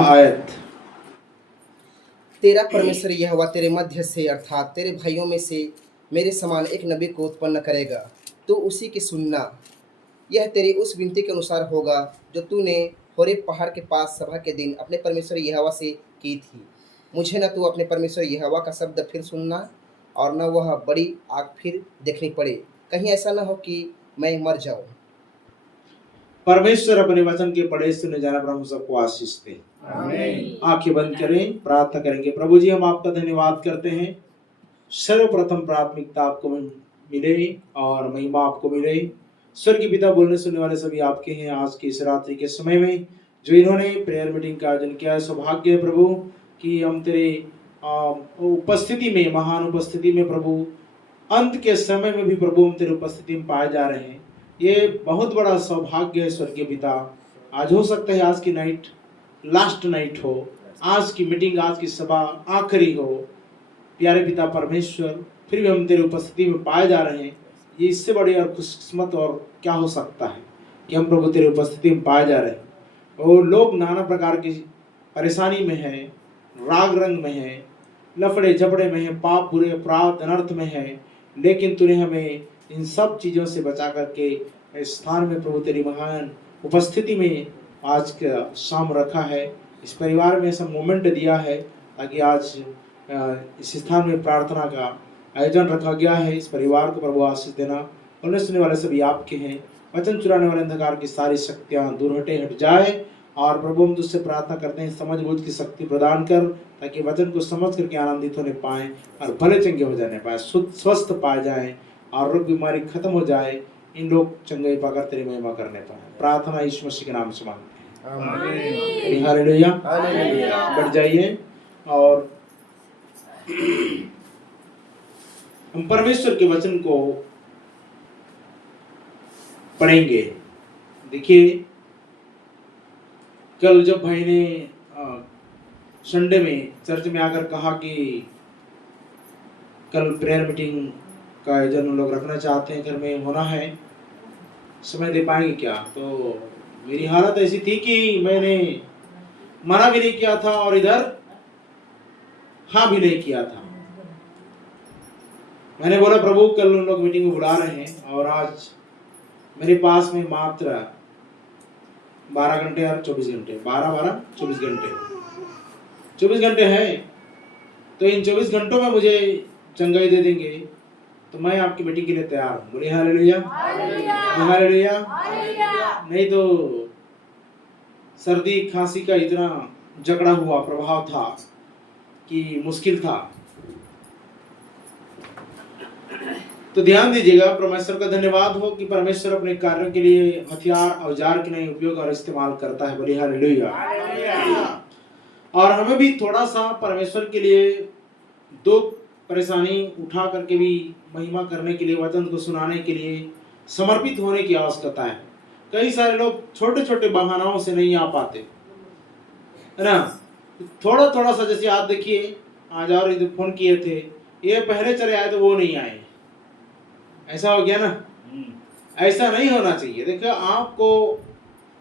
आयत। तेरा परमेश्वर यहोवा तेरे मध्य से अर्थात तेरे भाइयों में से मेरे समान एक नबी को उत्पन्न करेगा, तू उसी की सुनना। यह तेरी उस विनती के अनुसार होगा जो तूने होरेब पहाड़ के पास सभा के दिन अपने परमेश्वर यहोवा से की थी। मुझे न तू अपने परमेश्वर यहोवा का शब्द फिर सुनना और न वह बड़ी आग फिर देखनी पड़े, कहीं ऐसा न हो कि मैं मर जाऊं। परमेश्वर अपने वचन के पढ़े सुने जाना पर हम सबको आशीष दे। आंखें बंद करें, प्रार्थना करेंगे। प्रभु जी, हम आपका धन्यवाद करते हैं। सर्वप्रथम प्राथमिकता आपको मिले और महिमा आपको मिले। स्वर्गीय पिता, बोलने सुनने वाले सभी आपके हैं। आज की इस रात्रि के समय में जो इन्होंने प्रेयर मीटिंग का आयोजन किया है, सौभाग्य है प्रभु कि हम तेरे उपस्थिति में, महान उपस्थिति में प्रभु, अंत के समय में भी प्रभु हम तेरे उपस्थिति में पाए जा रहे हैं। ये बहुत बड़ा सौभाग्य है स्वर्गीय पिता। आज हो सकता है आज की नाइट लास्ट नाइट हो, आज की मीटिंग, आज की सभा आखिरी हो। प्यारे पिता परमेश्वर, फिर भी हम तेरे उपस्थिति में पाए जा रहे हैं। ये इससे बड़ी और खुशकिस्मत और क्या हो सकता है कि हम प्रभु तेरे उपस्थिति में पाए जा रहे हैं। और लोग नाना प्रकार की परेशानी में हैं, राग रंग में हैं, लफड़े झपड़े में हैं, पाप बुरे अपराध अनर्थ में हैं, लेकिन तूने हमें इन सब चीज़ों से बचा करके इस स्थान में प्रभु तेरी महान उपस्थिति में आज का शाम रखा है। इस परिवार में ऐसा मोमेंट दिया है ताकि आज इस स्थान में प्रार्थना का आयोजन रखा गया है। इस परिवार को प्रभु आशीष देना। बोलने सुनने वाले सभी आपके हैं। वचन चुराने वाले अंधकार की सारी शक्तियाँ दूर हट जाए। और प्रभु हम तुझसे प्रार्थना करते हैं, समझ बूझ की शक्ति प्रदान कर ताकि वचन को समझ करके आनंदित होने पाएँ और भले चंगे हो जाने पाए, स्वस्थ पाए जाएँ और रोग बीमारी खत्म हो जाए। इन लोग चंगाई पाकर तेरी महिमा करने पाए। प्रार्थना यीशु मसीह के नाम से मांगते हैं। हालेलुया। बढ़ जाइए और हम परमेश्वर के वचन को पढ़ेंगे। देखिए, कल जब भाई ने संडे में चर्च में आकर कहा कि कल प्रेयर मीटिंग का आयोजन लोग रखना चाहते हैं, घर में होना है, समय दे पाएंगे क्या? तो मेरी हालत ऐसी थी कि मैंने मना भी नहीं किया था और इधर हाँ भी नहीं किया था। मैंने बोला प्रभु कल उन लोग मीटिंग में बुला रहे हैं और आज मेरे पास में मात्र 12 घंटे और 24 घंटे, 12 24 घंटे 24 घंटे है। तो इन 24 घंटों में मुझे चंगाई दे देंगे तो मैं आपकी मीटिंग के लिए तैयार हूँ। बोलिए हालेलुया, हालेलुया। नहीं तो सर्दी खांसी का इतना जकड़ा हुआ प्रभाव था कि मुश्किल था। तो ध्यान दीजिएगा, परमेश्वर का धन्यवाद हो कि परमेश्वर अपने कार्य के लिए हथियार औजार के नहीं उपयोग और इस्तेमाल करता है। बोलिए हालेलुया। और हमें भी थोड़ा सा परमेश्वर के लिए दुख परेशानी उठा करके भी महिमा करने के लिए, वचन को सुनाने के लिए समर्पित होने की आवश्यकता है। कई सारे लोग छोटे छोटे बहानाओं से नहीं आ पाते, है ना। थोड़ा थोड़ा सा, जैसे आप देखिए आज और इधर फोन किए थे, ये पहले चले आए तो वो नहीं आए, ऐसा हो गया ना। ऐसा नहीं होना चाहिए। देखो, आपको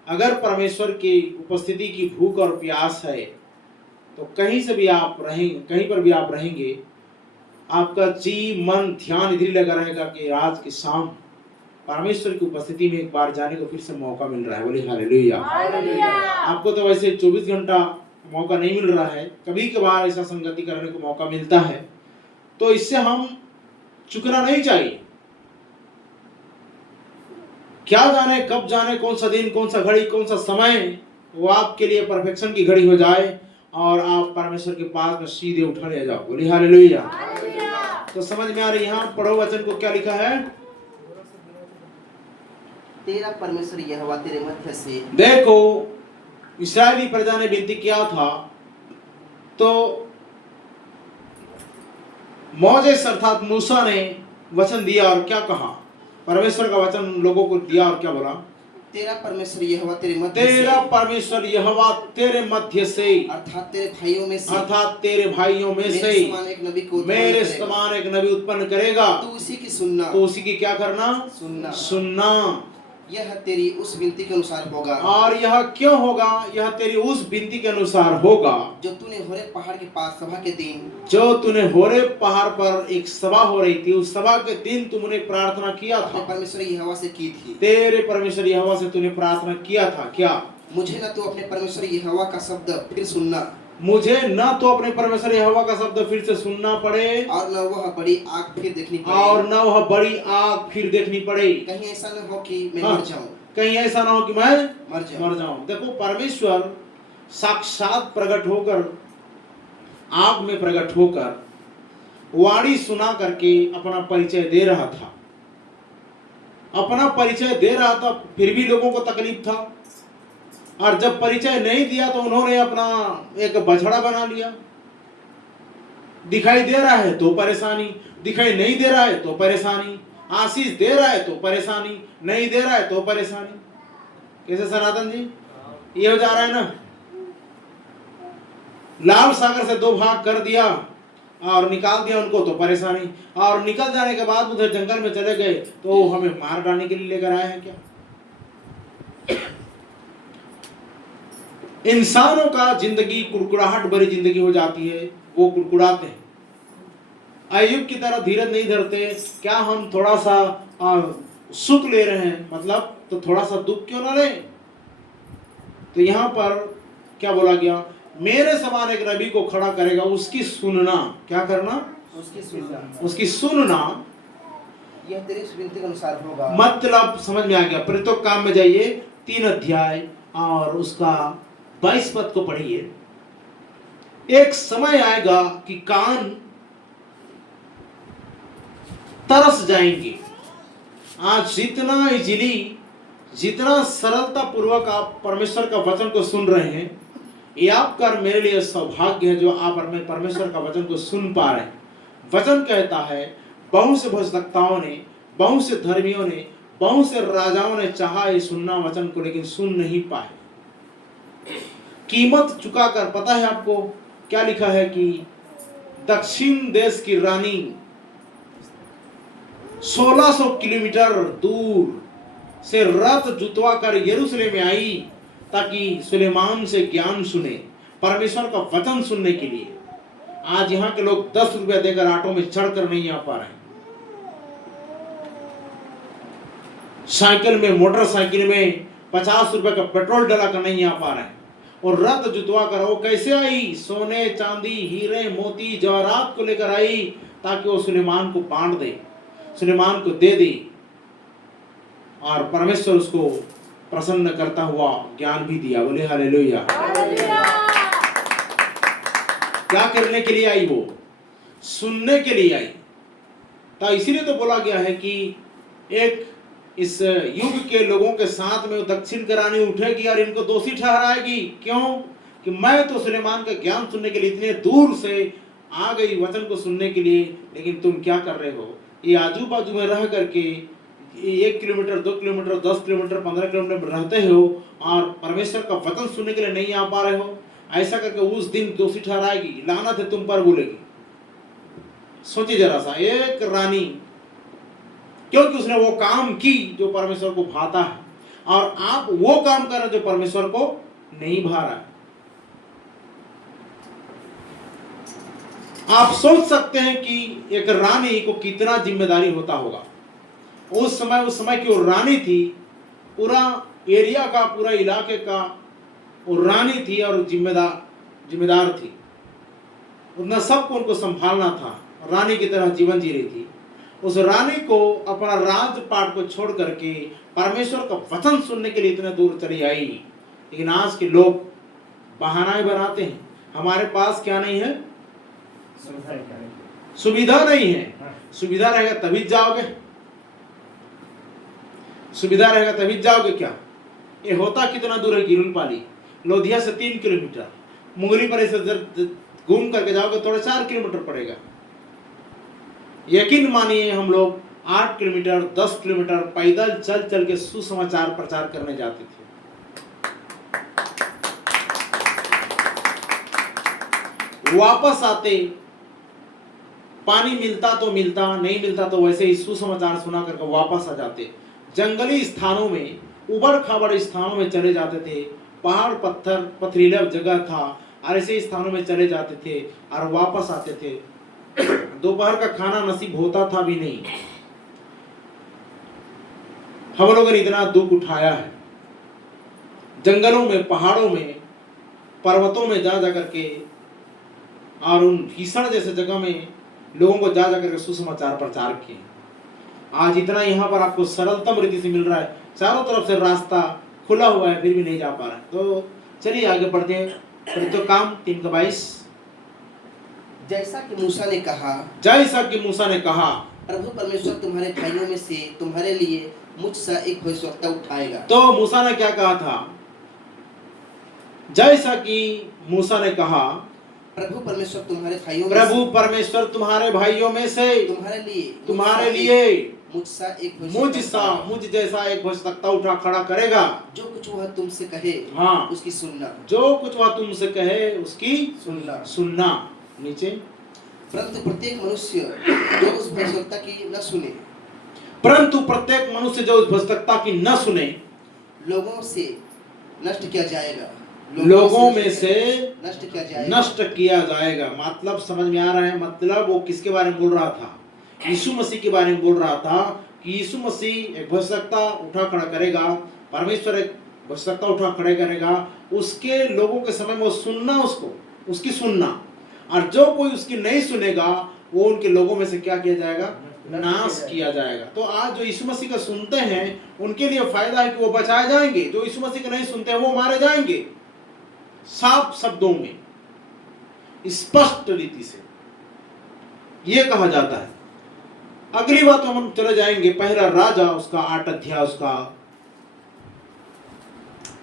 अगर परमेश्वर की उपस्थिति की भूख और प्यास है तो कहीं से भी आप रहेंगे, कहीं पर भी आप रहेंगे, आपका जी मन ध्यान इधर लगा रहेगा कि आज की शाम परमेश्वर की उपस्थिति में एक बार जाने को फिर से मौका मिल रहा है। बोले हालेलुया। आपको तो वैसे 24 घंटा मौका नहीं मिल रहा है, कभी कभार ऐसा संगति करने को मौका मिलता है, तो इससे हम चुकना नहीं चाहिए। क्या जाने कब जाने, कौन सा दिन, कौन सा घड़ी, कौन सा समय वो आपके लिए परफेक्शन की घड़ी हो जाए और आप परमेश्वर के पास में सीधे उठा ले जाओ। बोलिए हालेलुया। तो समझ में आ रही है? यहाँ पढ़ो वचन को क्या लिखा है। तेरा परमेश्वर यहोवा तेरे मध्य से। देखो, इस्राएली प्रजा ने विनती किया था तो मोजेस अर्थात मूसा ने वचन दिया और क्या कहा? परमेश्वर का वचन लोगों को दिया और क्या बोला? तेरा परमेश्वर यहोवा तेरे मध्य से, तेरा परमेश्वर यहोवा तेरे मध्य से, अर्थात तेरे भाइयों में से, अर्थात तेरे भाइयों में से मेरे समान एक नबी उत्पन्न करेगा। तो उसी की सुनना, तो उसी की क्या करना? सुनना। सुनना। यह तेरी उस विनती के अनुसार होगा और यह क्यों होगा? यह तेरी उस विनती के अनुसार होगा जो तूने होरेब पहाड़ के पास सभा के दिन जो तूने होरेब पहाड़ पर एक सभा हो रही थी, उस सभा के दिन तुमने प्रार्थना किया अपने था। परमेश्वर यहोवा से की थी। तेरे परमेश्वर यहोवा से तूने प्रार्थना किया था क्या? मुझे न तो अपने परमेश्वर यहोवा का शब्द फिर सुनना मुझे न तो अपने परमेश्वर यहोवा का शब्द फिर से सुनना पड़े और न वह बड़ी आग फिर देखनी पड़े और न वह बड़ी आग फिर देखनी पड़े। कहीं ऐसा न हो कि मैं हाँ। मर जाऊं कहीं ऐसा ना हो कि मैं मर मर जाऊं। देखो, परमेश्वर साक्षात प्रकट होकर, आग में प्रकट होकर वाणी सुना करके अपना परिचय दे रहा था। अपना परिचय दे रहा था, फिर भी लोगों को तकलीफ था। और जब परिचय नहीं दिया तो उन्होंने अपना एक बछड़ा बना लिया। दिखाई दे रहा है तो परेशानी, दिखाई नहीं दे रहा है तो परेशानी, आशीष दे रहा है तो परेशानी, नहीं दे रहा है तो परेशानी। कैसे सनातन जी? ये हो जा रहा है ना। लाल सागर से दो भाग कर दिया और निकाल दिया उनको तो परेशानी, और निकल जाने के बाद उधर जंगल में चले गए तो हमें मार डालने के लिए लेकर आए हैं क्या? इंसानों का जिंदगी कुड़कुड़ाहट भरी जिंदगी हो जाती है, वो कुड़कुड़ाते हैं। अय्यूब की तरह धीरज नहीं धरते। क्या हम थोड़ा सा सुख ले रहे हैं, मतलब तो थोड़ा सा दुख क्यों ना लें? तो यहां पर क्या बोला गया? मेरे समान एक नबी को खड़ा करेगा, उसकी सुनना। क्या करना? उसकी सुनना। यह तेरी उस विनती के अनुसार होगा। मतलब समझ में आ गया। प्रत्येक काम में जाइए, 3 अध्याय और उसका 22 पद को पढ़िए। एक समय आएगा कि कान तरस जाएंगे। आज जितना इजीली, जितना सरलता पूर्वक आप परमेश्वर का वचन को सुन रहे हैं, ये आपका मेरे लिए सौभाग्य है जो आप परमेश्वर का वचन को सुन पा रहे हैं। वचन कहता है, बहुत से भक्ताओं ने, बहुत से धर्मियों ने, बहुत से राजाओं ने चाहा ये सुनना वचन को, लेकिन सुन नहीं पाए। कीमत चुकाकर, पता है आपको क्या लिखा है कि दक्षिण देश की रानी 1600 किलोमीटर दूर से रथ जुतवा कर यरूशलेम में आई ताकि सुलेमान से ज्ञान सुने, परमेश्वर का वचन सुनने के लिए। आज यहाँ के लोग 10 रुपया देकर ऑटो में चढ़कर नहीं आ पा रहे हैं। साइकिल में, मोटरसाइकिल में 50 रुपए का पेट्रोल डला कर नहीं आ पा रहे हैं। और रथ जुतवा कर वो कैसे आई? सोने, चांदी, हीरे, मोती, जवाहरात को लेकर आई ताकि वो सुलेमान को बांट दे, सुलेमान को दे दे। और परमेश्वर उसको प्रसन्न करता हुआ ज्ञान भी दिया। बोले हालेलुया। क्या करने के लिए आई? वो सुनने के लिए आई। तो इसीलिए तो बोला गया है कि एक इस युग के लोगों के साथ में दक्षिण की रानी उठेगी और इनको दोषी ठहराएगी। क्यों? कि मैं तो सुलेमान का ज्ञान सुनने के लिए इतने दूर से आ गई वचन को सुनने के लिए, लेकिन तुम क्या कर रहे हो? ये आजू बाजू में रह करके 1 किलोमीटर, 2 किलोमीटर, 10 किलोमीटर, 15 किलोमीटर रहते हो और परमेश्वर का वचन सुनने के लिए नहीं आ पा रहे हो। ऐसा करके उस दिन दोषी ठहराएगी, लानत है तुम पर बोलेगी। सोचिए जरा सा, एक रानी, क्योंकि उसने वो काम की जो परमेश्वर को भाता है, और आप वो काम कर रहे जो परमेश्वर को नहीं भा रहा है। आप सोच सकते हैं कि एक रानी को कितना जिम्मेदारी होता होगा। उस समय की वो रानी थी, पूरा एरिया का, पूरा इलाके का वो रानी थी और जिम्मेदार थी। उतना सबको उनको संभालना था। रानी की तरह जीवन जी रही थी। उस रानी को अपना राजपाट को छोड़ करके परमेश्वर का वचन सुनने के लिए इतने दूर चली आई। लेकिन आज के लोग बहाना बनाते हैं। हमारे पास क्या नहीं है? सुविधा नहीं है। सुविधा रहेगा तभी जाओगे, सुविधा रहेगा तभी जाओगे क्या? ये होता कितना दूर है? गिरुलपाली, लोधिया से 3 किलोमीटर, मुंगली पर से घूम करके जाओगे थोड़ा 4 किलोमीटर पड़ेगा। यकीन मानिए, हम लोग 8 किलोमीटर, 10 किलोमीटर पैदल चल चल के सुसमाचार प्रचार करने जाते थे। वापस आते, पानी मिलता तो मिलता, नहीं मिलता तो वैसे ही सुसमाचार सुना करके वापस आ जाते। जंगली स्थानों में उबड़ खाबड़ स्थानों में चले जाते थे, पहाड़ पत्थर पथरीला जगह था और ऐसे स्थानों में चले जाते थे और वापस आते थे। दोपहर का खाना नसीब होता था भी नहीं। हम लोगों ने इतना दुख उठाया है, जंगलों में, पहाड़ों में, पर्वतों में जा जा करके और उन भीषण जैसे जगह में लोगों को जा जा करके सुसमाचार प्रचार किए। आज इतना यहाँ पर आपको सरलतम रीति से मिल रहा है, चारों तरफ से रास्ता खुला हुआ है, फिर भी नहीं जा पा रहा है। तो चलिए आगे बढ़ते हैं। तो काम 3:22, जैसा कि मूसा ने कहा, जैसा कि मूसा ने कहा, प्रभु परमेश्वर तुम्हारे भाइयों में से तुम्हारे लिए मुझसे एक भविष्यवक्ता उठाएगा। तो मूसा ने क्या कहा था? जैसा कि मूसा ने कहा, प्रभु परमेश्वर तुम्हारे भाइयों में प्रभु परमेश्वर तुम्हारे भाइयों में से तुम्हारे लिए मुझ जैसा एक भविष्यवक्ता उठा खड़ा करेगा। जो कुछ वह तुमसे कहे, हाँ, उसकी सुनना। जो कुछ वह तुमसे कहे उसकी सुनना। नीचे, परंतु प्रत्येक मनुष्य जो उस भविष्यवक्ता की न सुने, परंतु प्रत्येक मनुष्य जो उस भविष्यवक्ता की न सुने, लोगों से नष्ट किया जाएगा। लोगों में से नष्ट किया जाएगा। मतलब समझ में आ रहा है? मतलब वो किसके बारे में बोल रहा था? यीशु मसीह के बारे में बोल रहा था कि यीशु मसीह एक भविष्यवक्ता उठा खड़ा करेगा, परमेश्वर एक भविष्यवक्ता उठा खड़ा करेगा। उसके लोगों के समय में वो सुनना, उसको उसकी सुनना, और जो कोई उसकी नहीं सुनेगा वो उनके लोगों में से क्या किया जाएगा? नाश किया जाएगा। तो आज जो यीशु मसीह का सुनते हैं उनके लिए फायदा है कि वो बचाए जाएंगे। जो यीशु मसीह का नहीं सुनते हैं वो मारे जाएंगे। साफ शब्दों में, स्पष्ट रीति से ये कहा जाता है। अगली बात हम चले जाएंगे, पहला राजा उसका 8 अध्याय उसका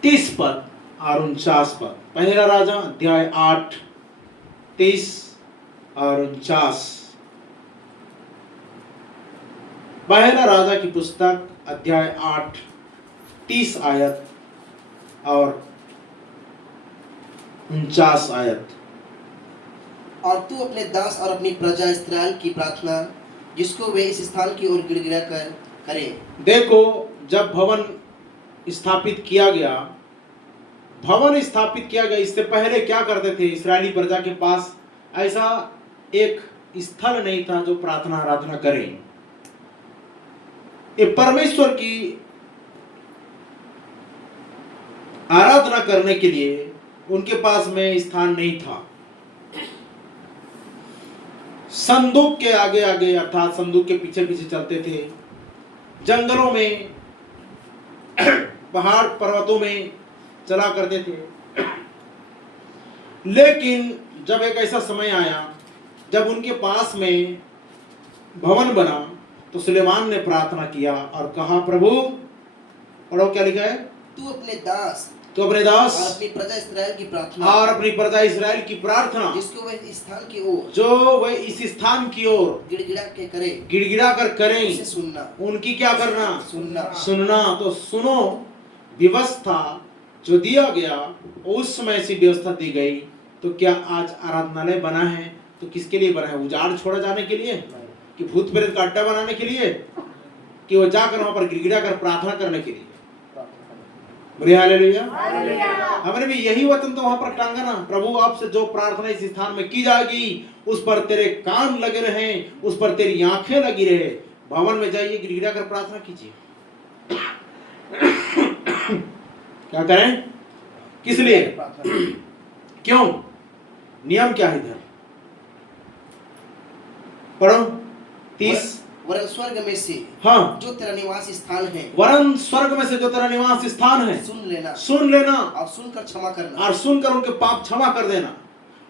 30 पद और 49 पद। पहला राजा अध्याय 8, 30 और 49। पहला राजा की पुस्तक अध्याय 8, 30 आयत और 49 आयत। और तू अपने दास और अपनी प्रजा इस्राएल की प्रार्थना, जिसको वे इस स्थान की ओर गिड़गिड़ा कर करें। देखो, जब भवन स्थापित किया गया, इससे पहले क्या करते थे इस्राएली प्रजा के पास? ऐसा एक स्थल नहीं था जो प्रार्थना आराधना करे। ये परमेश्वर की आराधना करने के लिए उनके पास में स्थान नहीं था। संदूक के आगे आगे, अर्थात संदूक के पीछे पीछे चलते थे, जंगलों में, पहाड़ पर्वतों में चला करते थे। लेकिन जब एक ऐसा समय आया जब उनके पास में भवन बना, तो सुलेमान ने प्रार्थना किया और कहा, प्रभु, पढ़ो क्या लिखा है? तू अपने दास और अपनी प्रजा इस्राएल की प्रार्थना, जिसको वह इस स्थान की ओर, जो वह इस स्थान की ओर गिड़गिड़ा कर करें, उसे सुनना। उनकी क्या करना? सुनना। तो सुनो, व्यवस्था जो दिया गया, उस समय से व्यवस्था दी गई। तो क्या आज आराधनालय बना है तो किसके लिए बना है? उजाड़ छोड़ा जाने के लिए, कि भूत प्रेत का अड्डा बनाने के लिए, कि वो जाकर वहां पर गिड़गिड़ा कर प्रार्थना करने के लिए? बोलिए हालेलुया। हमने भी यही वचन तो वहां पर टांगा ना, प्रभु आपसे जो प्रार्थना इस स्थान में की जाएगी उस पर तेरे कान लगे रहे, उस पर तेरी आंखें लगी रहे। भवन में जाइए, गिड़गिड़ा कर प्रार्थना कीजिए। क्या करें? किस लिए? क्यों? नियम क्या है इधर? पढ़ो 30। वरन स्वर्ग में से, हाँ, जो तेरा निवास स्थान है, वरन स्वर्ग में से जो तेरा निवास स्थान है, सुन लेना और सुनकर क्षमा करना, और सुनकर उनके पाप क्षमा कर देना।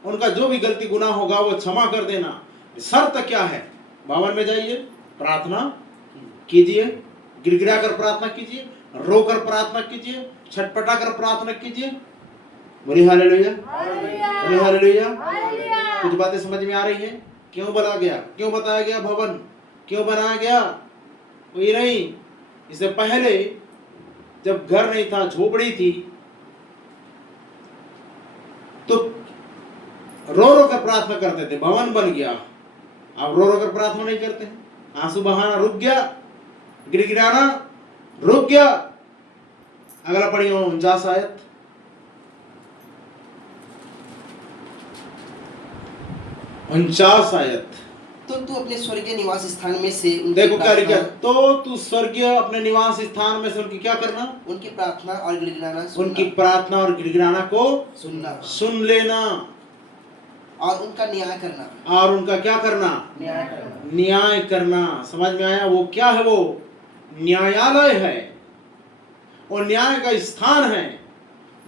उनका जो भी गलती गुनाह होगा वो क्षमा कर देना। शर्त क्या है? भवन में जाइए, प्रार्थना कीजिए, गिड़गिड़ा कर प्रार्थना कीजिए, रोकर प्रार्थना कीजिए, छटपटा कर प्रार्थना कीजिए। बोलिए हालेलुया, बोलिए हालेलुया। कुछ बातें समझ में आ रही है? क्यों बोला गया, क्यों बताया गया भवन क्यों बनाया गया? वही नहीं, इससे पहले जब घर नहीं था, झोपड़ी थी, तो रो रो कर प्रार्थना करते थे। भवन बन गया, अब रो रो कर प्रार्थना नहीं करते हैं। आंसू बहाना रुक गया, गिड़गिड़ाना रुक गया, अगला पढ़िए 49 आयत। तो तू अपने स्वर्गीय निवास स्थान में से उनकी देखो क्या लिखा है, प्रार्थना- तो तू स्वर्गीय अपने निवास स्थान में से उनकी क्या करना, उनकी प्रार्थना और गिड़गिड़ाना सुनना, उनकी प्रार्थना और गिड़गिड़ाना को सुनना सुन लेना और उनका न्याय करना। और उनका क्या करना, न्याय करना। न्याय करना। समझ में आया? वो क्या है? वो न्यायालय है और न्याय का स्थान है।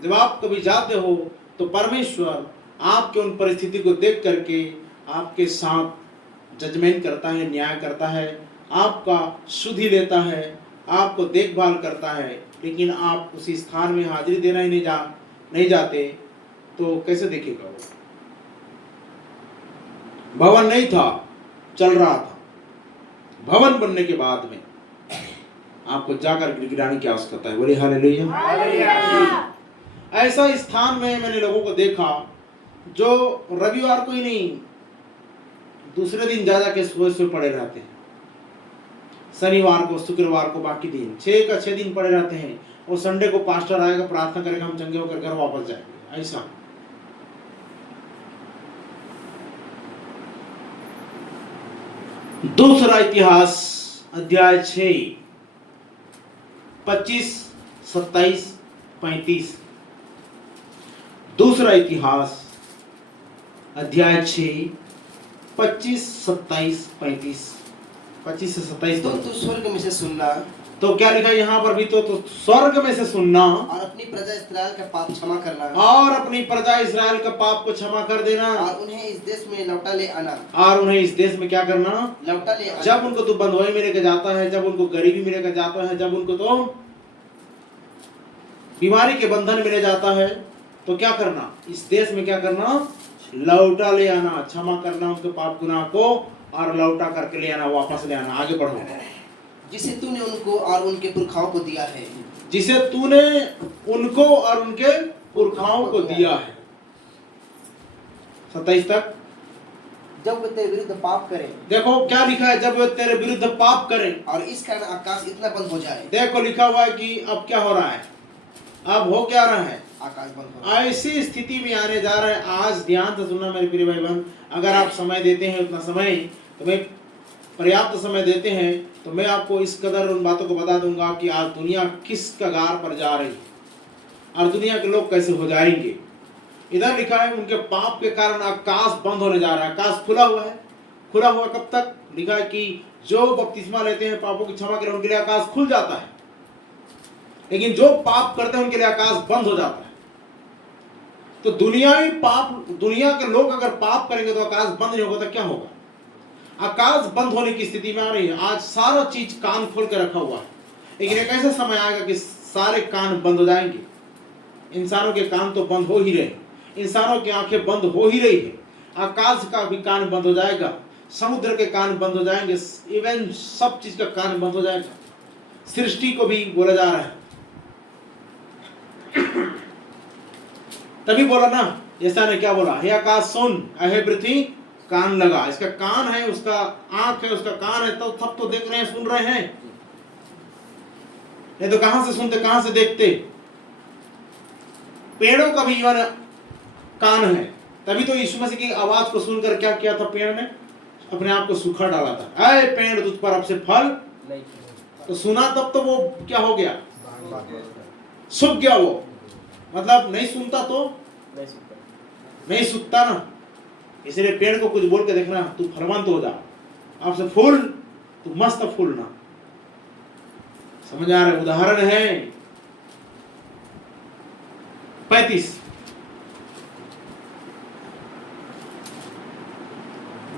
जब आप कभी जाते हो तो परमेश्वर आपके उन परिस्थिति को देख करके आपके साथ जजमेंट करता है, न्याय करता है, आपका सुधि लेता है, आपको देखभाल करता है। लेकिन आप उसी स्थान में हाजिरी देना ही नहीं जाते तो कैसे देखेगा? वो भवन नहीं था, चल रहा था। भवन बनने के बाद में आपको जाकर गिड़गिड़ाने की आवश्यकता है। बोले हालेलुया। ऐसा स्थान में मैंने लोगों को देखा जो रविवार को ही नहीं, दूसरे दिन जा के सुबह पड़े रहते हैं, शनिवार को, शुक्रवार को, बाकी दिन 6 का 6 दिन पड़े रहते हैं। और संडे को पास्टर आएगा, प्रार्थना करेगा, हम चंगे होकर घर वापस जाएंगे। ऐसा दूसरा इतिहास अध्याय 6 25, 27, 35। दूसरा इतिहास अध्याय 6 25, 27, 35। 25 से 27 तो तू स्वर्ग में से सुनना तो क्या लिखा यहाँ पर भी? तो स्वर्ग में से सुनना और अपनी प्रजा इस्राएल का पाप क्षमा करना और अपनी प्रजा इस्राएल का पाप को क्षमा कर देना और उन्हें इस देश में लौटा ले आना। और उन्हें इस देश में क्या करना? लौटा ले आना। जब उनको तो बंधुआई में लेकर जाता है, जब उनको गरीबी में लेकर जाता है, जब उनको तो बीमारी के बंधन में ले जाता है, तो क्या करना? इस देश में क्या करना? लौटा ले आना, क्षमा करना उनके पाप गुनाह को और लौटा करके ले आना, वापस ले आना। आगे बढ़ो। जिसे तूने उनको और उनके पुरखाओं को दिया है, जिसे तूने उनको और उनके पुरखाओं को दिया है। 27 तक जब वे तेरे विरुद्ध पाप करें देखो क्या लिखा है, जब वे तेरे विरुद्ध पाप करें और इस कारण आकाश इतना बंद हो जाए। देखो लिखा हुआ है कि अब क्या हो रहा है, अब हो क्या रहा है? आकाश बंद हो रहा है। ऐसी स्थिति में आने जा रहा है। आज ध्यान से सुनना मेरे प्रिय भाई बहन, अगर आप समय देते हैं, उतना समय तुम्हें पर्याप्त समय देते हैं, तो मैं आपको इस कदर उन बातों को बता दूंगा कि आज दुनिया किस कगार पर जा रही है और दुनिया के लोग कैसे हो जाएंगे। इधर लिखा है उनके पाप के कारण आकाश बंद होने जा रहा है। आकाश खुला हुआ है। खुला हुआ कब तक? लिखा है कि जो बपतिस्मा लेते हैं पापों की क्षमा के लिए, उनके लिए आकाश खुल जाता है। लेकिन जो पाप करते हैं उनके लिए आकाश बंद हो जाता है। तो दुनिया के लोग अगर पाप करेंगे तो आकाश बंद नहीं होगा, तो क्या होगा? आकाश बंद होने की स्थिति में आ रही है। आज सारा चीज कान खोल कर रखा हुआ है, लेकिन एक ऐसा समय आएगा कि सारे कान बंद हो जाएंगे। इंसानों के कान तो बंद हो ही रहे, इंसानों की आंखें बंद हो ही रही है। आकाश का भी कान बंद हो जाएगा, समुद्र के कान बंद हो जाएंगे, इवन सब चीज का कान बंद हो जाएगा। सृष्टि को भी बोला जा रहा है। तभी बोला ना, ऐसा ने क्या बोला? हे आकाश सुन, हे पृथ्वी कान लगा। इसका कान है, उसका आंख है, उसका कान है, तो सब तो देख रहे हैं, सुन रहे हैं। नहीं तो कहां से सुनते, कहां से देखते? पेड़ों का भी इवन कान है। तभी तो यीशु मसीह की आवाज को सुनकर क्या किया था? पेड़ ने अपने आप को सूखा डाला था। ऐ पेड़ तुझ पर अब से फल नहीं। तो सुना तब तो वो क्या हो गया? सूख गया वो। मतलब नहीं सुनता तो नहीं सूखता ना। इसलिए पेड़ को कुछ बोल के देखना, तू फलवंत हो जा, आपसे फूल, तू मस्त फूलना। समझ आ रहा है? उदाहरण है 35।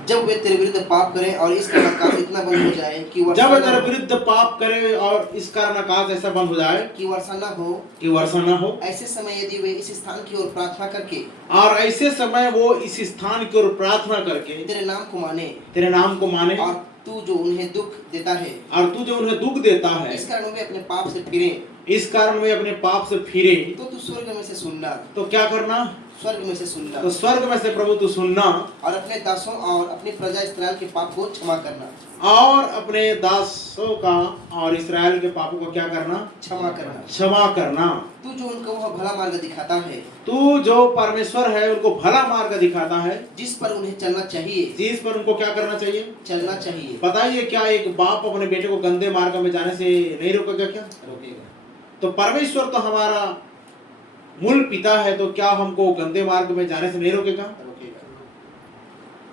जब वे तेरे विरुद्ध पाप करें और इस कारण आकाश इतना बंद हो जाए कि वर्षा जब न तेरे हो, विरुद्ध पाप करे और इस कारण आकाश ऐसा बंद हो जाए कि वर्षा न हो, कि वर्षा न हो, ऐसे समय यदि वे इस स्थान की ओर प्रार्थना करके और ऐसे समय वो इस स्थान की ओर प्रार्थना करके तेरे नाम को माने, तेरे नाम को माने, और तू जो उन्हें दुख देता है, और तू जो उन्हें दुख देता है, इस कारण वे अपने पाप से फिरें, इस कारण वे अपने पाप से फिरे, तो तू स्वर्ग में से सुनना, तो क्या करना? स्वर्ग में से सुनना, तो स्वर्ग में से प्रभु तू सुनना और अपने दासों और अपनी प्रजा इस्राएल के पाप को क्षमा करना, और अपने दासों का और इस्राएल के पापों को क्या करना? क्षमा करना। क्षमा करना। तू जो उनको वह भला मार्ग दिखाता है, तू जो परमेश्वर है उनको भला मार्ग दिखाता है, जिस पर उन्हें चलना चाहिए, जिस पर उनको क्या करना चाहिए? चलना चाहिए। बताइए, क्या एक बाप अपने बेटे को गंदे मार्ग में जाने से नहीं रोकेगा? क्या रोकेगा? तो परमेश्वर तो हमारा मूल पिता है, तो क्या हमको गंदे मार्ग में जाने से नहीं रोकेगा? रोकेगा।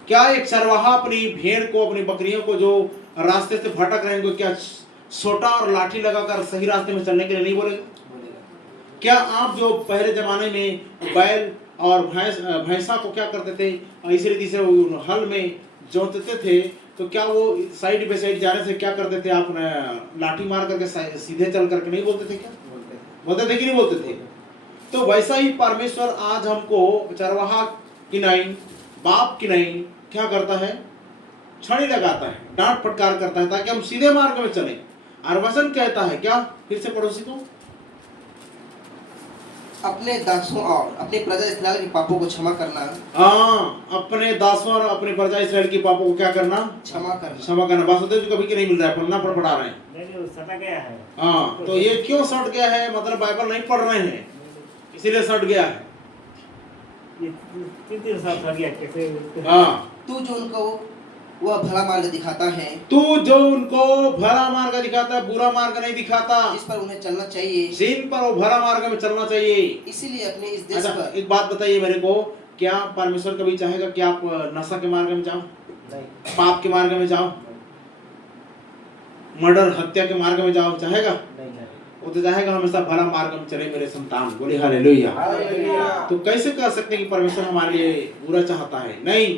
क्या एक चरवाहा अपनी भेड़ को, अपनी बकरियों को जो रास्ते से भटक रहे हैं उनको क्या सोटा और लाठी लगाकर सही रास्ते में चलने के लिए नहीं बोलेगा? बोलेगा। क्या आप जो पहले जमाने में बैल और भैंसा को क्या करते थे, इसी रीति से वो हल में जोतते थे, तो क्या वो साइड बाई साइड जाने से क्या करते थे? आप लाठी मार करके सीधे चल करके नहीं बोलते थे? क्या बोलते थे कि नहीं बोलते थे? तो वैसा ही परमेश्वर आज हमको चरवाहा की नहीं, बाप की नहीं, क्या करता है? छड़ी लगाता है, डांट फटकार करता है, ताकि हम सीधे मार्ग में चलें। और वचन कहता है क्या? फिर से पड़ोसी को अपने दासों और अपनी प्रजा इस्राएल के पापों को क्षमा करना। अपने दासों और अपने प्रजा इस्राएल के पापों को क्या करना? क्षमा करना। क्षमा करना। वासुदेव जी कभी के नहीं मिल रहा है, पढ़ना पढ़ा रहे हैं। नहीं, सटा गया है। तो ये क्यों सट गया है? मतलब बाइबल नहीं पढ़ रहे हैं, इसीलिए सट गया है। ये 3 साल सट गया कैसे? तू जो उनको वह भला मार्ग दिखाता है, तू जो उनको भला मार्ग दिखाता है, बुरा मार्ग नहीं दिखाता, जिस पर उन्हें चलना चाहिए, जिन पर वो भला मार्ग में चलना चाहिए। इसीलिए अपने इस देश अच्छा, पर। एक बात बताइए मेरे को, क्या परमेश्वर कभी चाहेगा कि आप नशा के मार्ग में जाओ, पाप के मार्ग में जाओ, मर्डर हत्या के मार्ग में जाओ? चाहेगा? वो तो चाहेगा हमेशा भला मार्ग में चले मेरे संतान। बोले हालेलुया। तो कैसे कह सकते हैं कि परमेश्वर हमारे लिए बुरा चाहता है? नहीं,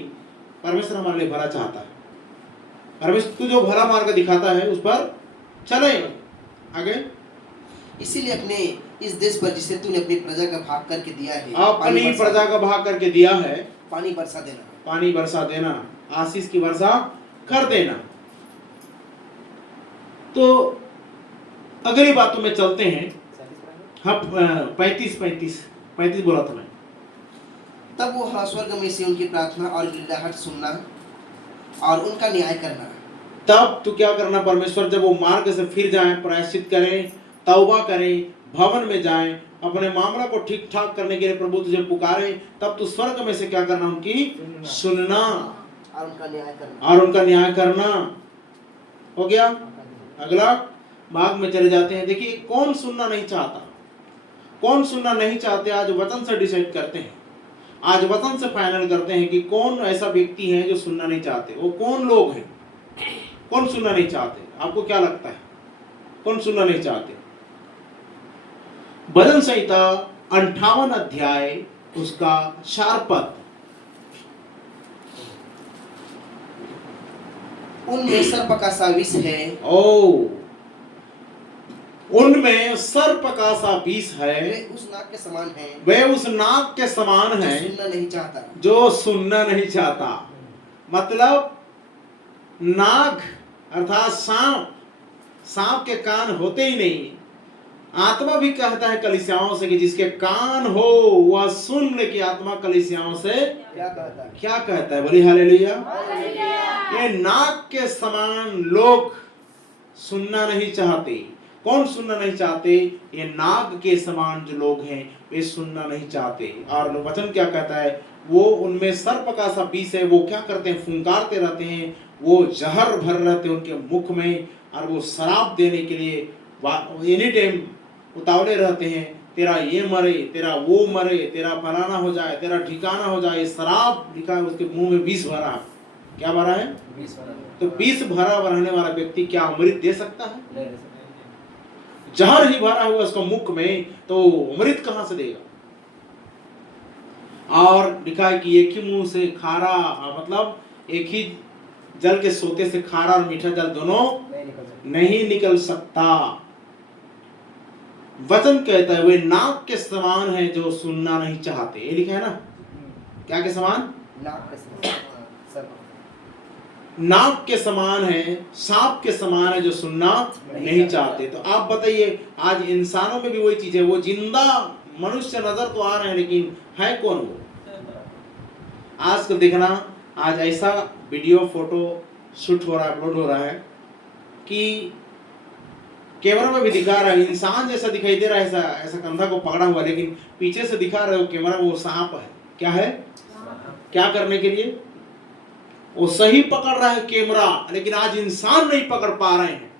परमेश्वर हमारे लिए भला चाहता है। परमेश्वर तू जो भला मार्ग दिखाता है उस पर चले। आगे, इसीलिए अपने इस देश पर जिसे तूने अपनी प्रजा का भाग करके दिया है, अपनी प्रजा का भाग करके दिया है, पानी बरसा देना, पानी बरसा देना, आशीष की वर्षा कर देना। तो अगली बातों में चलते हैं। हम 35 बोला था मैं। तब वो स्वर्ग में से उनकी प्रार्थना और गिड़गिड़ाहट सुनना और उनका न्याय करना। तब तो क्या करना? परमेश्वर जब वो मार्ग से फिर जाएं, प्रायश्चित करें, तौबा करें, भवन में जाएं, अपने मामला को ठीक ठाक करने के लिए प्रभु तुझे पुकारे, तब तो स्वर्ग में से क्या करना? उनकी सुनना और उनका न्याय करना। हो गया। अगला भाग में चले जाते हैं। देखिए, कौन सुनना नहीं चाहता? कौन सुनना नहीं चाहते? आज वचन से डिसाइड करते हैं, आज वचन से फाइनल करते हैं कि कौन ऐसा व्यक्ति है जो सुनना नहीं चाहते। वो कौन लोग हैं? कौन सुनना नहीं चाहते? आपको क्या लगता है कौन सुनना नहीं चाहते? भजन संहिता 58 अध्याय उसका 4 पद। उनमें सर्प का सा विष है। उनमें सर्प का सा विष है। वे उस नाग के समान हैं। वे उस नाग के समान है सुनना नहीं चाहता। जो सुनना नहीं चाहता। मतलब नाग अर्थात सांप, सांप के कान होते ही नहीं। आत्मा भी कहता है कलीसियाओं से कि जिसके कान हो वह सुन ले कि आत्मा कलीसियाओं से क्या कहता है? क्या कहता है। बोली हालेलुया। ये नाग के समान लोग सुनना नहीं चाहते। कौन सुनना नहीं चाहते? ये नाग के समान जो लोग हैं वे सुनना नहीं चाहते। और वचन क्या कहता है? वो उनमें सर्प का सा विष है। वो क्या करते हैं? फुंकारते रहते हैं, वो जहर भर रहते हैं उनके मुख में, और वो शराब देने के लिए एनी टाइम उतावले रहते हैं। तेरा ये मरे, तेरा वो मरे, तेरा फलाना हो जाए, तेरा ठिकाना हो जाए। शराब लिखा है, उसके मुंह में विष भरा है। क्या भरा है? तो विष भरा रहने वाला व्यक्ति क्या अमृत दे सकता है? जहर ही भरा हुआ उसका मुख में, तो अमृत कहां से देगा? और लिखा है कि एक ही मुंह से खारा, मतलब एक ही जल के सोते से खारा और मीठा जल दोनों नहीं निकल सकता। वचन कहता है वे नाग के समान है जो सुनना नहीं चाहते। ये लिखा है ना? क्या के समान? नाग के समान। नाक के समान है, सांप के समान है जो सुनना नहीं चाहते। तो आप बताइए, आज इंसानों में भी वही चीज है, वो जिंदा मनुष्य नजर तो आ रहे हैं लेकिन है कौन वो? आजकल देखना, आज ऐसा वीडियो फोटो शूट हो रहा है, अपलोड हो रहा है कि कैमरा में भी दिखा रहा है इंसान जैसा दिखाई दे रहा है, ऐसा ऐसा कंधा को पकड़ा हुआ, लेकिन पीछे से दिखा रहे हो कैमरा वो सांप है। क्या है? क्या करने के लिए? वो सही पकड़ रहा है कैमरा, लेकिन आज इंसान नहीं पकड़ पा रहे हैं।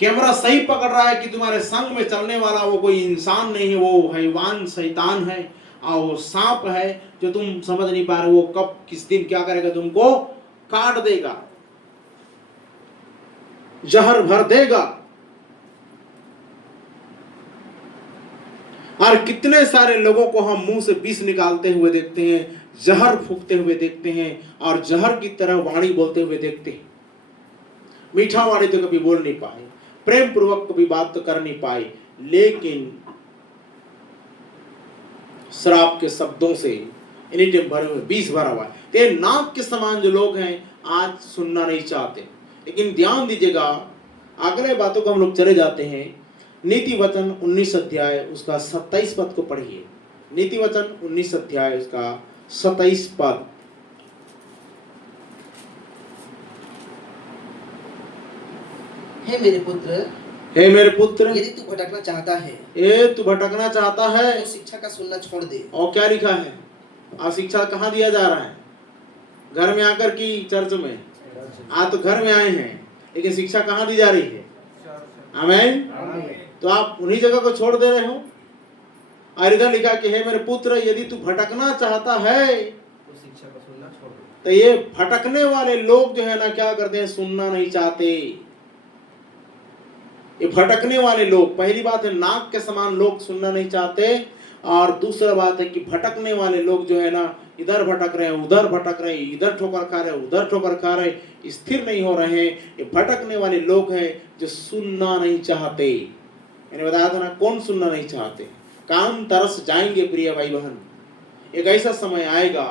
कैमरा सही पकड़ रहा है कि तुम्हारे संग में चलने वाला वो कोई इंसान नहीं है, वो हैवान शैतान है और वो सांप है जो तुम समझ नहीं पा रहे, वो कब किस दिन क्या करेगा, तुमको काट देगा, जहर भर देगा। और कितने सारे लोगों को हम मुंह से विष निकालते हुए देखते हैं, जहर फूकते हुए देखते हैं और जहर की तरह वाणी बोलते हुए देखते हैं। मीठा वाणी तो कभी बोल नहीं पाए, प्रेम पूर्वक कभी बात तो कर नहीं पाए, लेकिन शराब के शब्दों से एनी टाइम भरे हुए, विष भरा हुआ है। ये नाक के समान जो लोग हैं आज सुनना नहीं चाहते। लेकिन ध्यान दीजिएगा, अगले बातों को हम लोग चले जाते हैं। नीति वचन 19 अध्याय उसका 27 पद को पढ़िए। नीति वचन 19 अध्याय उसका 27 पद। हे मेरे पुत्र, हे मेरे पुत्र, यदि तू भटकना चाहता है, तू भटकना चाहता है तो शिक्षा का सुनना छोड़ दे। और क्या लिखा है? और शिक्षा कहाँ दिया जा रहा है? घर में आकर की चर्च में? आज तो घर में आए हैं, लेकिन शिक्षा कहाँ दी जा रही है? आमीन। तो आप उन्हीं जगह को छोड़ दे रहे हो। और इधर लिखा कि हे मेरे पुत्र, यदि तू भटकना चाहता है तो शिक्षा का सुनना छोड़ दे। तो ये भटकने वाले लोग जो है ना, क्या करते हैं? सुनना नहीं चाहते। ये भटकने वाले लोग, पहली बात है नाक के समान लोग सुनना नहीं चाहते, और दूसरा बात है कि भटकने वाले लोग जो है ना, इधर भटक रहे हैं, उधर भटक रहे हैं, इधर ठोकर खा रहे हैं, उधर ठोकर खा रहे हैं, स्थिर नहीं हो रहे हैं। ये भटकने वाले लोग हैं जो सुनना नहीं चाहते। मैंने बताया था ना, कौन सुनना नहीं चाहते? कान तरस जाएंगे प्रिय भाई बहन, एक ऐसा समय आएगा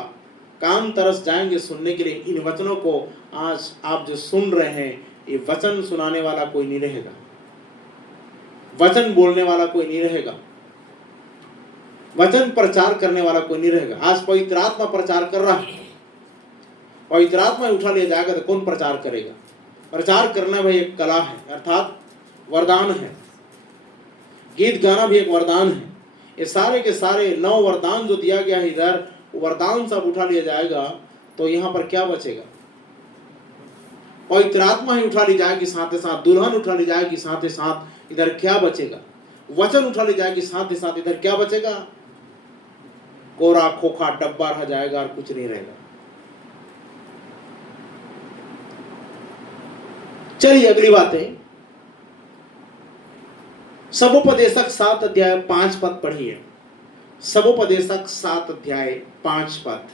कान तरस जाएंगे सुनने के लिए इन वचनों को। आज आप जो सुन रहे हैं, ये वचन सुनाने वाला कोई नहीं रहेगा, वचन बोलने वाला कोई नहीं रहेगा, वचन प्रचार करने वाला कोई नहीं रहेगा। आज पवित्र आत्मा प्रचार कर रहा है, पवित्र आत्मा उठा लिया जाएगा तो कौन प्रचार करेगा? प्रचार करना भाई एक कला है, अर्थात वरदान है। गीत गाना भी एक वरदान है। ये सारे के सारे 9 वरदान जो दिया गया है इधर, वरदान सब उठा लिया जाएगा तो यहाँ पर क्या बचेगा? पवित्र आत्मा ही उठा ली जाएगी, साथ ही साथ दुल्हन उठा ली जाएगी, साथ ही साथ इधर क्या बचेगा? वचन उठा ली जाएगी, साथ ही साथ इधर क्या बचेगा? कोरा खोखा डब्बा रह जाएगा और कुछ नहीं रहेगा। चलिए अगली बात है, सबोपदेशक 7 अध्याय 5 पद पढ़िए। सबोपदेशक 7 अध्याय 5 पद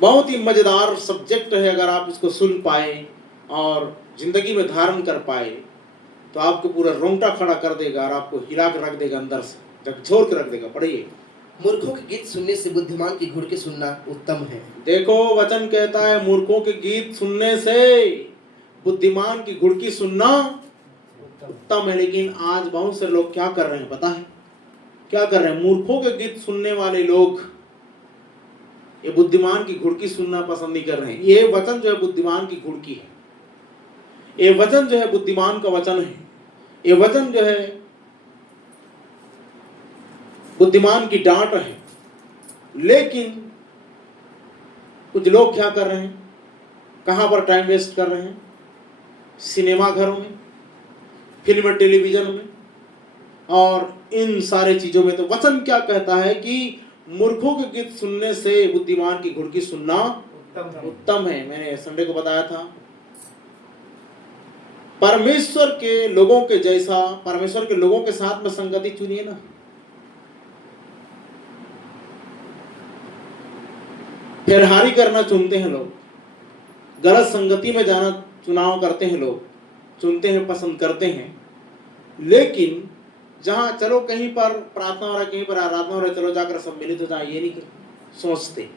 बहुत ही मजेदार सब्जेक्ट है। अगर आप इसको सुन पाए और जिंदगी में धारण कर पाए तो आपको पूरा रोंगटा खड़ा कर देगा और आपको हिला कर रख देगा, अंदर से झकझोर के रख देगा। पढ़िए। मूर्खों के गीत सुनने से बुद्धिमान की घुड़की सुनना उत्तम है। देखो वचन कहता है मूर्खों के गीत सुनने से बुद्धिमान की घुड़की सुनना उत्तम है। लेकिन आज बहुत से लोग क्या कर रहे हैं पता है? क्या कर रहे हैं? मूर्खों के गीत सुनने वाले लोग ये बुद्धिमान की घुड़की सुनना पसंद नहीं कर रहे हैं। ये वचन जो है बुद्धिमान की घुड़की है, ये वचन जो है बुद्धिमान का वचन है, ये वचन जो है बुद्धिमान की डांट है। लेकिन कुछ लोग क्या कर रहे हैं? कहां पर टाइम वेस्ट कर रहे हैं? सिनेमा घरों में, फिल्म टेलीविजन में और इन सारे चीजों में। तो वचन क्या कहता है कि मूर्खों के गीत सुनने से बुद्धिमान की घुड़की सुनना उत्तम है। मैंने संडे को बताया था, परमेश्वर के लोगों के जैसा, परमेश्वर के लोगों के साथ में संगति चुनिए ना। फिरहारी करना चुनते हैं लोग, गलत संगति में जाना चुनाव करते हैं लोग, चुनते हैं, पसंद करते हैं। लेकिन जहां चलो कहीं पर प्रार्थना हो रहा है, कहीं पर आराधना हो रहा है, चलो जाकर सम्मिलित हो जाए, ये नहीं सोचते।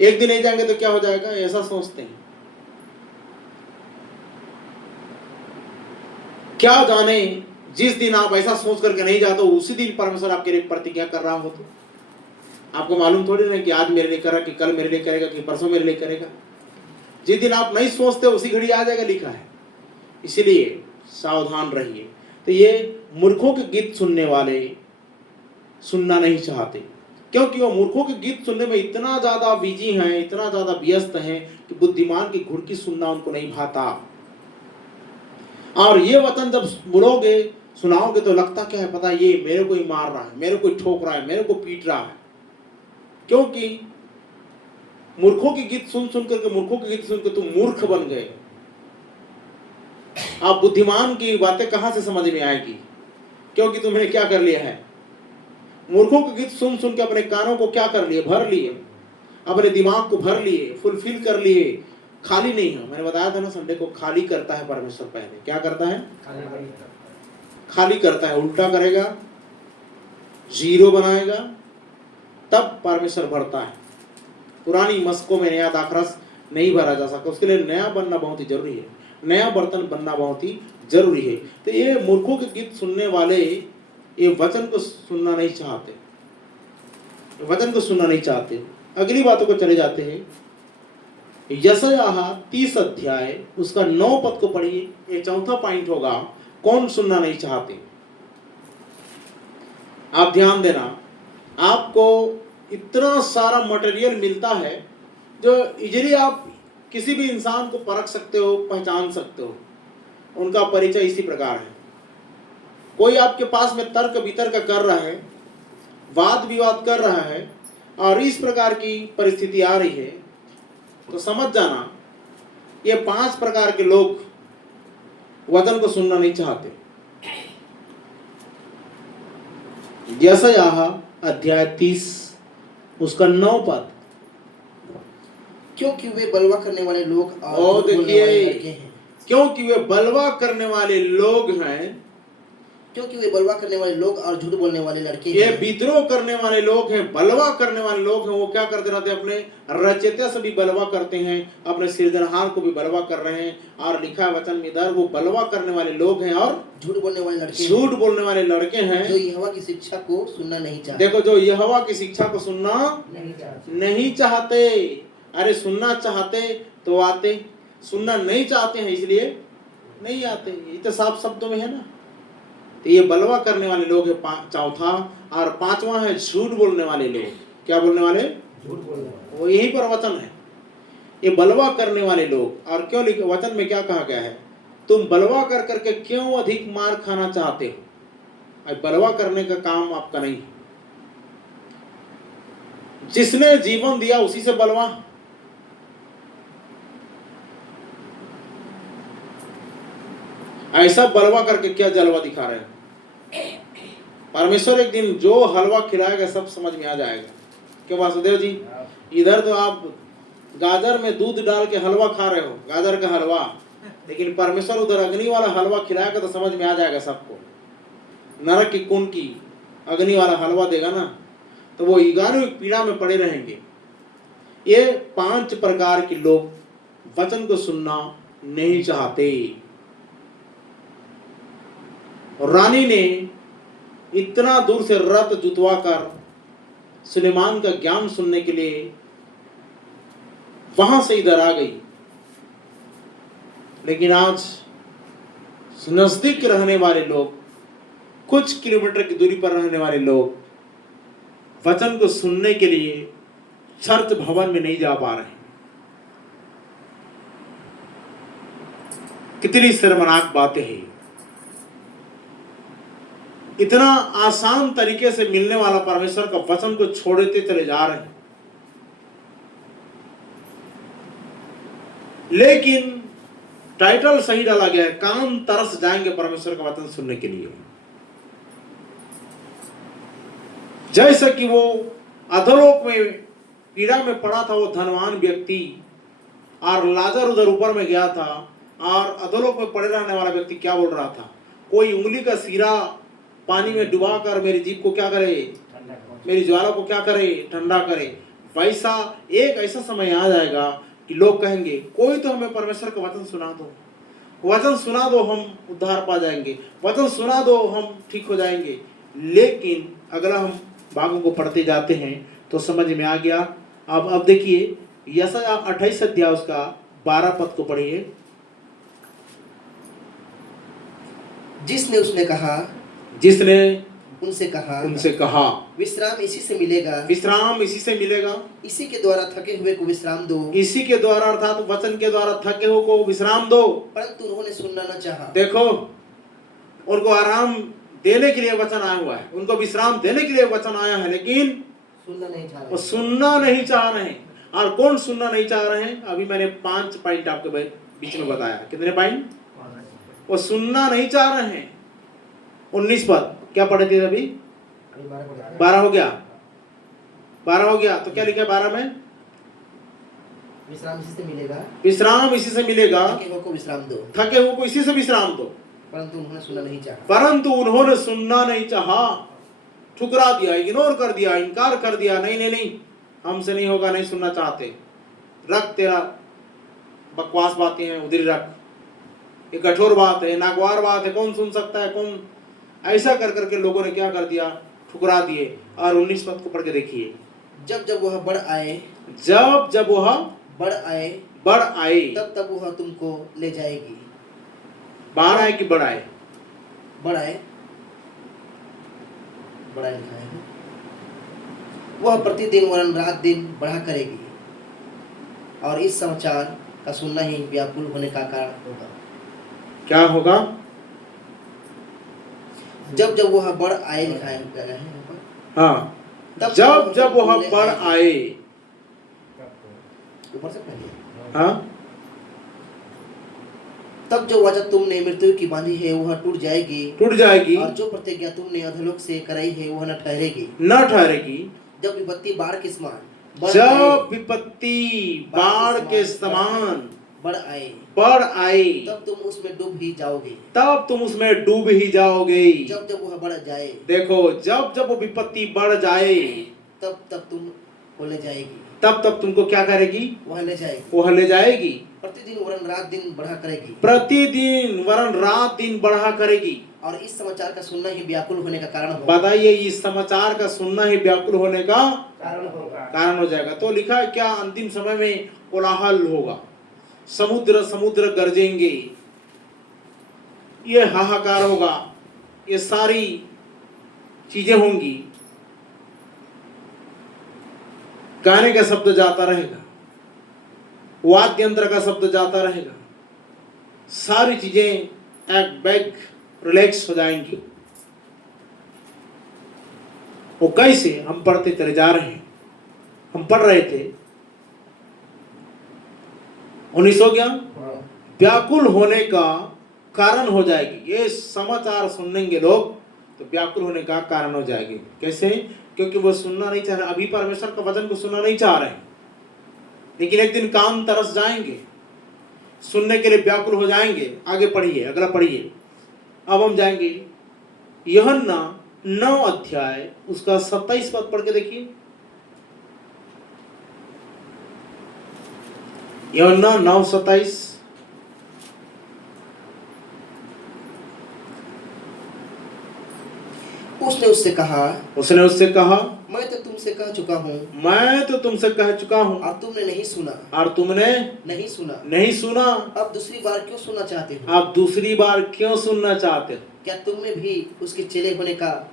एक दिन नहीं जाएंगे तो क्या हो जाएगा, ऐसा सोचते हैं। क्या जाने जिस दिन आप ऐसा सोच करके नहीं जाते हो उसी दिन परमेश्वर आपके लिए प्रतिज्ञा कर रहा हो। तो आपको मालूम थोड़ी ना कि आज मेरे लिए करा, कि कल मेरे लिए करेगा, कि परसों मेरे लिए करेगा। जिस दिन आप नहीं सोचते उसी घड़ी आ जाएगा, लिखा है। इसीलिए सावधान रहिए। तो ये मूर्खों के गीत सुनने वाले सुनना नहीं चाहते, क्योंकि वो मूर्खों के गीत सुनने में इतना ज्यादा बिजी हैं, इतना ज्यादा व्यस्त हैं कि बुद्धिमान की घुड़की सुनना उनको नहीं भाता। और ये वचन जब बोलोगे, सुनाओगे, तो लगता क्या है पता, ये मेरे को ही मार रहा है, मेरे को ही ठोक रहा है, मेरे को पीट रहा है। क्योंकि मूर्खों के गीत सुन सुन करके, मूर्खों के गीत सुन के तुम मूर्ख बन गए। आप बुद्धिमान की बातें कहां से समझ में आएगी, क्योंकि तुमने क्या कर लिया है, मूर्खों के गीत सुन सुन के अपने कानों को क्या कर लिए, भर लिए, अपने दिमाग को भर लिए, फुलफिल कर लिए। खाली नहीं है। मैंने बताया था ना संडे को, खाली करता है परमेश्वर। पहले क्या करता है, खाली करता है, उल्टा करेगा, जीरो बनाएगा, तब परमेश्वर भरता है। पुरानी मस्कों में नया दाखरस नहीं भरा जा सकता, उसके लिए नया बनना बहुत ही जरूरी है, नया बर्तन बनना बहुत ही जरूरी है। तो ये मूर्खों के गीत सुनने वाले ये वचन को सुनना नहीं चाहते, वचन को सुनना नहीं चाहते। अगली बातों को चले जाते हैं। यशायाह 30 अध्याय उसका 9 पद को पढ़िए। ये चौथा पॉइंट होगा, कौन सुनना नहीं चाहते। आप ध्यान देना, आपको इतना सारा मटेरियल मिलता है जो इजीली आप किसी भी इंसान को परख सकते हो, पहचान सकते हो। उनका परिचय इसी प्रकार है। कोई आपके पास में तर्क वितर्क कर रहा है, वाद विवाद कर रहा है, और इस प्रकार की परिस्थिति आ रही है, तो समझ जाना ये 5 प्रकार के लोग वचन को सुनना नहीं चाहते। यशायाह अध्याय 30 उसका 9 पद। क्योंकि वे बलवा करने वाले लोग और झूठ बोलने वाले लड़के देखिए, हैं। क्योंकि वे बलवा करने वाले लोग हैं, क्योंकि वे बलवा करने वाले लोग और झूठ बोलने वाले लड़के ये हैं। विद्रोह करने वाले लोग हैं, बलवा करने वाले लोग हैं। वो क्या करते रहते हैं, अपने रचयिता से भी बलवा करते हैं, अपने सृजनहार को भी बलवा कर रहे हैं। और लिखा है वचन में इधर, वो बलवा करने वाले लोग हैं और झूठ बोलने वाले लड़के हैं, झूठ बोलने वाले लड़के हैं, जो यहोवा की शिक्षा को सुनना नहीं चाहते। देखो, जो यहोवा की शिक्षा को सुनना नहीं चाहते। अरे सुनना चाहते तो आते, सुनना नहीं चाहते हैं इसलिए नहीं आते। ये तो साफ शब्दों में है ना। तो ये बलवा करने वाले लोग है चौथा। और 5वां है झूठ बोलने वाले लोग। क्या बोलने वाले, झूठ बोल रहे हैं। वो यही पर वचन है, ये बलवा करने वाले लोग। और क्यों लिखा वचन में, क्या कहा गया है, तुम बलवा कर करके क्यों अधिक मार खाना चाहते हो। अब बलवा करने का काम आपका नहीं है। जिसने जीवन दिया उसी से बलवा। ऐसा बलवा करके क्या जलवा दिखा रहे हैं। परमेश्वर एक दिन जो हलवा खिलाएगा सब समझ में आ जाएगा। क्यों वासुदेव जी, इधर तो आप गाजर में दूध डाल के हलवा खा रहे हो, गाजर का हलवा, लेकिन परमेश्वर उधर अग्नि वाला हलवा खिलाएगा तो समझ में आ जाएगा सबको। नरक की कुंड की अग्नि वाला हलवा देगा ना, तो वो 11वीं पीड़ा में पड़े रहेंगे। ये 5 प्रकार के लोग वचन को सुनना नहीं चाहते। रानी ने इतना दूर से रथ जुतवा कर सुलेमान का ज्ञान सुनने के लिए वहां से इधर आ गई, लेकिन आज नजदीक रहने वाले लोग, कुछ किलोमीटर की दूरी पर रहने वाले लोग वचन को सुनने के लिए चर्च भवन में नहीं जा पा रहे। कितनी शर्मनाक बातें हैं। इतना आसान तरीके से मिलने वाला परमेश्वर का वचन को छोड़ते चले जा रहे हैं। लेकिन टाइटल सही डाला गया है, कान तरस जाएंगे परमेश्वर का वचन सुनने के लिए। जैसे कि वो अधोलोक में पीड़ा में पड़ा था वो धनवान व्यक्ति, और लाजर उधर ऊपर में गया था, और अधोलोक में पड़े रहने वाला व्यक्ति क्या बोल रहा था, कोई उंगली का सिरा पानी में डुबा कर मेरी जीभ को क्या करे, मेरी ज्वाला को क्या करे, ठंडा करे। वैसा एक ऐसा समय आ जाएगा कि लोग कहेंगे कोई तो हमें परमेश्वर का वचन सुना दो, वचन सुना दो, हम उद्धार पा जाएंगे, वचन सुना दो, हम ठीक हो जाएंगे। लेकिन अगर हम भागों को पढ़ते जाते हैं तो समझ में आ गया। अब देखिए यशायाह 28 अध्याय उसका 12 पद को पढ़िए। जिसने उनसे कहा विश्राम इसी से मिलेगा, विश्राम इसी से मिलेगा, इसी के द्वारा थके हुए को विश्राम दो, इसी के द्वारा अर्थात वचन के द्वारा थके हुए को विश्राम दो। परंतु उन्होंने सुनना न चाहा। देखो, उनको आराम देने के लिए वचन आया हुआ है, उनको विश्राम देने के लिए वचन आया है, लेकिन वो सुनना नहीं चाह रहे हैं। और कौन सुनना नहीं चाह रहे हैं? अभी मैंने 5 पॉइंट आपके बीच में बताया। कितने पॉइंट? वो सुनना नहीं चाह रहे हैं। 19 पद क्या पढ़े थे अभी? 12 हो गया, 12 हो गया। तो क्या लिखा है 12 में? विश्राम इसी से मिलेगा, विश्राम इसी से मिलेगा, थके हुए को विश्राम दो, थके हुए को इसी से विश्राम दो। परंतु उन्होंने सुनना नहीं चाहा। परंतु उन्होंने सुनना नहीं चाहा, ठुकरा दिया, इग्नोर कर दिया, इनकार कर दिया। नहीं नहीं नहीं, हमसे नहीं होगा, नहीं सुनना चाहते। रख तेरा बकवास बातें हैं उधर रख, ये कठोर बात है, नागवार बात है, कौन सुन सकता है, कौन? ऐसा कर करके लोगों ने क्या कर दिया? ठुकरा दिए। और 19 पद को पढ़ के देखिए। जब जब वह बढ़ आए, बढ़ आए, तब वह तुमको ले जाएगी। बाढ़ आए कि बढ़ आए? बढ़ आए लिखा है। वह प्रतिदिन वरन रात दिन बढ़ा करेगी, और इस समाचार का सुनना ही व्याकुल होने का कारण होगा। क्या होगा? जब वह बढ़ आए लिखा है। हाँ, जब वह बढ़ आए, ऊपर से पढ़िए। हाँ, तब जो वचन तुमने मृत्यु की बांधी है वह टूट जाएगी, और जो प्रतिज्ञा तुमने अधोलोक से कराई है वह न ठहरेगी। जब विपत्ति बाढ़ के समान बढ़ आए, तब तुम उसमें डूब ही जाओगे। जब वह बढ़ जाए, देखो, जब वो विपत्ति बढ़ जाए, तब तुम वो ले जाएगी। तब तुमको क्या करेगी? वह ले जाएगी। प्रतिदिन वरन रात दिन बढ़ा करेगी, और इस समाचार का सुनना ही व्याकुल होने का कारण होगा। बताइए, इस समाचार का सुनना ही व्याकुल होने का कारण हो जाएगा। तो लिखा है क्या? अंतिम समय में कोलाहल होगा, समुद्र गरजेंगे, ये हाहाकार होगा, ये सारी चीजें होंगी, गाने का शब्द जाता रहेगा, वाद्य यंत्र का शब्द जाता रहेगा, सारी चीजें एक बैग रिलैक्स हो जाएंगी। वो कैसे? हम पढ़ते चले जा रहे हैं, हम पढ़ रहे थे। 19 हो गया। व्याकुल होने का कारण हो जाएगी। ये समाचार सुनेंगे लोग तो व्याकुल होने का कारण हो जाएगी। कैसे? क्योंकि वो सुनना नहीं चाह रहे, अभी परमेश्वर का वचन को सुनना नहीं चाह रहे, लेकिन एक दिन कान तरस जाएंगे, सुनने के लिए व्याकुल हो जाएंगे। आगे पढ़िए, अगला पढ़िए। अब हम जाएंगे यूहन्ना 9 अध्याय उसका 27 पद पढ़ के देखिए। यूहन्ना 9:27। उसने उससे कहा मैं तो तुमसे कह चुका हूँ, और तुमने नहीं सुना। अब दूसरी बार क्यों सुनना चाहते हो? क्या तुम भी उसके चेले होने का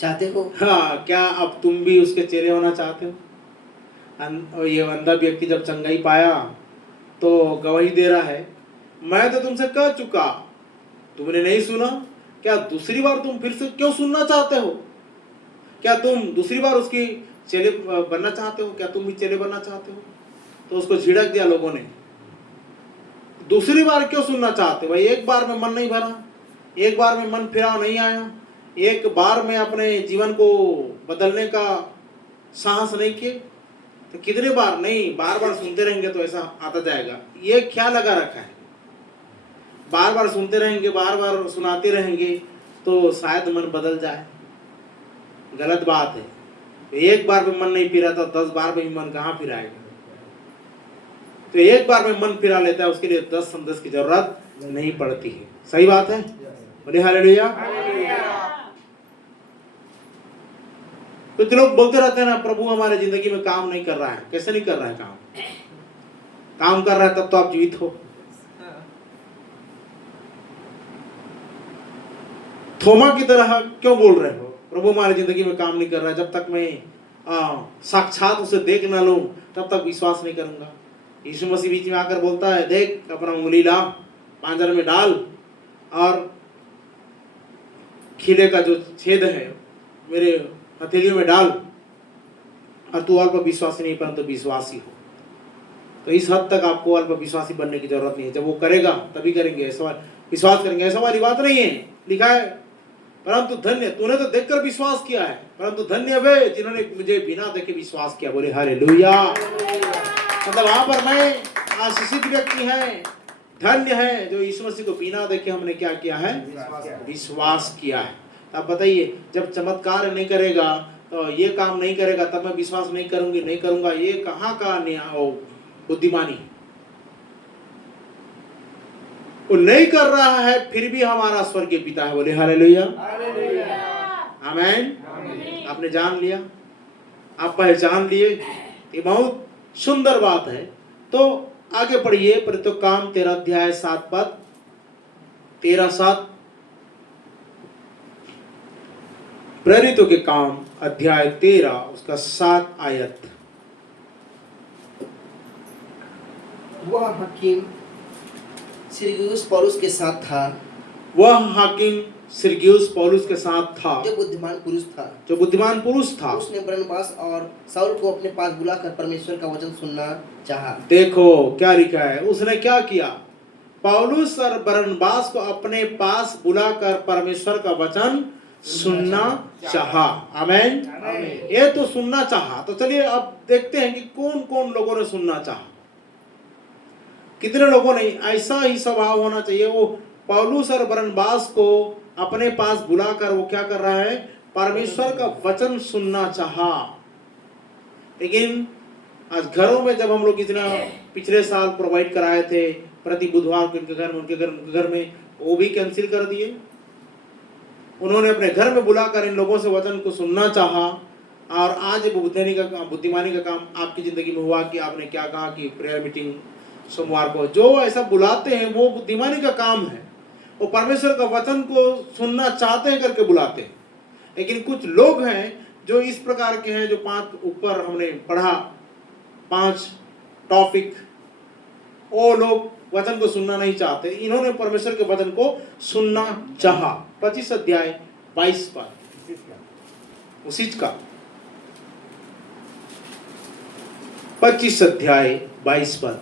चाहते हो? हाँ, क्या अब तुम भी उसके चेले होना चाहते हो? ये अंधा व्यक्ति जब चंगाई पाया तो गवाही दे रहा है, मैं तो तुमसे कह चुका, तुमने नहीं सुना। क्या दूसरी बार तुम फिर से क्यों सुनना चाहते हो? क्या तुम दूसरी बार उसकी चेले बनना चाहते हो? क्या तुम भी चेले बनना चाहते हो? तो उसको झिड़क दिया लोगों ने। दूसरी बार क्यों सुनना चाहते हो? भाई, एक बार में मन नहीं भरा, एक बार में मन फिराव नहीं आया, एक बार में अपने जीवन को बदलने का साहस नहीं किए, तो कितने बार नहीं, बार बार सुनते रहेंगे तो ऐसा आता जाएगा। ये क्या लगा रखा है? बार बार सुनते रहेंगे, बार बार सुनाते रहेंगे तो शायद मन बदल जाए। गलत बात है। एक बार में मन नहीं फिरा तो 10 बार में मन कहाँ फिराएगा। तो एक बार में मन फिरा लेता है, उसके लिए 10 संदेश की जरूरत नहीं पड़ती है। सही बात है, बोले हालेलुया। कुछ लोग बोलते रहते हैं ना, प्रभु हमारे जिंदगी में काम नहीं कर रहा है। कैसे नहीं कर रहा है काम कर रहा है तब तो आप जीवित हो। थोमा की तरह क्यों बोल रहे हो, प्रभु हमारी जिंदगी में काम नहीं कर रहा है, जब तक मैं साक्षात उसे देख ना लूं तब तक विश्वास नहीं करूंगा। यीशु मसीह बीच में आकर बोलता है, देख अपना उंगली ला, पांजर में डाल और खीले का जो छेद है मेरे हथेलियों में डाल, और तू अल्प विश्वासी नहीं परंतु विश्वासी हो। तो इस हद तक आपको अल्प विश्वासी बनने की जरूरत नहीं है। जब वो करेगा तभी करेंगे, ऐसा विश्वास करेंगे, ऐसा वाली बात नहीं है। लिखा है, परंतु धन्य, तूने तो देखकर विश्वास किया है, परंतु धन्य वे जिन्होंने मुझे बिना देखे विश्वास किया। बोले हालेलुया। मतलब वहां पर मैं आशीषित व्यक्ति है, धन्य है जो यीशु मसीह को बिना देखे हमने क्या किया है, विश्वास किया है। अब बताइए, जब चमत्कार नहीं करेगा तो ये काम नहीं करेगा तब मैं विश्वास नहीं करूंगा, ये कहाँ का बुद्धिमानी। वो नहीं कर रहा है फिर भी हमारा स्वर्गीय पिता है। बोले हालेलुया, आमीन। आपने जान लिया, आप पहचान लिए, ये बहुत सुंदर बात है। तो आगे पढ़िए, प्रत्युत्काम 13 अध्याय 7 पद, 13:7। प्रेरितों के काम अध्याय 13 उसका 7 आयत। वह हाकिम सिरगियुस पौलुस के साथ था, वह हाकिम सिरगियुस पौलुस के साथ था, जो बुद्धिमान पुरुष था। उसने बरनबास और शाऊल को अपने पास बुलाकर परमेश्वर का वचन सुनना चाहा। देखो क्या लिखा है, उसने क्या किया, पौलुस और बरनबास को अपने पास बुलाकर परमेश्वर का वचन सुनना चाहा। आमीन। ये तो सुनना चाहा। तो चलिए अब देखते हैं कि कौन कौन लोगों ने सुनना चाहा। कितने लोगों ने, ऐसा ही स्वभाव होना चाहिए। वो पौलुस और बरनबास को अपने पास बुलाकर वो क्या कर रहा है, परमेश्वर का वचन सुनना चाहा। लेकिन आज घरों में जब हम लोग इतना पिछले साल प्रोवाइड कराए थे प्रति बुधवार को उनके घर में, वो भी कैंसिल कर दिए। उन्होंने अपने घर में बुलाकर इन लोगों से वचन को सुनना चाहा। और आज बुद्धिमानी का काम आपकी जिंदगी में हुआ कि आपने क्या कहा कि प्रेयर मीटिंग सोमवार को, जो ऐसा बुलाते हैं वो बुद्धिमानी का काम है। वो परमेश्वर का वचन को सुनना चाहते हैं करके बुलाते हैं। लेकिन कुछ लोग हैं जो इस प्रकार के हैं, जो 5 ऊपर हमने पढ़ा 5 टॉपिक, वो लोग वचन को सुनना नहीं चाहते। इन्होंने परमेश्वर के वचन को सुनना चाहा। 25 अध्याय 22 पद उसी का 25 अध्याय 22 पद।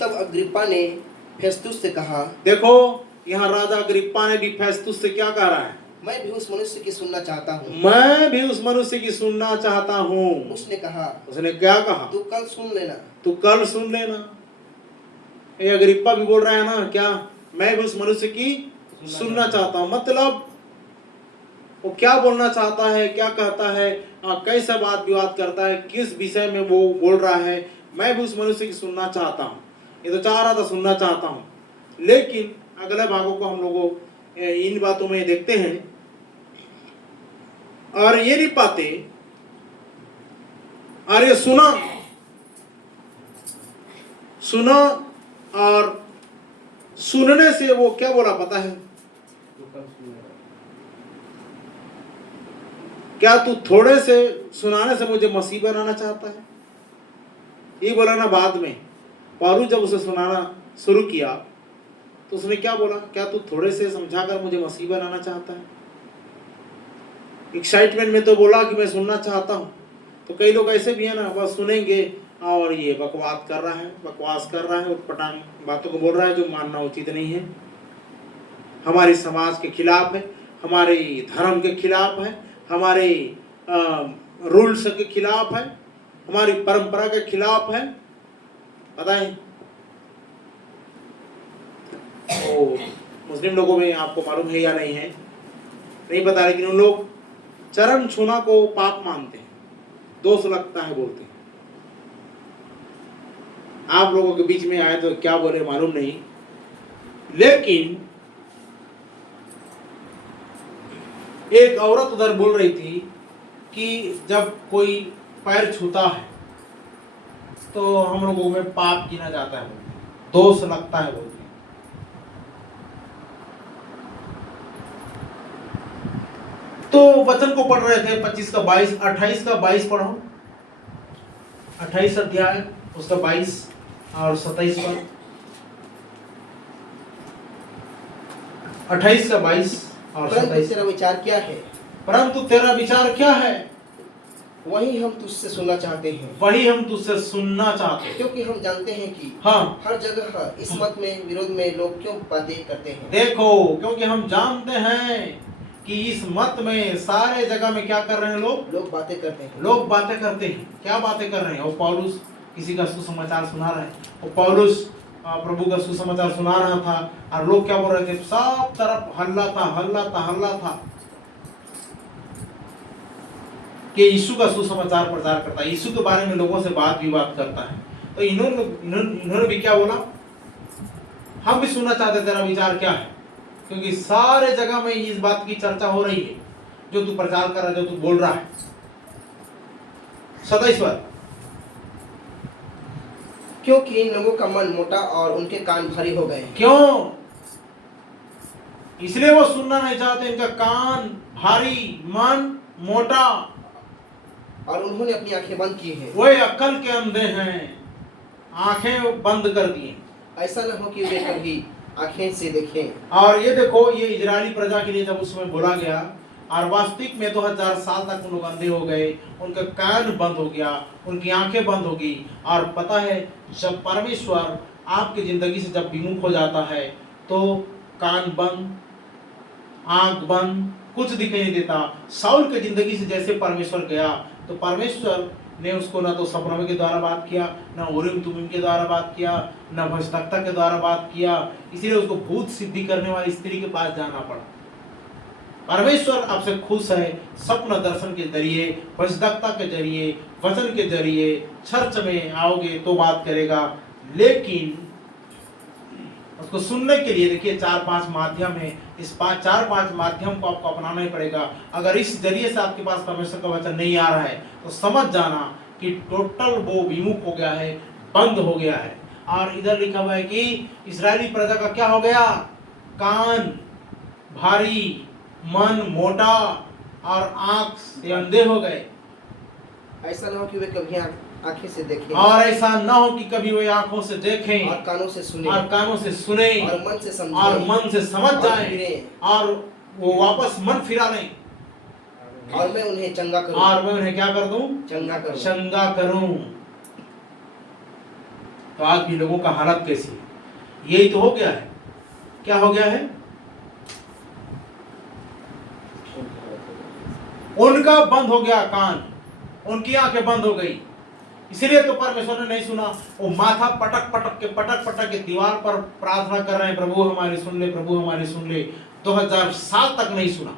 तब अग्रिप्पा ने फेस्तुस से कहा, देखो यहाँ राजा अग्रिप्पा ने भी फेस्तुस से क्या कह रहा है, मैं भी उस मनुष्य की सुनना चाहता हूँ। मैं भी उस मनुष्य की सुनना चाहता हूँ। उसने क्या कहा, तू कल सुन लेना। ये अग्रिप्पा भी बोल रहा है ना, क्या मैं भी उस मनुष्य की सुनना चाहता हूँ। मतलब वो क्या बोलना चाहता है, क्या कहता है, कैसा बात विवाद करता है, किस विषय में वो बोल रहा है, मैं भी उस मनुष्य की सुनना चाहता हूँ। ये तो चाह रहा था सुनना चाहता हूँ। लेकिन अगले भागों को हम लोगों इन बातों में देखते हैं और ये नहीं पाते। अरे सुना और सुनने से वो क्या बोला पता है, क्या तू थोड़े से सुनाने से मुझे मसीह बनाना चाहता है, ये बोला ना। बाद में पौलुस जब उसे सुनाना शुरू किया तो उसने क्या बोला, क्या तू थोड़े से समझाकर मुझे मसीह बनाना चाहता है। एक्साइटमेंट में तो बोला कि मैं सुनना चाहता हूँ। तो कई लोग ऐसे भी है ना, बस सुनेंगे और ये बकवास कर रहा है, उटपटांग बातों को बोल रहा है जो मानना उचित नहीं है, हमारे समाज के खिलाफ है, हमारे धर्म के खिलाफ है, हमारे रूल्स के खिलाफ है, हमारी परंपरा के खिलाफ है। पता है तो मुस्लिम लोगों में आपको मालूम है या नहीं है नहीं पता, लेकिन उन लोग चरण छूना को पाप मानते हैं। दोष लगता है बोलते हैं। आप लोगों के बीच में आए तो क्या बोले मालूम नहीं, लेकिन एक औरत उधर बोल रही थी कि जब कोई पैर छूता है तो हम लोगों में पाप गिना जाता है, दोष लगता है बोलते हैं। तो वचन को पढ़ रहे थे 25 का 22, 28 का 22 पढ़ो, 28 अध्याय उसका 22 और 27 पर, 28 का 22 और परंतु 27। तेरा विचार क्या है, परंतु तेरा विचार क्या है, वही हम तुझसे सुनना चाहते हैं, वही हम तुझसे सुनना चाहते हैं। क्योंकि हम जानते हैं कि हाँ, हर जगह इस मत में विरोध में लोग क्यों बातें करते हैं। देखो, क्योंकि हम जानते हैं कि इस मत में सारे जगह में क्या कर रहे हैं लोग बातें करते हैं। लोग बातें करते हैं। क्या बातें कर रहे हैं? वो पौलुस किसी का सुसमाचार सुना रहा है, वो पौलुस प्रभु का सुसमाचार सुना रहा था, और लोग क्या बोल रहे थे? सब तरफ हल्ला था कि यीशु का सुसमाचार प्रचार करता है, यीशु के बारे में लोगों से बात विवाद करता है। तो इन्होंने भी क्या बोला? हम भी सुनना चाहते, तेरा विचार क्या है, क्योंकि सारे जगह में इस बात की चर्चा हो रही है जो तू प्रचार कर रहा है, जो तू बोल रहा है। 27 क्योंकि लोगों का मन मोटा और उनके कान भारी हो गए। क्यों? इसलिए वो सुनना नहीं चाहते, इनका कान भारी, मन मोटा, और उन्होंने अपनी आंखें बंद की है। वे अक्ल के अंधे हैं, आंखें बंद कर दिए। ऐसा न हो कि वे कभी आंखें से देखें। और ये देखो, ये इजरायली प्रजा के लिए जब उसमें बोला गया, और वास्तविक में 2000 साल तक उन लोग अंधे हो गए, उनका कान बंद हो गया, उनकी आंखें बंद हो गई। और पता है, जब परमेश्वर आपकी जिंदगी से जब विमुख हो जाता है तो कान बंद, आंख बंद, कुछ दिखाई नहीं देता। साउल की जिंदगी से जैसे परमेश्वर गया, तो परमेश्वर ने उसको ना तो सपनों के द्वारा बात किया, ना उरीम तुमीम के द्वारा बात किया, ना भविष्यवक्ता के द्वारा बात किया। इसीलिए उसको भूत सिद्धि करने वाली स्त्री के पास जाना पड़ा। परमेश्वर आपसे खुश है सपना दर्शन के जरिए, भविष्यवक्ता के जरिए, वचन के जरिए। चर्च में आओगे तो बात करेगा, लेकिन उसको सुनने के लिए देखिए 4-5 माध्यम है। इस 4-5 माध्यम को आपको अपनाना ही पड़ेगा। अगर इस जरिए से आपके पास परमेश्वर का वचन नहीं आ रहा है तो समझ जाना कि टोटल वो विमुख हो गया है, बंद हो गया है। और इधर लिखा हुआ है कि इस्राएली प्रजा का क्या हो गया? कान भारी, मन मोटा और आंख से अंधे हो गए। ऐसा न हो कि वे कभी आंखें से देखें, और ऐसा ना हो कि कभी वे आंखों से देखें, और कानों से सुने, और कानों से सुने, और मन से समझें, और मन से समझ और जाएं, फिरें, और वो वापस मन फिरा लें, और मैं उन्हें चंगा करूं। और मैं उन्हें क्या कर दूं? चंगा करूं। चंगा करूं। तो आज भी लोगों का हालत कैसी है? यही तो हो गया है। क्या हो गया है? उनका बंद हो गया कान, उनकी आंखें बंद हो गई। इसलिए तो परमेश्वर ने नहीं सुना। वो माथा पटक पटक के दीवार पर प्रार्थना कर रहे हैं, प्रभु हमारी सुन ले, प्रभु हमारी सुन ले। 2000 साल तक नहीं सुना।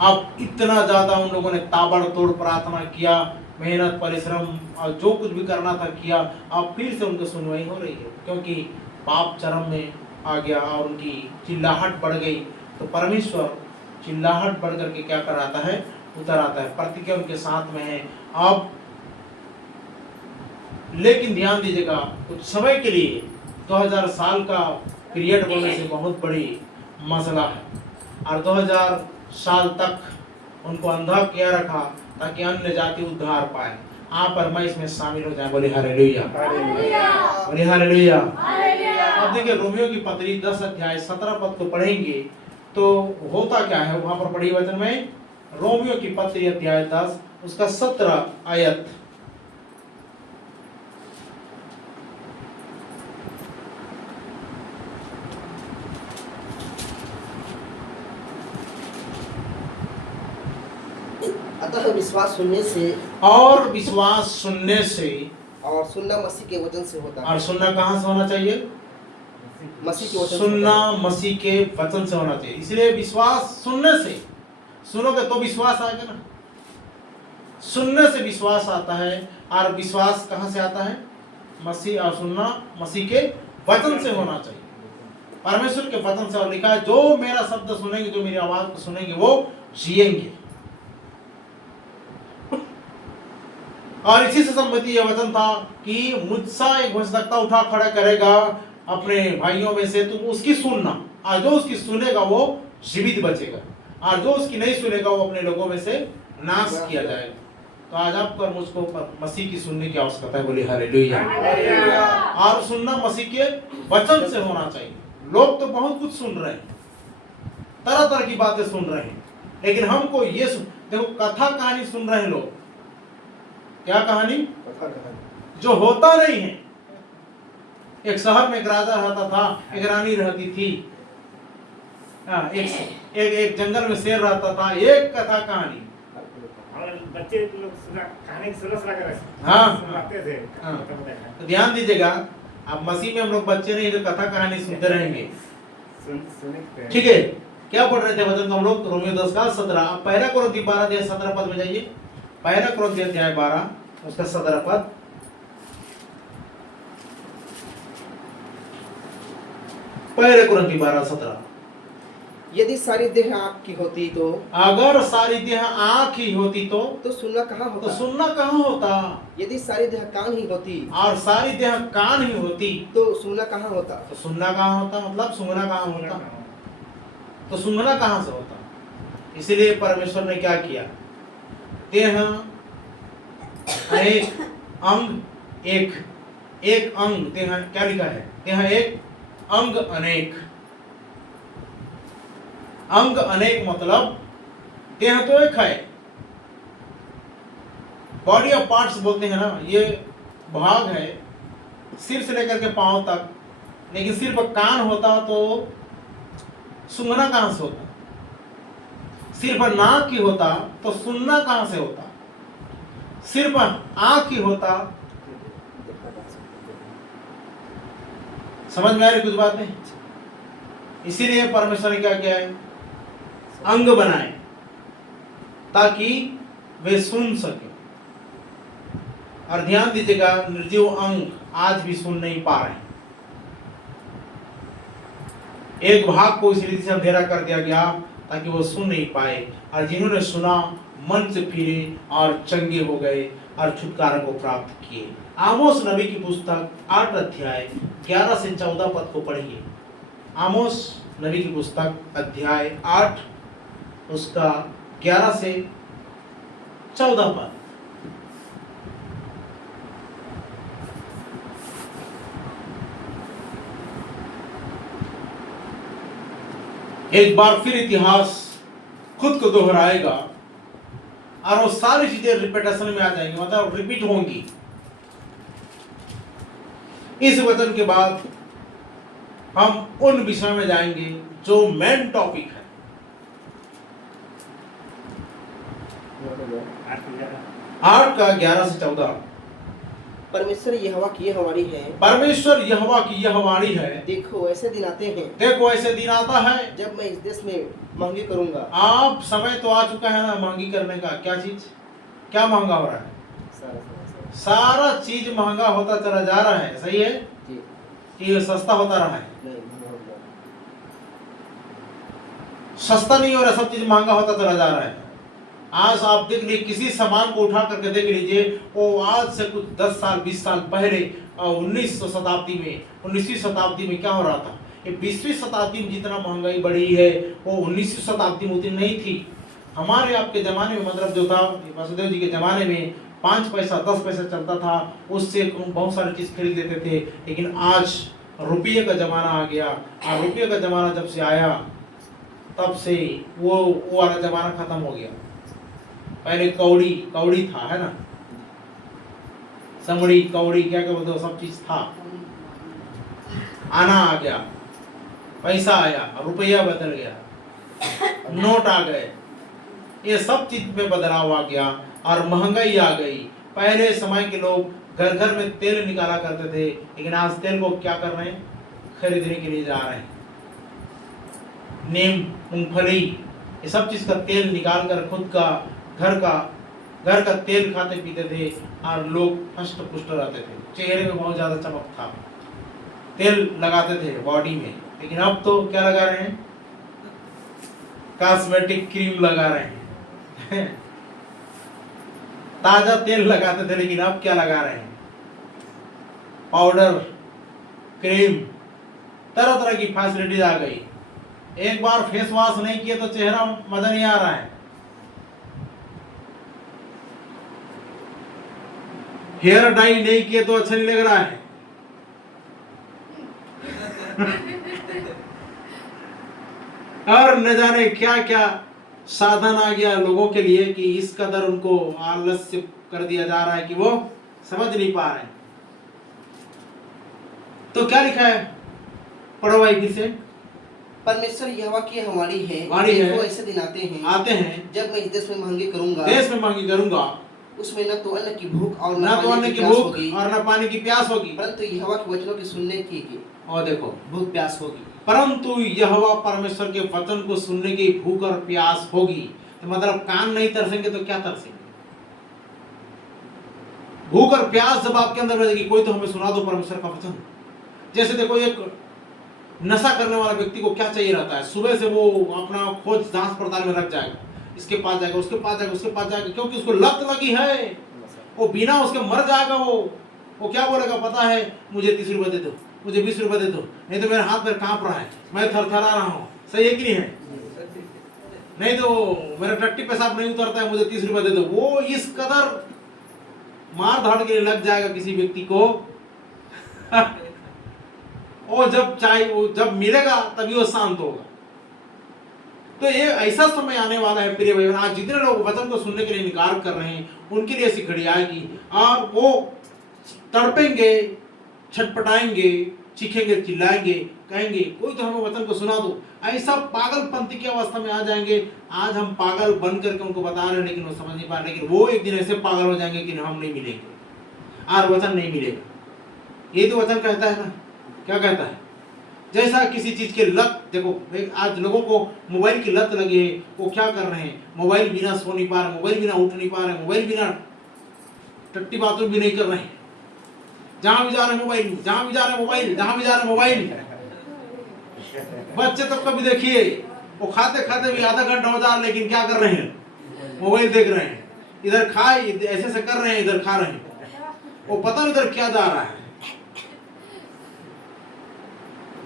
अब इतना ज्यादा उन लोगों ने ताबड़तोड़ प्रार्थना किया, मेहनत परिश्रम और जो कुछ भी करना था किया। अब फिर से उनको सुनवाई हो रही है, क्योंकि पाप चरम में आ गया और उनकी चिल्लाहट बढ़ गई। तो परमेश्वर चिल्लाहट बढ़ करके क्या कराता है? उतर आता है। प्रतिज्ञा उनके साथ में है। अब लेकिन ध्यान दीजिएगा, कुछ समय के लिए 2000 साल का पीरियड बोलने से बहुत बड़ी मसला है। और 2000 साल तक उनको अंधा किया रखा ताकि अन्य जाति उद्धार पाए। आप और मैं इसमें शामिल हो जाए। बोले हालेलुया, बोले हालेलुया। अब देखिए, रोमियो की पत्री 10 अध्याय 17 पद को पढ़ेंगे तो होता क्या है वहां पर पढ़ी वचन में। रोमियो की पत्री अध्याय 10 उसका 17 आयत। अतः विश्वास सुनने से, और विश्वास सुनने से, और सुनना मसीह के वचन से होता है। और सुनना कहाँ से होना चाहिए? मसीह के वचन से सुनना होता है। मसीह के वचन से होना चाहिए। इसलिए विश्वास सुनने से, सुनोगे तो विश्वास आएगा ना। सुनने से विश्वास आता है, और विश्वास कहाँ से आता है? मसीह, और सुनना मसीह के वचन से होना चाहिए, परमेश्वर के वचन से। और लिखा है जो मेरा शब्द सुनेंगे, जो मेरी आवाज को सुनेंगे, वो जिएंगे। और इसी से संबंधित यह वचन था कि मुझसा एक भविष्यवक्ता उठा खड़ा करेगा अपने भाइयों में से, तुम उसकी सुनना, और जो उसकी सुनेगा वो जीवित बचेगा, और जो उसकी नहीं सुनेगा वो अपने लोगों में से नाश किया जाएगा। तो आज आपको और मुझको मसीह की सुनने की आवश्यकता है, बोले हालेलुया। और सुनना मसीह के वचन से होना चाहिए। लोग तो बहुत कुछ सुन रहे हैं, तरह तरह की बातें सुन रहे हैं, लेकिन हमको ये देखो, कथा कहानी सुन रहे हैं लोग। क्या कहानी? जो होता नहीं है। एक शहर में एक राजा रहता था, एक रानी रहती थी, एक जंगल में शेर रहता था। एक कथा कहानी, और बच्चे लोग कहानी सुना कर सुनाते थे। तो ध्यान दीजिएगा, अब मसीह में हम लोग बच्चे नहीं, जो कथा कहानी सुनते रहेंगे। ठीक है, क्या पढ़ रहे थे वचन हम लोग? रोमियो 10 का 17। अब पहला कोरिन्थी 12 अध्याय 17 पद में जाइए। पहला कोरिन्थी अध्याय 12 उसका 17 पद। पहले कोरिन्थी 12:17। यदि सारी देह आँख की होती तो, अगर सारी देह आँख ही होती तो सुनना कहाँ तो होता? सुनना कहाँ होता? यदि सारी देह कान ही होती और सारी देह कान ही होती तो सुनना कहाँ होता? तो सुनना कहाँ होता? मतलब सूंघना कहाँ होता? तो सूंघना कहाँ से होता? इसीलिए परमेश्वर ने क्या किया? देह अनेक, अंग एक अंग। देह क्या लिखा है? देह एक, अंग अनेक। अंग अनेक मतलब देह तो एक है, बॉडी ऑफ पार्ट्स बोलते हैं ना, ये भाग है सिर से लेकर के पांव तक। लेकिन सिर्फ कान होता तो सूंघना कहां से होता? सिर्फ नाक ही होता तो सुनना कहां से होता? सिर्फ आंख ही होता। समझ में आ रही कुछ बात नहीं? इसीलिए परमेश्वर ने क्या किया है? अंग बनाए ताकि वे सुन सके। और ध्यान दीजिएगा, निर्जीव अंग आज भी सुन नहीं पा रहे हैं। एक भाग को इस रीति से अंधेरा कर दिया गया ताकि वो सुन नहीं पाए, और जिन्होंने सुना मन से फिरे और चंगे हो गए और छुटकारा को प्राप्त किए। आमोस नबी की पुस्तक 8 अध्याय 11 से 14 पद को पढ़िए। आमोस नबी की पुस्तक अध्याय 8 उसका 11 से 14 पद। एक बार फिर इतिहास खुद को दोहराएगा और वो सारी चीजें रिपीटेशन में आ जाएंगी, मतलब रिपीट होंगी। इस वचन के बाद हम उन विषय में जाएंगे जो मेन टॉपिक है। 8 का 11 से 14। परमेश्वर यहोवा की यह वाणी है, परमेश्वर यहोवा की यह वाणी है, देखो ऐसे दिन आते हैं देखो ऐसे दिन आता है जब मैं इस देश में महंगी करूंगा। आप समय तो आ चुका है ना महंगी करने का। क्या चीज, क्या महंगा हो रहा है? सारा चीज महंगा होता चला जा रहा है। सही है जी। कि सस्ता होता रहा है? नहीं, सस्ता नहीं हो रहा, सब चीज महंगा होता चला जा रहा है। आज आप देख लीजिए, किसी सामान को उठा करके देख लीजिए, वो आज से कुछ 10 साल 20 साल पहले 19वीं शताब्दी में क्या हो रहा था? ये 20वीं शताब्दी में जितना महंगाई बढ़ी है वो 19वीं शताब्दी में उतनी नहीं थी। हमारे आपके जमाने में, मतलब जो था वासुदेव जी के जमाने में 5 पैसा 10 पैसा चलता था, उससे बहुत सारी चीज खरीद लेते थे। लेकिन आज रुपये का जमाना आ गया, और रुपये का जमाना जब से आया तब से वो वाला जमाना खत्म हो गया। पहले कौड़ी था, है ना, समड़ी कौड़ी क्या बोलते हो, सब चीज था। आना आ गया, पैसा आया, रुपया बदल गया, नोट आ गए, ये सब चीज में बदलाव आ गया और महंगाई आ गई। पहले समय के लोग घर घर में तेल निकाला करते थे, लेकिन आज तेल को क्या कर रहे हैं? खरीदने के लिए जा रहे हैं। नीम, मूंगफली, ये सब चीज का तेल निकाल कर खुद का घर का तेल खाते पीते थे और लोग हष्ट पुष्ट रहते थे, चेहरे में बहुत ज्यादा चमक था, तेल लगाते थे बॉडी में। लेकिन अब तो क्या लगा रहे हैं, कॉस्मेटिक क्रीम लगा रहे हैं ताजा तेल लगाते थे लेकिन अब क्या लगा रहे हैं, पाउडर, क्रीम, तरह तरह की फैसिलिटीज आ गई। एक बार फेस वॉश नहीं किए तो चेहरा मजा नहीं आ रहा है, हेयर डाई नहीं किए तो अच्छा नहीं लग रहा है और न जाने क्या क्या साधन आ गया लोगों के लिए कि इस कदर उनको आलस्य कर दिया जा रहा है कि वो समझ नहीं पा रहे हैं। तो क्या लिखा है, पढ़ो भाई फिर से। परमेश्वर यहोवा की हमारी है, हमारी है। देखो ऐसे दिन आते हैं जब मैं इस देश में महंगी करूंगा, उसमें न तो अन्न की भूख और न तो अन्न की भूख और न पानी की प्यास होगी, परंतु यहोवा के वचनों की सुनने की और देखो भूख प्यास होगी। परंतु यहोवा परमेश्वर के वचन को सुनने की भूख और प्यास होगी। तो मतलब कान नहीं तरसेंगे तो क्या तरसेंगे, भूख और प्यास जब आपके अंदर रहेगी, कोई तो हमें सुना दो परमेश्वर का वचन। जैसे देखो एक नशा करने वाला व्यक्ति को क्या चाहिए रहता है, सुबह से वो अपना खोज जांच पड़ताल में रख जाएगा, इसके पास जाएगा, उसके पास जाएगा, उसके पास जाएगा, क्योंकि उसको लत लगी है, वो बिना उसके मर जाएगा। वो क्या बोलेगा पता है, मुझे 30 रुपए दे दो, मुझे 20 रुपए दे दो, नहीं तो मेरे हाथ पैर कांप रहा है, मैं थरथरा रहा हूँ। सही है कि नहीं है, नहीं तो मेरा टट्टी पेशाब नहीं उतरता है, मुझे 30 रुपए दे दो। वो इस कदर मार धाड़ के लिए लग जाएगा किसी व्यक्ति को और जब मिलेगा तभी वो शांत होगा। तो ये ऐसा समय आने वाला है प्रिय भाई, आज जितने लोग वचन को सुनने के लिए इनकार कर रहे हैं उनके लिए ऐसी घड़ी आएगी और वो तड़पेंगे, छटपटाएंगे, चीखेंगे, चिल्लाएंगे, कहेंगे कोई तो हमें वचन को सुना दो। ऐसा पागलपंथी की अवस्था में आ जाएंगे। आज हम पागल बन करके उनको बता रहे हैं लेकिन वो समझ नहीं पा रहे, लेकिन वो एक दिन ऐसे पागल हो जाएंगे कि हम नहीं मिलेंगे और वचन नहीं मिलेगा। ये तो वचन कहता है ना, क्या कहता है, जैसा किसी चीज के लत, देखो आज लोगों को मोबाइल की लत लगी है, वो क्या कर रहे हैं, मोबाइल बिना सो नहीं पा रहे, मोबाइल बिना उठ नहीं पा रहे, मोबाइल बिना टट्टी बाथरूम भी नहीं कर रहे हैं, जहां भी जा रहे मोबाइल, जहां भी जा रहे मोबाइल, जहां भी जा रहे मोबाइल। बच्चे तो कभी देखिए वो खाते खाते भी आधा घंटा हो जा, लेकिन क्या कर रहे हैं, मोबाइल देख रहे हैं, इधर खाए ऐसे से कर रहे हैं, इधर खा रहे हैं, वो पता नहीं इधर क्या जा रहा है।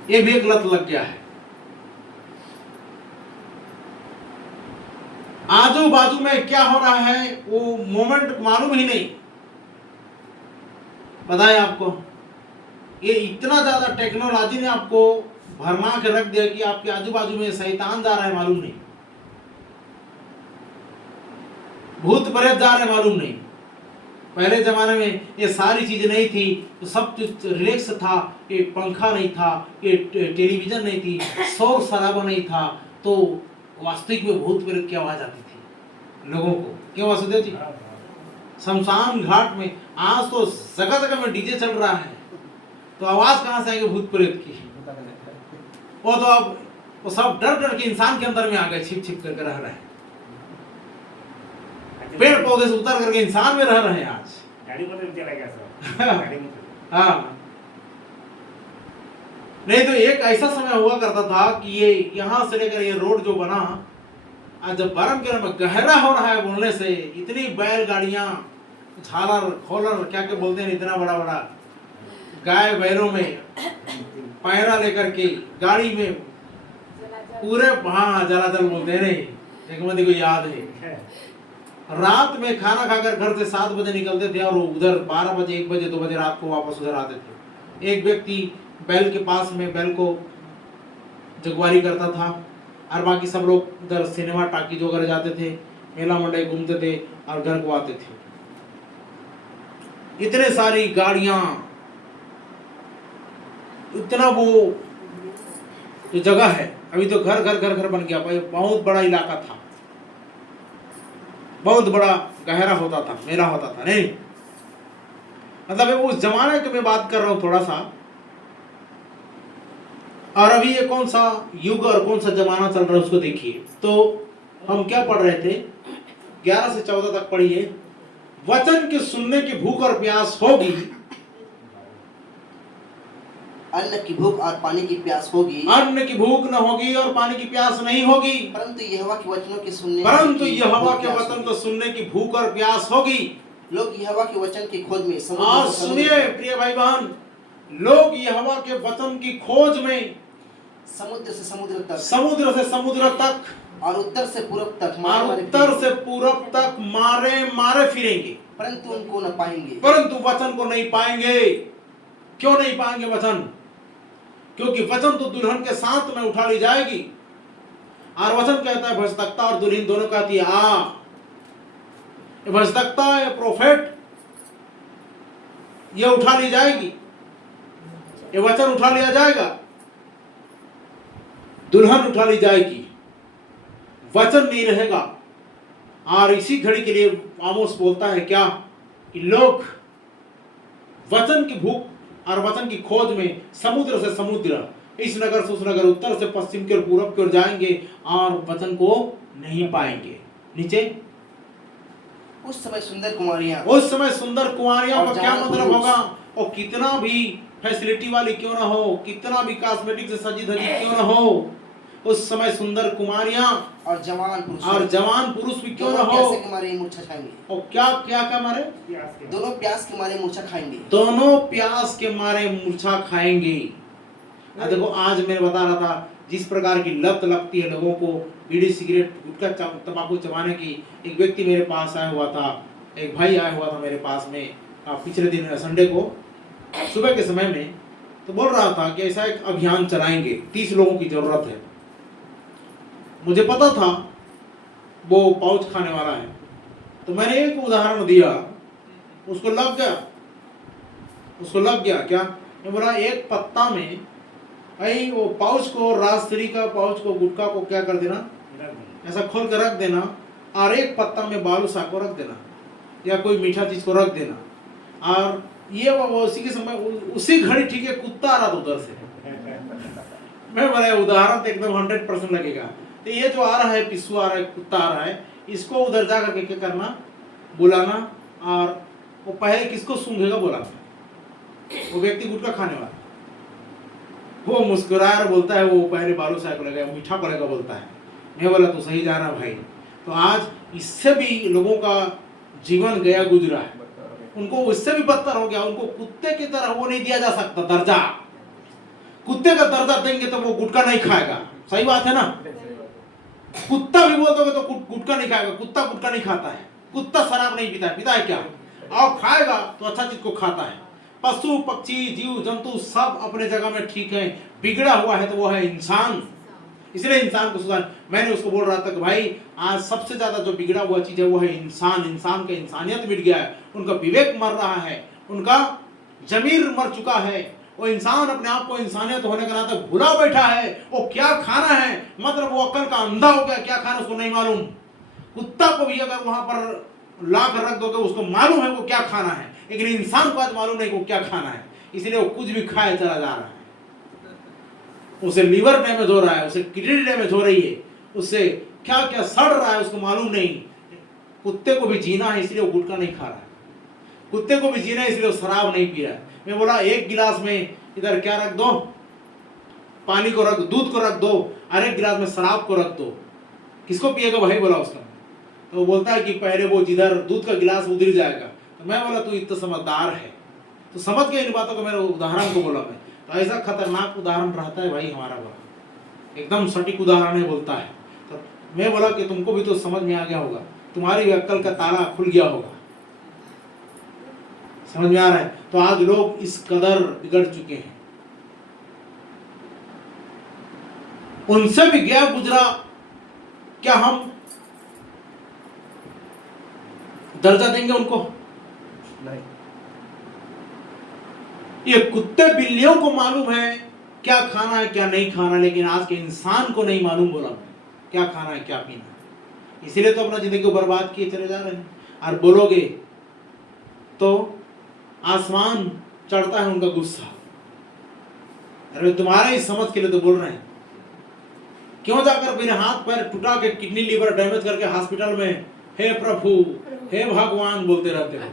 ये भी एक लत लग गया है। आजू बाजू में क्या हो रहा है वो मोमेंट मालूम ही नहीं। बताए आपको, ये इतना ज्यादा टेक्नोलॉजी ने आपको भरमा के रख दिया कि आपके आजू बाजू में शैतान जा रहा है मालूम नहीं, भूत प्रेत जा रहे हैं मालूम नहीं। पहले जमाने में ये सारी चीजें नहीं थी तो सब कुछ रिलैक्स था, ये पंखा नहीं था, ये टेलीविजन नहीं थी, शोर शराबा नहीं था, तो वास्तविक में भूत प्रेत की आवाज आती थी लोगों को। क्यों वासुदेव जी, शमशान घाट में आज तो जगह जगह में डीजे चल रहा है, तो आवाज कहां से आएगी भूत प्रेत की। वो तो अब वो सब डर डर के इंसान के अंदर में आ गए, छिप छिप करके रह रहे हैं, पेड़ पौधे से उतर करके इंसान में रह रहे हैं आज। गाड़ी में चला गया सब। हाँ, नहीं तो एक ऐसा समय हुआ करता था कि ये यहाँ से लेकर ये रोड जो बना, आज जब बरम के में गहरा हो रहा है बोलने से, इतनी बैलगाड़ियां, झालर खोलर क्या क्या बोलते हैं, इतना बड़ा बड़ा गाय बैलों में पैरा लेकर के गाड़ी में पूरे, हाँ जलाजल बोलते हैं, नहीं एक बंदे को याद है, रात में खाना खाकर घर से 7 बजे निकलते थे और उधर 12 बजे 1 बजे 2 बजे रात को वापस उधर आते थे। एक व्यक्ति बैल के पास में बैल को जगवारी करता था और बाकी सब लोग उधर सिनेमा टाकीज वगैरह जाते थे, मेला मंडई घूमते थे और घर को आते थे। इतने सारी गाड़ियां, इतना वो जो जगह है, अभी तो घर घर घर घर बन गया, बहुत बड़ा इलाका था, बहुत बड़ा गहरा होता था, मेला होता था। नहीं मतलब उस जमाने की मैं बात कर रहा हूं थोड़ा सा, और अभी ये कौन सा युग और कौन सा जमाना चल रहा है उसको देखिए। तो हम क्या पढ़ रहे थे? 11 से 14 तक पढ़िए। वचन के सुनने की भूख और प्यास होगी, अन्न की भूख और पानी की प्यास होगी, अन्न की भूख न होगी और पानी की प्यास नहीं होगी, परंतु यहोवा के वचनों के सुनने परंतु की यहोवा भूख के प्यास वचन होगी। को सुनने की भूख और प्यास होगी। लोग यहोवा के वचन की खोज में समुद्र आज से समुद्र सुनिए तक, प्रिय भाई बहन, लोग यहोवा के वचन की खोज में समुद्र से समुद्र तक समुद्र से समुद्र तक और उत्तर से पूर्व तक और मारे उत्तर फिरेंगे, से पूरब तक मारे मारे फिरेंगे, परंतु उनको न पाएंगे। परंतु वचन को नहीं पाएंगे। क्यों नहीं पाएंगे वचन? क्योंकि वचन तो दुल्हन के साथ में उठा ली जाएगी, और वचन कहता है भजतकता और दुल्हन दोनों कहती है आ। ये भजतकता है, प्रोफेट, ये उठा ली जाएगी, ये वचन उठा लिया जाएगा, दुल्हन उठा ली जाएगी, वचन नहीं रहेगा। और इसी घड़ी के लिए आमोस बोलता है क्या कि लोग वचन की भूख और वचन की खोज में समुद्र से समुद्र, इस नगर से उस नगर, उत्तर से पश्चिम की ओर, पूरब की ओर जाएंगे और वचन को नहीं पाएंगे। नीचे, उस समय सुंदर कुमारियां, उस समय सुंदर कुंवारियों का और क्या जवान मतलब पुरुष, होगा? और कितना भी फैसिलिटी वाली क्यों ना हो, कितना भी कॉस्मेटिक से सजी धजी क्यों ना हो, उस समय सुंदर कुमारियां और जवान पुरुष, और जवान पुरुष भी क्यों ना दोनों हो, प्यासे के मारे मूर्छा खाएंगे। और क्या क्या क्या मारे? प्यास के दोनों प्यास के मारे मूर्छा खाएंगे। दोनों प्यास के मारे मूर्छा खाएंगे। देखो, आज मैं बता रहा था, जिस प्रकार की लत लगती है लोगों को बीड़ी सिगरेट गुटखा तंबाकू चबाने की। एक व्यक्ति मेरे पास आया हुआ था, एक भाई आया हुआ था मेरे पास में पिछले दिन संडे को सुबह के समय में, तो बोल रहा था कि ऐसा एक अभियान चलाएंगे, 30 लोगों की जरूरत है। मुझे पता था वो पाउच खाने वाला है, तो मैंने एक उदाहरण दिया, उसको लग गया क्या? मैं बोला एक पत्ता में आई वो पाउच को, राजश्री का पाउच को, गुटखा को क्या कर देना, ऐसा खोल कर रख देना, और एक पत्ता में बालूशाह को रख देना या कोई मीठा चीज को रख देना, और ये वो उसी के समय उसी घड़ी ठीक है कुत्ता आ रहा था उधर से। मैं बोला उदाहरण तो एकदम 100% लगेगा। तो ये जो आ रहा है, पिस्सू आ रहा है, कुत्ता आ रहा है, इसको उधर जा करके क्या करना, बुलाना, और वो पहले किसको सूंघेगा बुलाना, वो व्यक्ति गुटखा खाने वाला, वो मुस्कुराया और बोलता है वो पहले बालूशाह को लगेगा, मीठा पड़ेगा बोलता है। मैं बोला तो सही जाना भाई। तो आज इससे भी लोगों का जीवन गया गुजरा है, उनको उससे भी बदतर हो गया। उनको कुत्ते की तरह वो नहीं दिया जा सकता दर्जा। कुत्ते का दर्जा देंगे तो वो गुटखा नहीं खाएगा, सही बात है ना? कुत्ता भी बोल दोगे तो गुटखा नहीं खाएगा, कुत्ता गुटखा नहीं खाता है, कुत्ता शराब नहीं पीता है, पीता है क्या? और खाएगा तो अच्छा चीज को खाता है। पशु पक्षी जीव जंतु सब अपने जगह में ठीक है, बिगड़ा हुआ है तो वो है इंसान। इसलिए इंसान को सुधार। मैंने उसको बोल रहा था कि भाई आज सबसे ज्यादा जो बिगड़ा हुआ चीज है वो है इंसान। इंसान का इंसानियत मिट गया है, उनका विवेक मर रहा है, उनका जमीर मर चुका है। वो इंसान अपने आप को इंसानियत होने के नाते भुला बैठा है। वो क्या खाना है, मतलब वो अक्ल का अंधा हो गया, क्या खाना उसको नहीं मालूम। कुत्ता को भी अगर वहां पर ला कर रख दोगे उसको मालूम है वो क्या खाना है, लेकिन इंसान को आज मालूम नहीं वो क्या खाना है, इसलिए वो कुछ भी खाए चला जा रहा है। उसे लीवर डैमेज हो रहा है, उसे किडनी डैमेज हो रही है, उससे क्या क्या सड़ रहा है उसको मालूम नहीं। कुत्ते को भी जीना है इसलिए वो गुटखा नहीं खा रहा है, कुत्ते को भी जीना है इसलिए वो शराब नहीं पी रहा है। मैं बोला एक गिलास में इधर क्या रख दो, पानी को रख, दूध को रख दो, और एक गिलास में शराब को रख दो, किसको पिएगा भाई? बोला उसका। तो वो बोलता है कि पहले वो जिधर दूध का गिलास उधर जाएगा। तो मैं बोला तू इतना समझदार है तो समझ के इन बातों को, मेरे उदाहरण को बोला मैं। तो ऐसा खतरनाक उदाहरण रहता है भाई हमारा, बोला एकदम सटीक उदाहरण है बोलता है। तो मैं बोला कि तुमको भी तो समझ में आ गया होगा, तुम्हारी अक्ल का ताला खुल गया होगा, समझ में आ रहा है? तो आज लोग इस कदर बिगड़ चुके हैं। उनसे भी गया गुजरा, क्या हम दर्जा देंगे उनको? नहीं। ये कुत्ते बिल्लियों को मालूम है क्या खाना है क्या नहीं खाना, लेकिन आज के इंसान को नहीं मालूम बोला क्या खाना है क्या पीना है। इसीलिए तो अपना जिंदगी को बर्बाद किए चले जा रहे हैं। और बोलोगे तो आसमान चढ़ता है उनका गुस्सा। अरे तुम्हारे ही समझ के लिए तो बोल रहे हैं। क्यों जाकर बिना हाथ पैर टूटा के किडनी लीवर डैमेज करके हॉस्पिटल में हे प्रभु हे भगवान बोलते रहते हो?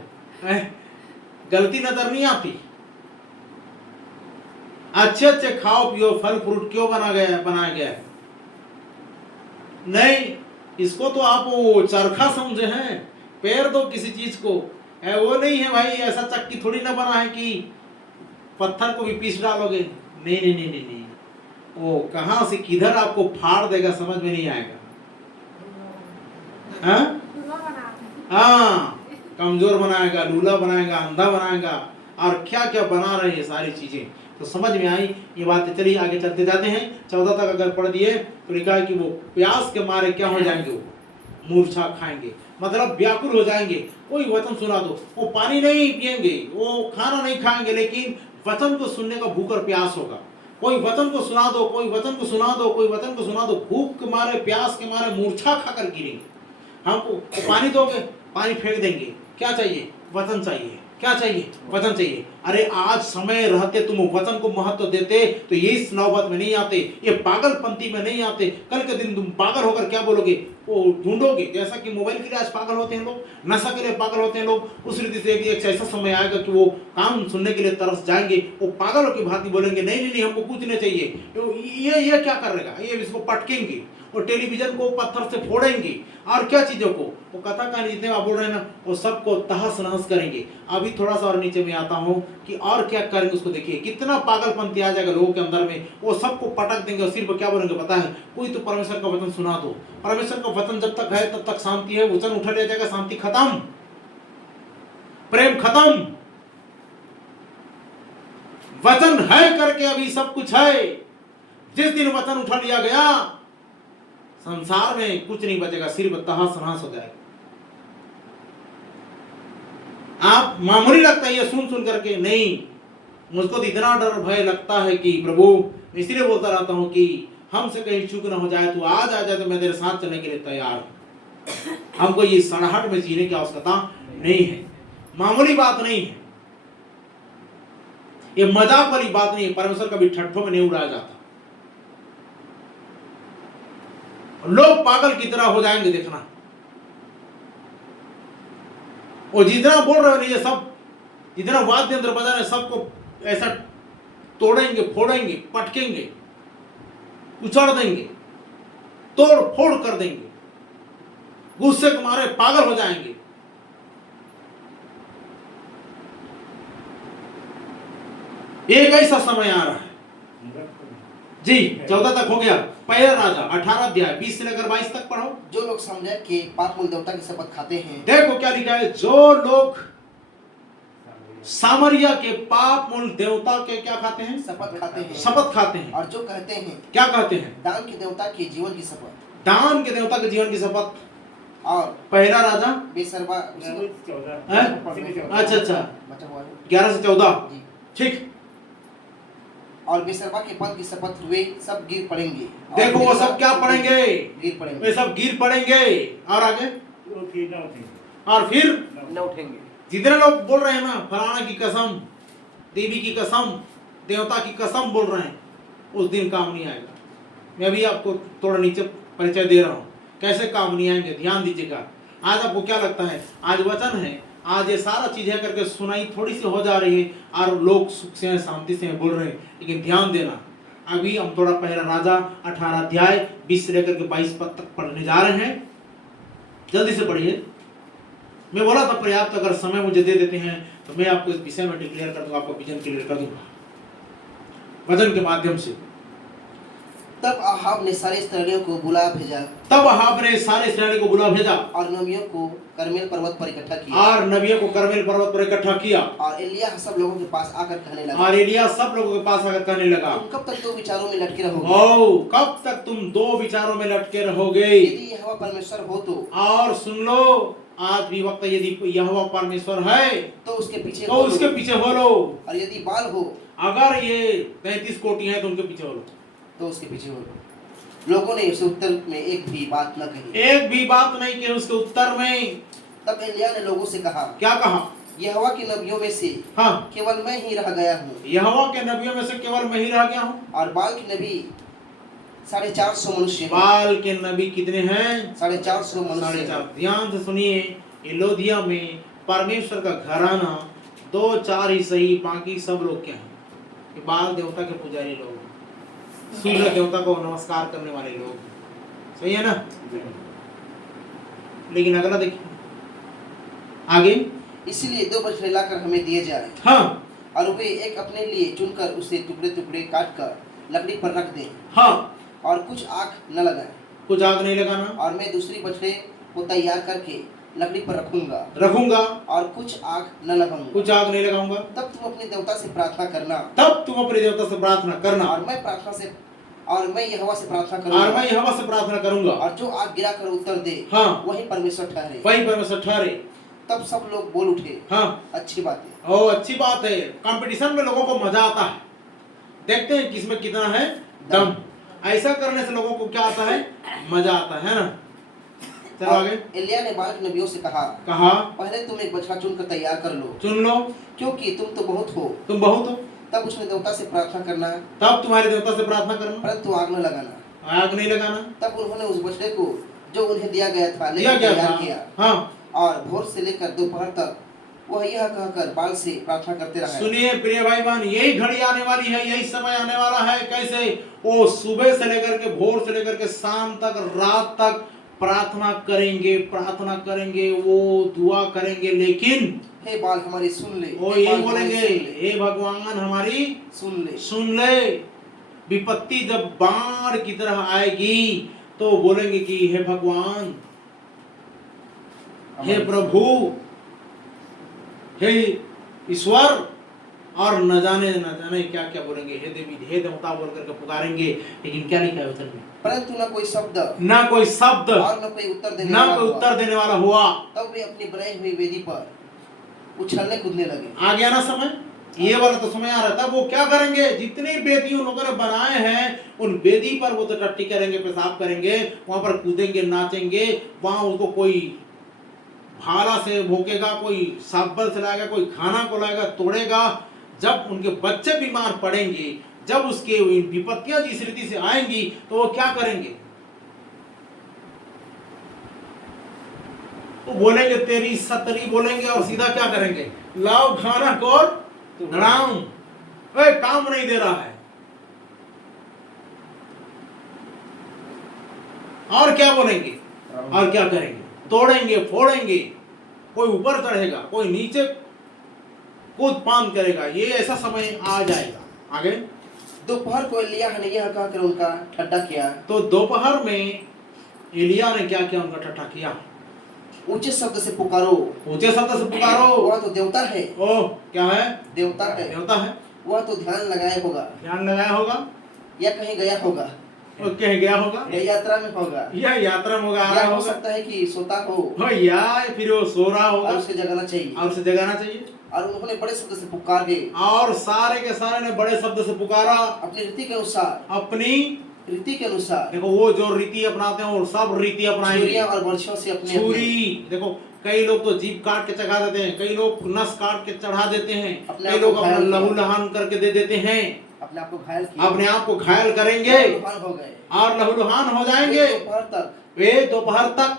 गलती नजर नहीं आती? अच्छे अच्छे खाओ पियो फल फ्रूट क्यों बनाया गया है? नहीं, इसको तो आप वो चरखा समझे हैं, पैर दो किसी चीज को। वो नहीं है भाई, ऐसा चक्की थोड़ी ना बना है कि पत्थर को भी पीस डालोगे। नहीं नहीं नहीं नहीं नहीं, वो कहां से किधर आपको फाड़ देगा समझ में नहीं आएगा। हाँ, कमजोर बनाएगा, लूला बनाएगा, अंधा बनाएगा, और क्या क्या बना रहे हैं सारी चीजें। तो समझ में आई ये बात। चलिए आगे चलते जाते हैं। 14 तक अगर पढ़ दिए तो लिखा है कि वो प्यास के मारे क्या हो जाएंगे, वो मूर्छा खाएंगे, मतलब व्याकुल हो जाएंगे। कोई वचन सुना दो, वो पानी नहीं पिएंगे, वो खाना नहीं खाएंगे, लेकिन वचन को सुनने का भूख और प्यास होगा। कोई वचन को सुना दो, कोई वचन को सुना दो, कोई वचन को सुना दो, भूख के मारे प्यास के मारे मूर्छा खाकर गिरेंगे। हमको पानी दोगे, पानी फेंक देंगे। क्या चाहिए? वचन चाहिए। क्या चाहिए? वचन चाहिए। अरे आज समय रहते तुम वचन को महत्व देते तो ये इस नौबत में नहीं आते, ये पागलपंथी में नहीं आते। कल के दिन तुम पागल होकर क्या बोलोगे? वो ढूंढोगे। जैसा कि मोबाइल के लिए आज पागल होते हैं लोग, नशा के लिए पागल होते हैं लोग, उस रीति से एक ऐसा समय आएगा कि वो काम सुनने के लिए तरस जाएंगे। वो पागलों की भांति बोलेंगे नहीं नहीं नहीं, हमको कुछ नहीं चाहिए। ये क्या करेगा? ये इसको पटकेंगे और टेलीविजन को पत्थर से फोड़ेंगे, और क्या चीजों को, वो कथा कहानी जितने आप बोल रहे हैं ना, वो सबको तहस नहस करेंगे। अभी थोड़ा सा और नीचे में आता हूँ कि और क्या करेंगे उसको देखिए। कितना पागलपंती आ जाएगा लोगों के अंदर में। वो सबको पटक देंगे और सिर्फ क्या बोलेंगे पता है? कोई तो परमेश्वर का वचन सुना दो। परमेश्वर का वचन जब तक है तब तक शांति है। वचन उठा लिया जाएगा, शांति खत्म, प्रेम खत्म। वचन है करके अभी सब कुछ है। जिस दिन वचन उठा लिया गया, संसार में कुछ नहीं बचेगा, सिर्फ तहस नहस हो जाएगा। आप मामूली लगता है ये सुन सुन करके, नहीं, मुझको तो इतना डर भय लगता है कि प्रभु, इसलिए बोलता रहता हूं कि हमसे कहीं चूक ना हो जाए, तो आज आ जाए तो मैं तेरे साथ चलने के लिए तैयार हूं। हमको ये सड़ाहट में जीने की आवश्यकता नहीं है। मामूली बात नहीं है, ये मजाक वाली बात नहीं है। परमेश्वर कभी ठट्ठों में नहीं उड़ाया जाता। लोग पागल की तरह हो जाएंगे, देखना। वो जितना बोल रहे हो ये सब, जितना वाद्य यंत्र बजा रहे सबको ऐसा तोड़ेंगे, फोड़ेंगे, पटकेंगे, उछाड़ देंगे, तोड़ फोड़ कर देंगे, गुस्से के मारे पागल हो जाएंगे। एक ऐसा समय आ रहा है जी। 14 तक हो गया। पहला राजा 18 अध्याय 20 से लेकर 22 तक पढ़ो। जो लोग समझे कि पाप मूल देवता की शपथ खाते हैं, देखो क्या लिखा है। जो लोग सामरिया के पाप मूल देवता के क्या खाते हैं? शपथ खाते हैं। शपथ खाते हैं। और जो कहते हैं, क्या कहते हैं? दान के देवता के जीवन की शपथ। दान के देवता के जीवन की शपथ। और पहला राजा बेसरवा। अच्छा 11 से 14 जी। ठीक। और बेसरवा के पद की शपथ हुए सब गिर पड़ेंगे। देखो वो सब क्या पड़ेंगे? गिर पड़ेंगे। वे सब गिर पड़ेंगे। और आगे? और फिर न उठेंगे। जितने लोग बोल रहे हैं ना, फलाना की कसम, देवी की कसम, देवता की कसम बोल रहे हैं, उस दिन काम नहीं आएगा। मैं भी आपको थोड़ा नीचे परिचय दे रहा हूँ कैसे काम नहीं आएंगे। ध्यान दीजिएगा। आज आपको क्या लगता है? आज वचन है, आज ये सारा चीजें करके सुनाई थोड़ी सी हो जा रही है और लोग सुख से शांति से बोल रहे हैं, लेकिन ध्यान देना, अभी हम थोड़ा पहला राजा 18 अध्याय 20 से लेकर के 22 पद तक पढ़ने जा रहे हैं। जल्दी से पढ़िए। मैं बोला था पर्याप्त अगर समय मुझे दे देते हैं तो मैं आपको इस विषय में डिक्लेयर कर दूंगा, आपको विजन क्लियर कर दूंगा वचन के माध्यम से। तब अहाब ने सारे इस्राएलियों को बुला भेजा। तब अहाब ने सारे इस्राएलियों को बुला भेजा और नबियों को करमेल पर्वत पर इकट्ठा किया। और नबियों को करमेल पर्वत पर इकट्ठा किया। और एलिय्याह सब लोगों के पास आकर कहने लगा। और एलिय्याह सब लोगों के पास आकर कहने लगा, तुम कब तक दो विचारों में लटके रहोगे? ओ कब तक तुम दो विचारों में लटके रहोगे? यदि यहोवा परमेश्वर हो तो, और सुन लो, आज भी वक्त, यदि यहोवा परमेश्वर है तो उसके पीछे तो उसके पीछे हो लो। और यदि बाल हो, अगर ये 33 कोटि हैं तो उनके पीछे हो लो। तो उसके पीछे हो लो। लोगों ने उस उत्तर में एक भी बात न कही। एक भी बात नहीं की उसके उत्तर में। तब एलिय्याह ने लोगों से कहा, क्या कहा? यहोवा के नबियों में से हाँ, केवल मैं ही रह गया हूँ। यहोवा के नबियों में से केवल मैं ही रह गया हूँ। और बाल के नबी 450 मनुष्य हैं। बाल के नबी कितने हैं? 450 मनुष्य साढ़े हैं। चार। ध्यान से सुनिए, एलोदिया में परमेश्वर का घराना 2-4 ही सही, बाकी सब लोग क्या हैं? ये बाल देवता के पुजारी लोग, सूर्य देवता को नमस्कार करने वाले लोग। सही है ना? लेकिन अगला देखिए आगे। इसलिए 2 बछड़े लाकर हमें दिए जाए, हाँ और वे एक अपने लिए चुनकर उसे टुकड़े टुकड़े काट कर लकड़ी पर रख दें, हाँ, और कुछ आग न लगाएं। कुछ आग नहीं लगाना, और मैं दूसरी बछड़े को तैयार करके लकड़ी पर रखूंगा और कुछ आग न लगाऊंगा। कुछ आग नहीं लगाऊंगा। तब तुम अपने देवता से प्रार्थना करना, तब तुम अपने देवता से प्रार्थना करना, और मैं यहोवा से प्रार्थना करूंगा, और मैं यहोवा से प्रार्थना करूंगा, और जो आग गिरा कर उत्तर दे, हाँ, वही परमेश्वर ठहरे। वही परमेश्वर ठहरे। तब सब लोग बोल उठे, हाँ, अच्छी बात है। ओ अच्छी बात है। कंपटीशन में लोगों को मजा आता है, देखते हैं किसमें कितना है दम। ऐसा करने से लोगों को क्या आता है? मजा आता है ना। चलो और आगे। एलिय्याह ने बालक नबियों से कहा, पहले तुम एक बछड़ा चुनकर तैयार कर लो, चुन लो, क्योंकि तुम तो बहुत हो। तुम बहुत हो। तब उसने देवता से प्रार्थना करना, तब तुम्हारे देवता से प्रार्थना करना, परंतु आग न लगाना। आग नहीं लगाना। तब उन्होंने उस बछड़े को जो उन्हें दिया गया था दिया लेकर गया तैयार था, किया, हाँ। और भोर से लेकर दोपहर तक वह यह कहकर बाल से प्रार्थना करते रहे। सुनिए प्रिय भाई बहन, यही घड़ी आने वाली है, यही समय आने वाला है। कैसे? वो सुबह से लेकर के, भोर से लेकर के शाम तक, रात तक प्रार्थना करेंगे, प्रार्थना करेंगे, वो दुआ करेंगे, लेकिन हे बाल हमारी सुन ले, वो हे यही बाल बोलेंगे, हमारी सुन ले, हे भगवान हमारी सुन ले। सुन ले। विपत्ति जब बाढ़ की तरह आएगी तो बोलेंगे कि हे भगवान, हे प्रभु, हे ईश्वर, और न जाने क्या क्या बोलेंगे, हे देवी, हे देवता बोल करके पुकारेंगे। लेकिन क्या लिखा है वचन में? परंतु न कोई शब्द, ना कोई शब्द, और न कोई उत्तर देने ना वाला कोई हुआ। उत्तर देने वाला हुआ। तब वे अपनी बनाई हुई वेदी पर उछलने कूदने लगे। आ गया ना समय, ये वाला तो समय आ रहा था। वो क्या करेंगे? जितनी वेदी उन लोगों ने बनाए हैं, उन वेदी पर वो तो टट्टी करेंगे, पेशाब करेंगे, वहां पर कूदेंगे, नाचेंगे। वहां उनको कोई भाला से भोंकेगा, कोई साबल से लाएगा, कोई खाना को लाएगा, तोड़ेगा। जब उनके बच्चे बीमार पड़ेंगे, जब उसके विपत्तियां जिस रीति से आएंगी, तो वो क्या करेंगे? वो बोलेंगे तेरी सतरी बोलेंगे, और सीधा क्या करेंगे? लाओ खाना को धड़ाऊं, काम नहीं दे रहा है। और क्या बोलेंगे? और क्या करेंगे? तोड़ेंगे, फोड़ेंगे। कोई ऊपर चढ़ेगा, कोई नीचे कूद पान करेगा। ये ऐसा समय आ जाएगा। आगे दोपहर को एलिय्याह ने यह कहकर उनका ठट्ठा किया। तो दोपहर में एलिय्याह ने क्या किया? उनका ठट्ठा किया। ऊंचे शब्द से पुकारो, ऊंचे शब्द से पुकारो। वह तो देवता है। ओह, क्या है? देवता है। देवता है। वह तो ध्यान लगाया होगा, ध्यान लगाया होगा, या कहीं गया होगा, और कहीं गया होगा, या यात्रा में होगा, या यात्रा में होगा, आ या रहा हो होगा, सकता है कि सोता हो, या फिर वो सो रहा होगा, और उसे जगाना चाहिए। और उसे जगाना चाहिए। और उन्होंने बड़े शब्द से पुकार के, और सारे के सारे ने बड़े शब्द से पुकारा, अपनी रीति के अनुसार, अपनी रीति के अनुसार। देखो, वो जो रीति अपनाते हैं, वो सब रीति अपनाएंगे। छुरियां और बर्छियों से अपने छुरी, देखो कई लोग तो जीभ काट के चढ़ा देते हैं, कई लोग नस काट के चढ़ा देते हैं, अपने कई आप को लोग अपना घायल लहू किया। लहान करके दे देते हैं, अपने आप को घायल किया, अपने आप को घायल करेंगे, लहूलुहान हो गए, और लहूलुहान हो जाएंगे। दोपहर तक, वे दोपहर तक,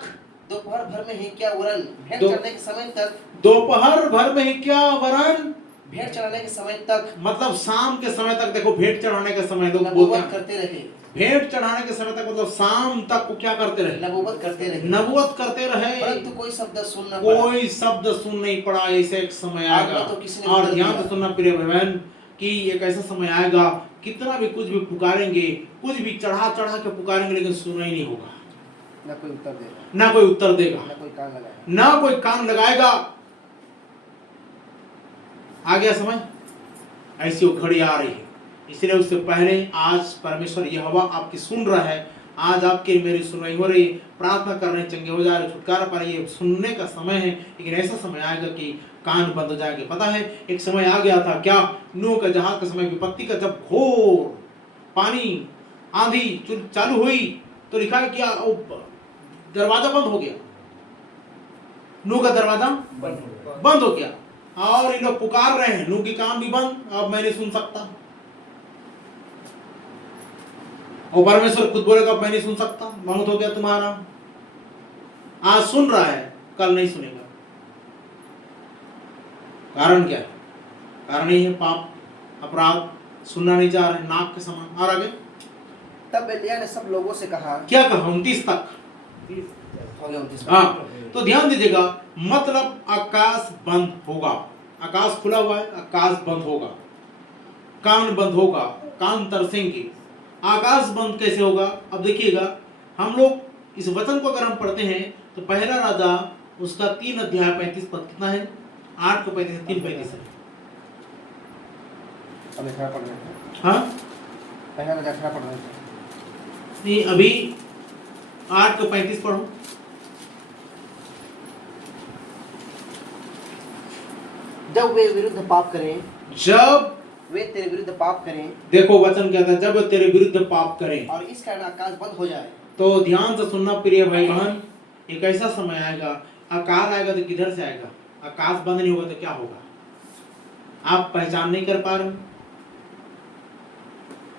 दोपहर भर में ही क्या वरन भेंट दो- चढ़ने के समय तक, दोपहर भर में ही क्या वरन, भेंट चढ़ाने के समय तक मतलब शाम के समय तक। देखो, भेंट चढ़ाने के समय लोग बोलते नबूवत हैं, करते रहे, भेंट चढ़ाने के समय तक मतलब शाम तक को क्या करते रहे? नबूवत करते रहे, नबूवत करते रहे, परंतु कोई शब्द सुन न पड़ा। कोई शब्द सुन नहीं पड़ा। ऐसे एक समय आग में आएगा, तो किसी ने और उत्तर ध्यान दिया। से सुनना प्रिय बहन, कि एक ऐसा समय आएगा, कितना भी कुछ भी पुकारेंगे, कुछ भी चढ़ा चढ़ा के पुकारेंगे, लेकिन सुना ही नहीं होगा। न कोई उत्तर देगा, ना कोई उत्तर देगा, न कोई कान लगाएगा। ना कोई कान लगाएगा। आ गया समय, ऐसी वो घड़ी आ रही है। इसलिए उससे पहले आज परमेश्वर यहोवा आपकी सुन रहा है। आज आपकी मेरी सुनवाई हो रही, प्रार्थना कर रहे, चंगे हो जा रहे, छुटकारा पा रही है। सुनने का समय है, लेकिन ऐसा समय आएगा कि कान बंद हो जाएंगे। पता है, एक समय आ गया था, क्या? नूह का जहाज का समय, विपत्ति का, जब घोर पानी आंधी चालू हुई, तो लिखा है क्या? दरवाजा बंद हो गया, नूह का दरवाजा बंद हो गया, और ये लोग पुकार रहे हैं, नूह की कान भी बंद, अब मैं नहीं सुन सकता। और परमेश्वर खुद बोलेगा मैं नहीं सुन सकता, बहुत हो गया तुम्हारा। आज सुन रहा है, कल नहीं सुनेगा। कारण क्या है? कारण यही है पाप, अपराध, सुनना नहीं चाह रहे, नाक के समान। और आगे तब एलिय्याह ने सब लोगों से कहा, क्या कहा? 29 तक। हो गया 29। हाँ, तो ध्यान दीजिएगा, मतलब आकाश बंद होगा। आकाश खुला हुआ है, आकाश बंद होगा। कान बंद होगा, कान तरसेंगे। आकाश बंद कैसे होगा? अब देखिएगा, हम लोग इस वचन को अगर हम पढ़ते हैं तो पहला राजा उसका 3 अध्याय 35 पद कितना है? 8 को 35 3:35 है। अब अठारह पढ़ रहे थे। हाँ पहला राजा 18 पढ़ रहे थे। नहीं, अभी 8 को 35 पढ़ो। जब वे विरुद्ध पाप करें, जब वे तेरे विरुद्ध पाप करें, देखो वचन कहता है, जब वे तेरे विरुद्ध पाप करें, और इस कारण आकाश बंद हो जाए। तो ध्यान से सुनना प्रिय भाई बहन, एक ऐसा समय आएगा, अकाल आएगा तो किधर से आएगा? आकाश बंद नहीं होगा तो क्या होगा? आप पहचान नहीं कर पा रहे।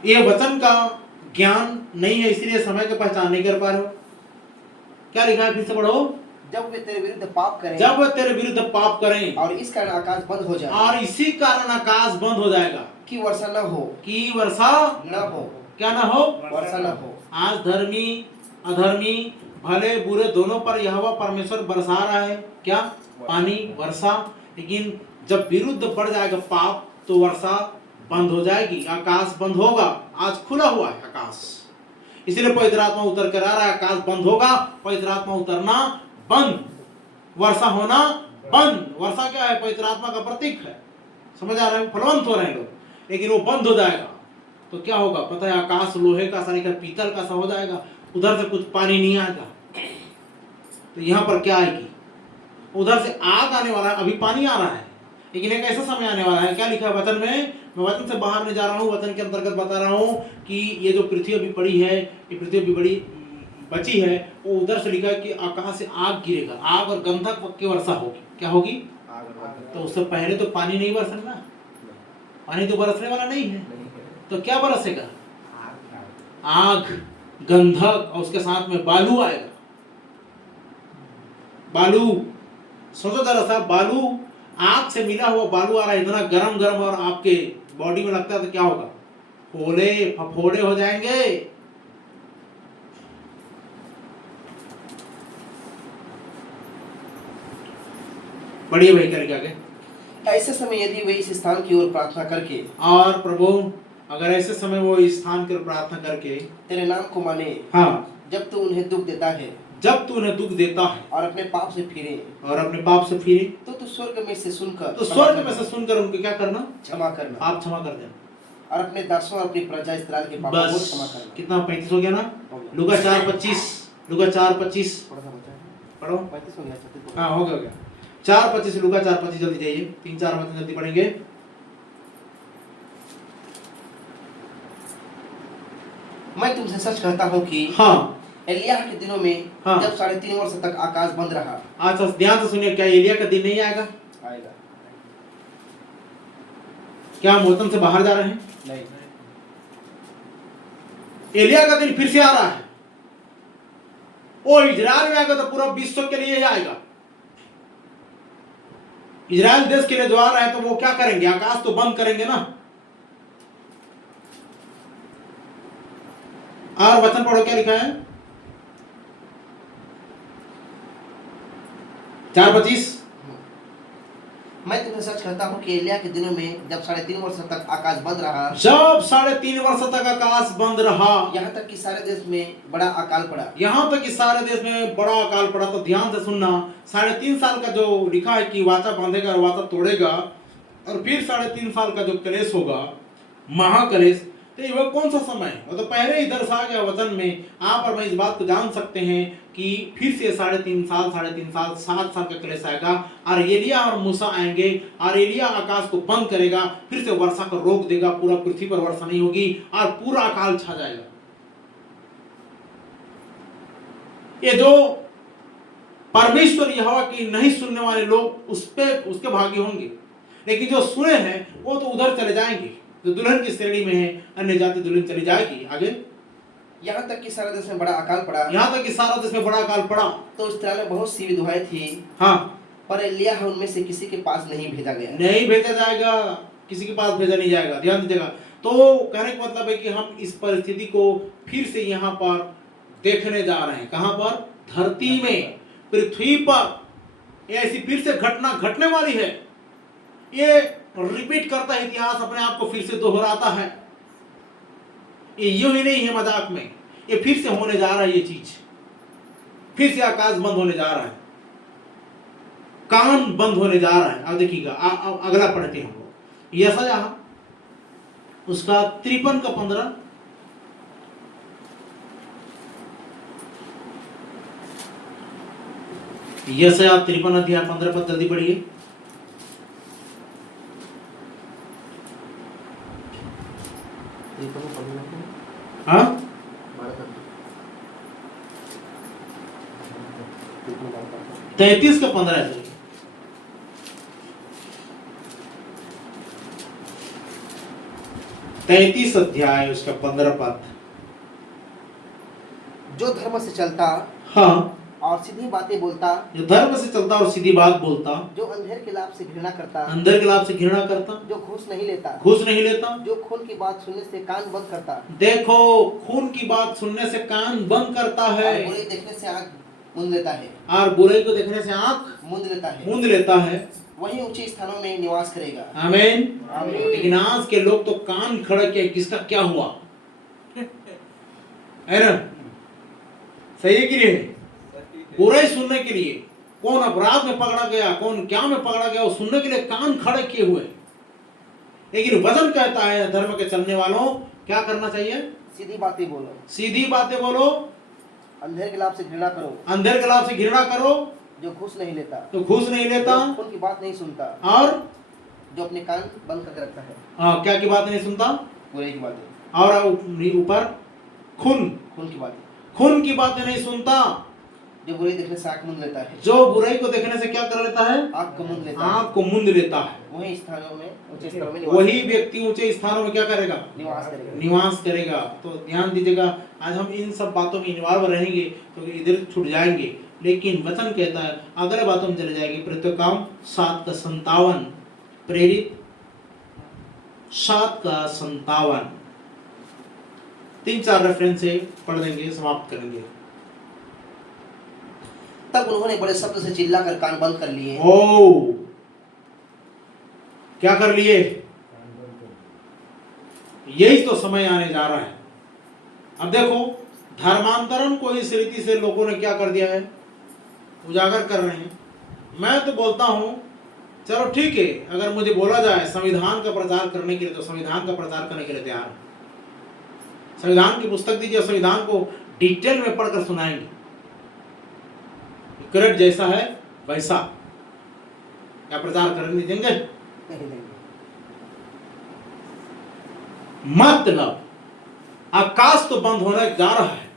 ये वचन का ज्ञान नहीं है, इसलिए समय का पहचान नहीं कर पा रहे हो। क्या लिखा है? फिर से पढ़ो। जब वे तेरे विरुद्ध पाप करें, जब वे तेरे विरुद्ध पाप करें, और इस कारण आकाश बंद हो जाए, और इसी कारण आकाश बंद हो जाएगा, कि वर्षा न हो, कि वर्षा न हो, क्या ना हो? वर्षा न हो। आज धर्मी अधर्मी, भले बुरे दोनों पर यहोवा परमेश्वर बरसा रहा है क्या? पानी, वर्षा। लेकिन जब विरुद्ध बढ़ जाएगा पाप तो वर्षा बंद हो जाएगी, आकाश बंद होगा। आज खुला हुआ है आकाश, इसलिए पवित्र आत्मा उतर कर आ रहा है। आकाश बंद होगा, पवित्र आत्मा उतरना बंद, वर्षा होना बंद। वर्षा क्या है? पवित्र आत्मा का प्रतीक है। समझ आ रहा है? फलवंत हो रहे हैं लोग, लेकिन वो बंद हो जाएगा तो क्या होगा पता है? आकाश लोहे का सा, पीतल का सा हो जाएगा, उधर से कुछ पानी नहीं आएगा। तो यहाँ पर क्या आएगी? उधर से आग आने वाला है। अभी पानी आ रहा है, लेकिन एक ऐसा समय आने वाला है। क्या लिखा है वचन में? मैं वचन से बाहर नहीं जा रहा हूँ, वचन के अंतर्गत बता रहा हूँ कि ये जो पृथ्वी अभी पड़ी है, ये पृथ्वी अभी बड़ी बची है, वो उधर से लिखा है कि आकाश से आग गिरेगा, आग और गंधक की वर्षा होगी। क्या होगी? तो उससे पहले तो पानी नहीं बरसना, पानी तो बरसने वाला नहीं है। तो क्या बरसेगा? आग, गंधक, और उसके साथ में बालू आएगा। बालू, सोचो जरा सा, बालू, आग से मिला हुआ बालू आ रहा है, इतना गरम गरम, और आपके बॉडी में लगता है तो क्या होगा? फोड़े फफोड़े हो जाएंगे। बढ़िए भाई, करके आगे। ऐसे समय यदि वे इस स्थान की ओर प्रार्थना करके, और प्रभु अगर ऐसे समय वो इस स्थान की ओर प्रार्थना करके तेरे नाम को माने, हाँ, जब तू उन्हें दुख देता है, जब तू उन्हें दुख देता है, और अपने पाप से फिरे, और अपने पाप से फिरे, तो तू स्वर्ग में से सुनकर, तो स्वर्ग में से सुनकर उनको क्या करना? क्षमा करना। आप क्षमा कर देना, और अपने दासों और अपनी प्रजा इस्राएल के पापों को क्षमा बस। करना। कितना? 35 हो गया ना? हो गया। लूका 4:25, लूका 4:25 थोड़ा सा बचा है। पढ़ो। 35 हो गया, 36 हाँ हो गया 4:25, लूका 4:25, जल्दी जाइए, 3-4 वचन जल्दी पढ़ेंगे। मैं तुमसे सच कहता हूँ कि हाँ, एलिय्याह के दिनों में, हाँ। जब 3.5 वर्ष तक आकाश बंद रहा, अच्छा ध्यान से सुनिए, क्या एलिया का दिन नहीं आएगा? आएगा क्या हम वतन से बाहर जा रहे हैं? नहीं। एलिया का दिन फिर से आ रहा है। वो इजराइल में आएगा तो पूरा विश्व के लिए ही आएगा। इजराइल देश के लिए जो आ रहा है तो वो क्या करेंगे? आकाश तो बंद करेंगे ना। और वचन पढ़ो, क्या लिखा है? 4:25। मैं तुम्हें सच कहता हूँ कि एलिय्याह के दिनों में, जब 3.5 वर्ष तक आकाश बंद रहा, जब 3.5 वर्ष तक आकाश बंद रहा, यहाँ तक कि सारे देश में बड़ा अकाल पड़ा। यहाँ तक कि सारे देश में बड़ा अकाल पड़ा। तो ध्यान से सुनना, 3.5 साल का जो लिखा है कि वाचा बांधेगा और वाचा तोड़ेगा, और फिर 3.5 साल का जो कलेश होगा, महाकलेश, तो ये वो कौन सा समय है? वो तो पहले ही दर्शा गया वचन में। आप और मैं इस बात को जान सकते हैं कि फिर से 3.5 साल 7 साल का कलेश आएगा, और एलिया और मूसा आएंगे, और एलिया आकाश को बंद करेगा, फिर से वर्षा को रोक देगा, पूरा पृथ्वी पर वर्षा नहीं होगी, और पूरा अकाल छा जाएगा। ये जो परमेश्वर यहोवा की नहीं सुनने वाले लोग उसके भागी होंगे, लेकिन जो सुने हैं वो तो उधर चले जाएंगे, जो दुल्हन की श्रेणी में है, अन्य जाति दुल्हन चली जाएगी। आगे यहाँ तक कि सारा देश में बड़ा अकाल पड़ा। यहाँ तक कि सारा देश में बड़ा अकाल पड़ा। तो उस तरह में बहुत सी विधवाएं थी, हाँ, पर एलिय्याह उनमें से किसी के पास नहीं भेजा गया। नहीं भेजा जाएगा, किसी के पास भेजा नहीं जाएगा। ध्यान दीजिएगा। तो कहने का मतलब है कि हम इस परिस्थिति को फिर से यहाँ पर देखने जा रहे हैं। कहाँ पर? धरती में, पृथ्वी पर ऐसी फिर से घटना घटने वाली है। ये रिपीट करता है, इतिहास अपने आप को फिर से दोहराता है। ये यूं ही नहीं है मजाक में, ये फिर से होने जा रहा है। ये चीज फिर से आकाश बंद होने जा रहा है, कान बंद होने जा रहा है। अब देखिएगा, अगला पढ़ते हैं हम लोग। यशायाह उसका 53 का 15। यशायाह 53 अध्याय 15 पद जल्दी पढ़िए। हाँ, 33 का 15 है। 33 अध्याय उसका 15 पद। जो धर्म से चलता हाँ, और सीधी बातें बोलता, जो धर्म से चलता और सीधी बात बोलता, जो अंधेर के लाभ से घृणा करता, अंदर के लाभ से घृणा करता, जो घूस नहीं लेता, घूस नहीं लेता। जो खून की बात सुनने से कान बंद करता, देखो, खून की बात सुनने से कान बंद करता है, और बुरे देखने से आंख मूंद लेता है, और बुराई को देखने से आंख मूंद लेता है, मूंद लेता है, वही ऊंचे स्थानों में निवास करेगा। आमीन। आमीन। लेकिन आज के लोग तो कान खड़े किए, किसका क्या हुआ है ना? सही है कि नहीं? बुराई सुनने के लिए, कौन अपराध में पकड़ा गया, कौन क्या में पकड़ा गया, वो सुनने के लिए कान खड़े किए हुए। लेकिन वचन कहता है धर्म के चलने वालों क्या करना चाहिए? सीधी बातें बोलो, सीधी बातें बोलो, अंधेर के लाभ से घृणा करो, अंधेर के लाभ से घृणा करो, जो घूस नहीं लेता, तो घूस नहीं लेता, जो खून की बात नहीं सुनता, और जो अपने कान बंद करके रखता है, क्या की बात नहीं सुनता, बुरे की बातें, और ऊपर खून खून की बातें, खून की बातें नहीं सुनता, जो बुरे देखने से आंख मूंद लेता है, जो बुराई को देखने से क्या कर लेता है? आंख को मूंद लेता है, आंख को मूंद लेता है। वही स्थानों में, ऊंचे स्थानों में वही व्यक्ति ऊंचे स्थानों में क्या करेगा? निवास करेगा। निवास करेगा। तो ध्यान दीजिएगा, आज हम इन सब बातों में इन्वॉल्व रहेंगे तो इधर छूट जाएंगे। लेकिन वचन कहता है अगले बातों में चले जाएंगे। प्रेरितों 7 का 57, प्रेरित 7 का 57, 3-4 रेफरेंस से पढ़ देंगे, समाप्त करेंगे। तब उन्होंने बड़े शब्द से चिल्लाकर कान बंद कर लिए। ओ, क्या कर लिए? यही तो समय आने जा रहा है। अब देखो, धर्मांतरण को इस रीति से लोगों ने क्या कर दिया है? उजागर कर रहे हैं। मैं तो बोलता हूं चलो ठीक है, अगर मुझे बोला जाए संविधान का प्रचार करने के लिए, तो संविधान का प्रचार करने के लिए तैयार हूं। संविधान की पुस्तक दीजिए, संविधान को डिटेल में पढ़कर सुनाएंगे, करेक्ट जैसा है वैसा। क्या प्रचार करने देंगे? मतलब आकाश तो बंद होने जा रहा है,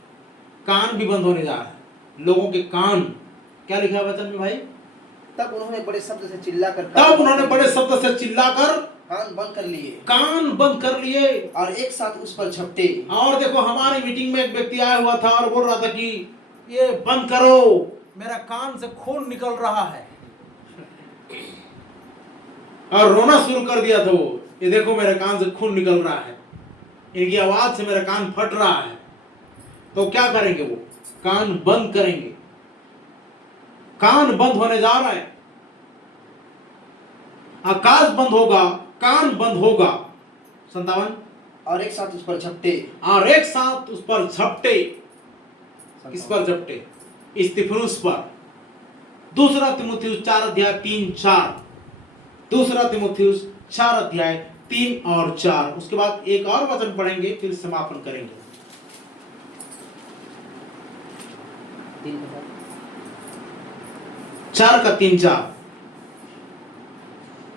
कान भी बंद होने जा रहा है। लोगों के कान, क्या लिखा है वचन में भाई? तब उन्होंने बड़े शब्द से चिल्लाकर कान बंद कर लिए, कान बंद कर लिए, और एक साथ उस पर झपटे। और देखो, हमारी मीटिंग में एक व्यक्ति आया हुआ था और बोल रहा था कि ये बंद करो, मेरा कान से खून निकल रहा है, और रोना शुरू कर दिया था वो। ये देखो मेरे कान से खून निकल रहा है, इनकी आवाज से मेरा कान फट रहा है। तो क्या करेंगे? वो कान बंद करेंगे। कान बंद होने जा रहा है, आकाश बंद होगा, कान बंद होगा। 57, और एक साथ उस पर झपटे, और एक साथ उस पर झपटे। किस पर झपटे? स्तिफनुस पर। 2 तीमुथियुस 4 अध्याय 3-4, 2 तीमुथियुस 4 अध्याय 3 और 4। उसके बाद एक और वचन पढ़ेंगे, फिर समापन करेंगे। 4 का 3-4।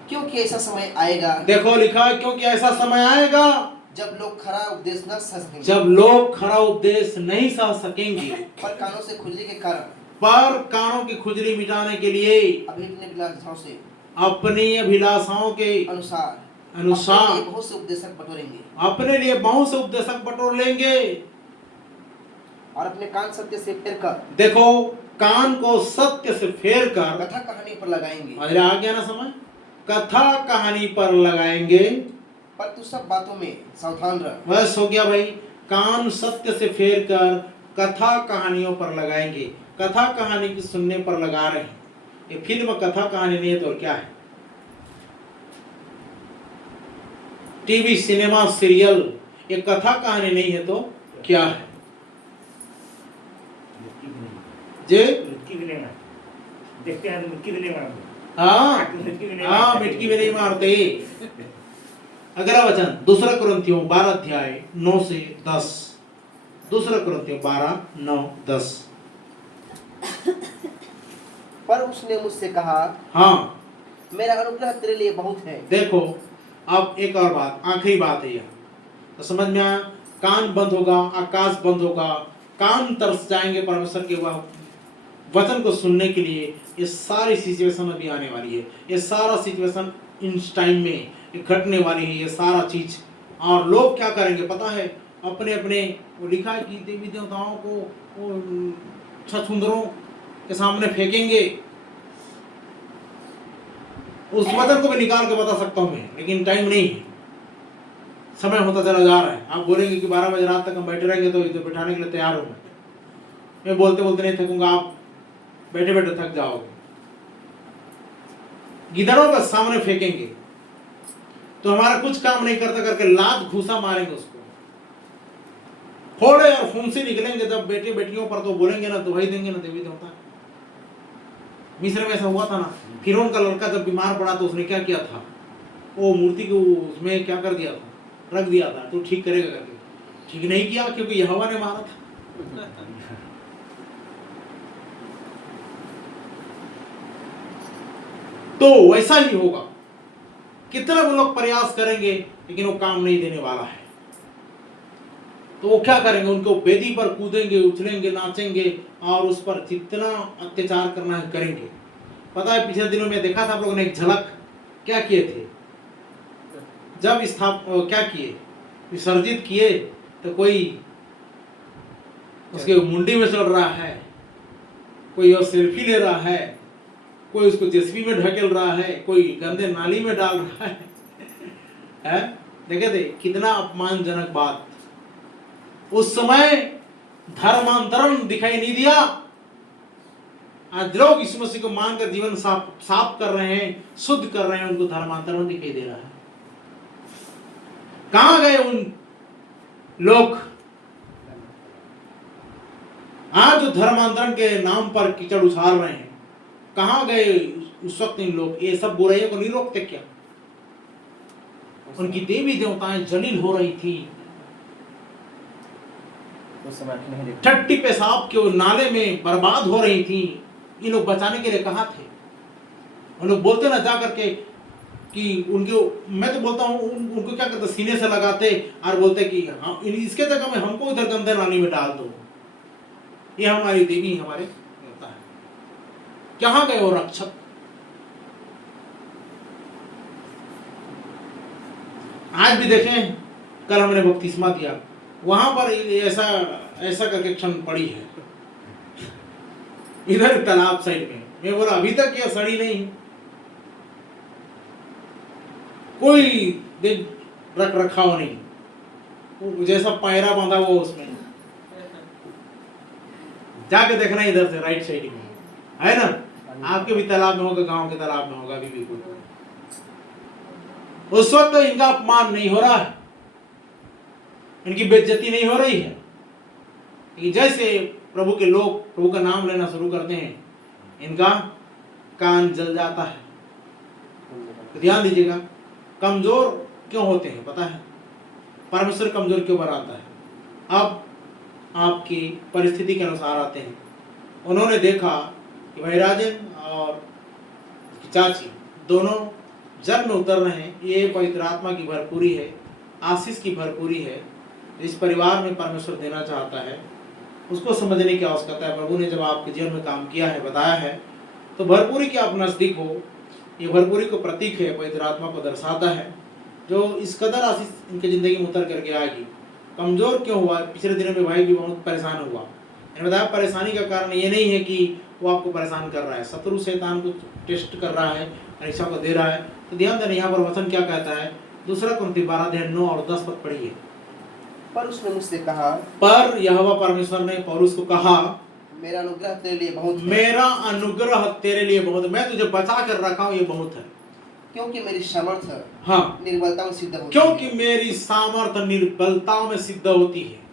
क्योंकि ऐसा समय आएगा, देखो लिखा है, क्योंकि ऐसा समय आएगा जब लोग खरा उपदेश न सह सकेंगे, जब लोग खरा उपदेश नहीं सह सकेंगे, पर कानों से खुजली के कारण, पर कानों की खुजली मिटाने के लिए अपनी अभिलाषाओं के अनुसार अनुसार बहुत से उपदेशक बटोरेंगे, अपने लिए बहुत से उपदेशक बटोर लेंगे। और अपने कान सत्य से फेर कर देखो, कान को सत्य से फेर कर, कथा कहानी पर लगाएंगे, अरे आ गया ना समझ, कथा कहानी पर लगाएंगे। पर तू सब बातों में सावधान रह। बस हो गया भाई, कान सत्य से फेर कर कथा कहानियों पर लगाएंगे। कथा कहानी की सुनने पर लगा रहे हैं। ये फिल्म कथा कहानी नहीं है तो और क्या है? टीवी सिनेमा सीरियल ये कथा कहानी नहीं है तो क्या है? जे मिटकी भी नहीं मार, देखते हैं तो मिटकी भी नहीं मारते। हाँ मिटकी भी नहीं हाँ, मारते। मिटकी भी नहीं मारते। अगला वचन दूसरा कुरिन्थियों 12 अध्याय 9 से 10। दूसरा कुरिन्थियों 12 9 10। पर उसने मुझसे कहा, हाँ मेरा अनुग्रह तेरे लिए बहुत है। देखो, अब एक और बात, आखिरी बात है यह, तो समझ में आया? कान बंद होगा, आकाश बंद होगा, कान तरस जाएंगे परमेश्वर के वह वचन को सुनने के लिए। ये सारी सिचुएशन अभी आने वाली है, ये सारा सिचुएशन इन टाइम में घटने वाली है, ये सारा चीज। और लोग क्या करेंगे पता है? अपने अपने, वो लिखा है कि देवी देवताओं को छछुंदरों के सामने फेंकेंगे। उस वचन को भी निकाल के बता सकता हूं मैं, लेकिन टाइम नहीं है, समय होता चला जा रहा है। आप बोलेंगे कि 12 बजे रात तक हम बैठे रहेंगे तो इधर बैठाने के लिए तैयार हूं मैं बोलते बोलते नहीं थकूंगा, आप बैठे बैठे थक जाओगे। गिदड़ों के सामने फेंकेंगे तो हमारा कुछ काम नहीं करता करके लात घूसा मारेंगे उसको, फोड़े और फुंसी निकलेंगे। जब बेटे बेटियों पर तो बोलेंगे ना, दुहाई देंगे ना देवी देवता। मिस्र में ऐसा हुआ था ना, फिरौन का लड़का जब बीमार पड़ा तो उसने क्या किया था? वो मूर्ति को उसमें क्या कर दिया था? रख दिया था, तो ठीक करेगा करके। ठीक नहीं किया क्योंकि यहोवा ने मारा था। तो वैसा ही होगा, कितना वो लोग प्रयास करेंगे लेकिन वो काम नहीं देने वाला है। तो वो क्या करेंगे? उनको वेदी पर कूदेंगे, उछलेंगे, नाचेंगे और उस पर जितना अत्याचार करना है करेंगे। पता है पिछले दिनों में देखा था आप लोगों ने एक झलक, क्या किए थे? जब क्या किए, विसर्जित किए तो कोई उसके मुंडी में चढ़ रहा है, कोई और सेल्फी ले रहा है, कोई उसको जेसीबी में ढकेल रहा है, कोई गंदे नाली में डाल रहा है? देखे थे कितना अपमानजनक बात। उस समय धर्मांतरण दिखाई नहीं दिया। आज लोग यीशु मसीह को मानकर जीवन साफ कर रहे हैं, शुद्ध कर रहे हैं, उनको धर्मांतरण दिखाई दे रहा है। कहां गए उन लोग? आज जो धर्मांतरण के नाम पर कीचड़ उछाल रहे हैं, कहां गए उस वक्त इन लोग? ये सब बुराइयों को नहीं रोकते क्या? उनकी देवी देवताएं जलील हो रही थी, ठट्टी पेशाब के नाले में बर्बाद हो रही थी। ये लोग बचाने के लिए कहाँ थे? उन लोग बोलते ना जा करके कि उनके, मैं तो बोलता हूँ उनको क्या करते, सीने से लगाते और बोलते कि हाँ, इसके जगह में हमको इधर गंदे नाली में डाल दो, ये हमारी देवी हमारे देवता है। कहाँ गए वो रक्षक? आज भी देखें, कल हमने बपतिस्मा दिया, वहां पर ऐसा करके क्षण पड़ी है इधर तालाब साइड में। मैं बोला अभी तक यह सड़ी नहीं, कोई रख रखाव नहीं, वो जैसा पैरा बांधा वो उसमें। जाके देखना इधर से राइट साइड में है ना, आपके भी तालाब में होगा, गांव के तालाब में होगा, अभी बिल्कुल। उस वक्त तो इनका अपमान नहीं हो रहा है, इनकी बेइज्जती नहीं हो रही है। कि जैसे प्रभु के लोग प्रभु का नाम लेना शुरू करते हैं, इनका कान जल जाता है। तो ध्यान दीजिएगा, कमजोर क्यों होते हैं पता है? परमेश्वर कमजोर क्यों बनाता है? अब आपकी परिस्थिति के अनुसार आते हैं। उन्होंने देखा कि भाई राजन और चाची दोनों जल में उतर रहे हैं, ये पवित्र आत्मा की भरपूरी है, आशीष की भरपूरी है, इस परिवार में परमेश्वर देना चाहता है। उसको समझने की आवश्यकता है। प्रभु ने जब आपके जीवन में काम किया है, बताया है, तो भरपूरी के आप नजदीक हो। ये भरपूरी को प्रतीक है, पवित्र आत्मा को दर्शाता है, जो इस कदर आशीष इनकी जिंदगी में उतर करके आएगी। कमजोर क्यों हुआ? पिछले दिनों में भाई भी बहुत परेशान हुआ, मैंने बताया परेशानी का कारण ये नहीं है कि वो आपको परेशान कर रहा है, शत्रु शैतान को टेस्ट कर रहा है, परीक्षा को दे रहा है। तो ध्यान देना यहाँ पर वचन क्या कहता है, 2 कुरिन्थी 12:9 और 10 पद पढ़िए। पर उसने मुझसे कहा, पर यहोवा परमेश्वर ने पौलुस को कहा, मेरा अनुग्रह तेरे लिए बहुत है, मेरा अनुग्रह तेरे लिए बहुत, मैं तुझे बचा कर रखा हूँ, ये बहुत है। क्योंकि मेरी सामर्थ्य हाँ, निर्बलता में सिद्ध होती क्योंकि है। मेरी सामर्थ्य निर्बलताओं में सिद्ध होती है,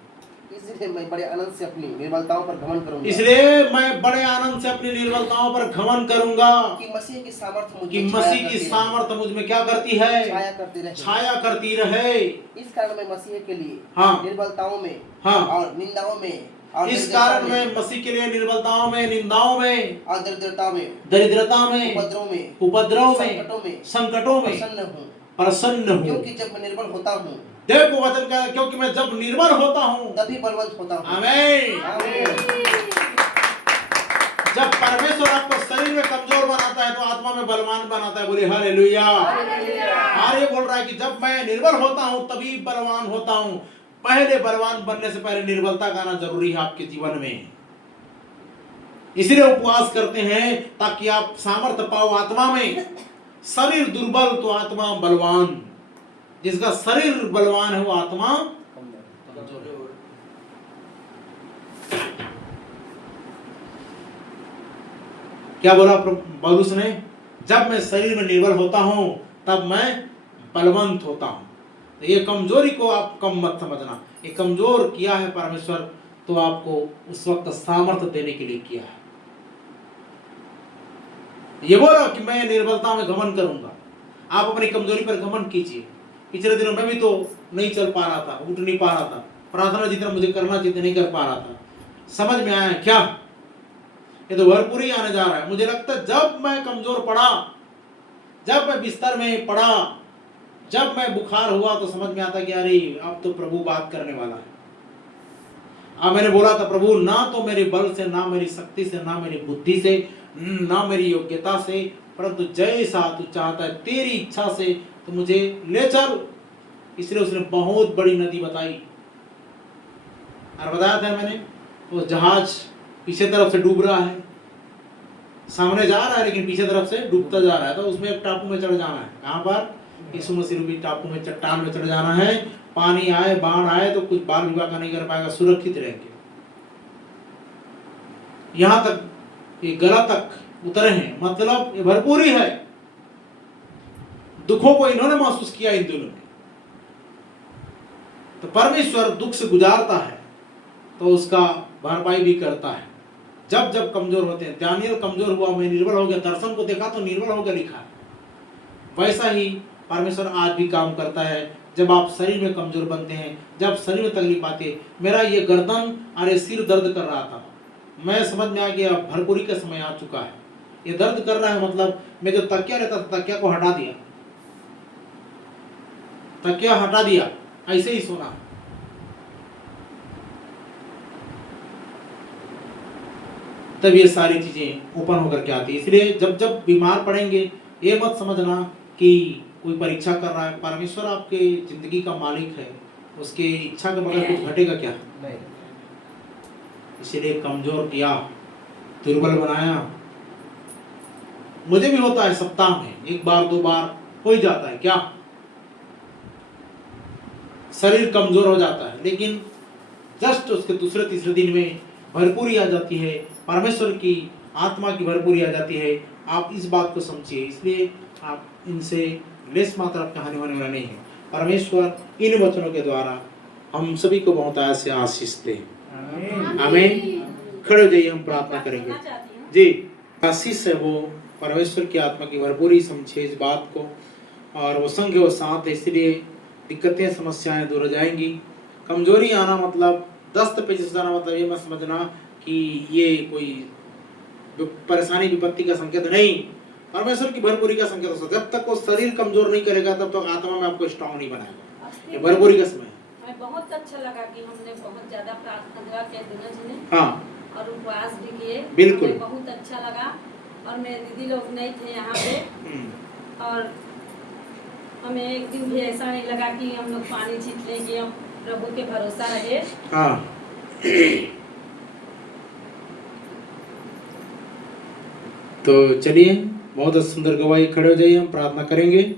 इसलिए मैं बड़े आनंद से अपनी निर्बलताओं पर घमंड करूंगा, इसलिए मैं बड़े आनंद से अपनी निर्बलताओं पर घमंड करूंगा कि मसीह की सामर्थ्य मुझ कि में मसीह की सामर्थ्य मुझ में क्या करती है, छाया करती रहे। छाया करती रहे। इस कारण मैं मसीह के लिए हाँ, निर्बलताओं में हाँ, और निंदाओं में और इस दरिद्रता कारण मैं मसीह के लिए निर्बलताओं में, निंदाओं में, और दरिद्रता में, दरिद्रता में, उपद्रव में, संकटों में प्रसन्न हूँ। क्योंकि जब मैं निर्बल होता हूँ, देखो वचन का, क्योंकि मैं जब निर्बल होता हूँ तभी बलवंत होता हूँ। आमीन। आमीन। जब परमेश्वर आपको शरीर में कमजोर बनाता है तो आत्मा में बलवान बनाता है। बोले हालेलुया। और ये बोल रहा है कि जब मैं निर्बल होता हूँ तभी बलवान होता हूँ। पहले बलवान बनने से पहले निर्बलता का आना जरूरी है आपके जीवन में। इसलिए उपवास करते हैं ताकि आप सामर्थ्य पाओ आत्मा में। शरीर दुर्बल तो आत्मा बलवान। जिसका शरीर बलवान है वो आत्मा कमजोर है। क्या बोला पौलुस ने? जब मैं शरीर में निर्बल होता हूं तब मैं बलवंत होता हूं। तो ये कमजोरी को आप कम मत समझना। ये कमजोर किया है परमेश्वर तो आपको उस वक्त सामर्थ्य देने के लिए किया है। ये बोला कि मैं निर्बलता में घमंड करूंगा। आप अपनी कमजोरी पर घमंड कीजिए। पिछले दिनों में भी तो नहीं चल पा रहा था, उठ नहीं पा रहा था, प्रार्थना जितना मुझे करना चाहिए नहीं कर पा रहा था। समझ में आया क्या? ये तो भरपूरी आने जा रहा है। मुझे लगता है जब मैं कमजोर पड़ा, जब मैं बिस्तर में पड़ा, जब मैं बुखार हुआ तो समझ में आता कि अरे अब तो प्रभु बात करने वाला है। मैंने बोला था प्रभु ना तो मेरे बल से, ना मेरी शक्ति से, ना मेरी बुद्धि से, ना मेरी योग्यता से, परंतु जैसा तू चाहता है तेरी इच्छा से तो मुझे ले चल। इसलिए उसने बहुत बड़ी नदी बताई और बताया था मैंने वो जहाज पीछे तरफ से डूब रहा है, सामने जा रहा है लेकिन पीछे तरफ से डूबता जा रहा है। तो उसमें एक टापू में चढ़ जाना है। कहां पर? यीशु मसीह रूपी टापू में, चट्टान में चढ़ जाना है। पानी आए, बाढ़ आए तो कुछ बाल विवाह का नहीं कर पाएगा, सुरक्षित रहेंगे। यहां तक ये गला तक उतरे हैं, मतलब ये भरपूरी है। दुखों को इन्होंने महसूस किया इन दिनों में। तो परमेश्वर दुख से गुजारता है तो उसका भरपाई भी करता है। जब जब कमजोर होते हैं, दानियल कमजोर हुआ, मैं निर्बल हो गया, दर्शन को देखा तो निर्बल हो गया लिखा है। वैसा ही परमेश्वर आज भी काम करता है। जब आप शरीर में कमजोर बनते हैं, जब शरीर में तकलीफ आती है। मेरा ये गर्दन और ये सिर दर्द कर रहा था, मैं समझ में आ गया भरपूरी का समय आ चुका है। ये दर्द कर रहा है, मतलब मैं जो तकिया रहता था तकिया को हटा दिया, तकिया हटा दिया, ऐसे ही सोना। तब ये सारी चीजें ओपन होकर के आती है। इसलिए जब जब बीमार पड़ेंगे ये मत समझना कि कोई परीक्षा कर रहा है। परमेश्वर आपके जिंदगी का मालिक है, उसके इच्छा के बगैर कुछ घटेगा क्या? नहीं। इसीलिए कमजोर किया, दुर्बल बनाया। मुझे भी होता है, सप्ताह में 1 बार 2 बार हो ही जाता है। क्या शरीर कमजोर हो जाता है, लेकिन जस्ट उसके दूसरे तीसरे दिन में भरपूरी आ जाती है। परमेश्वर की आत्मा की भरपूरी आ जाती है। आप इस बात को समझिए। इसलिए आप इनसे लेस मात्रा की हानि होने वाला नहीं है। परमेश्वर इन वचनों के द्वारा हम सभी को बहुत से आशीष दे। आमीन। खड़े हो जाइए, हम प्रार्थना करेंगे। जी, आशीष है वो परमेश्वर की आत्मा की भरपूरी। समझिए इस बात को, और वो संग वो साथ है। इसलिए दिक्कतें समस्याएं दूर हो जाएंगी। कमजोरी आना मतलब दस्त पे जाना मतलब ये मत समझना कि ये कोई परेशानी विपत्ति का संकेत नहीं, परमेश्वर की भरपूरी का संकेत हो। जब तक वो शरीर कमजोर नहीं करेगा तब तक आत्मा में आपको स्ट्रांग नहीं बनाएगा। ये भरपूरी का समय है। बहुत अच्छा लगा कि हमने बहुत ज्यादा प्रार्थना किया दोनों जने। हाँ, और उपवास भी किए। बिल्कुल बहुत अच्छा लगा। और मेरे दीदी लोग नहीं थे यहाँ पे, और हमें एक दिन भी ऐसा नहीं लगा कि हम लोग पानी छीट लेंगे। हम प्रभु के भरोसा रहे। हाँ। तो चलिए, बहुत सुंदर गवाही, खड़े हो जाइए, हम प्रार्थना करेंगे।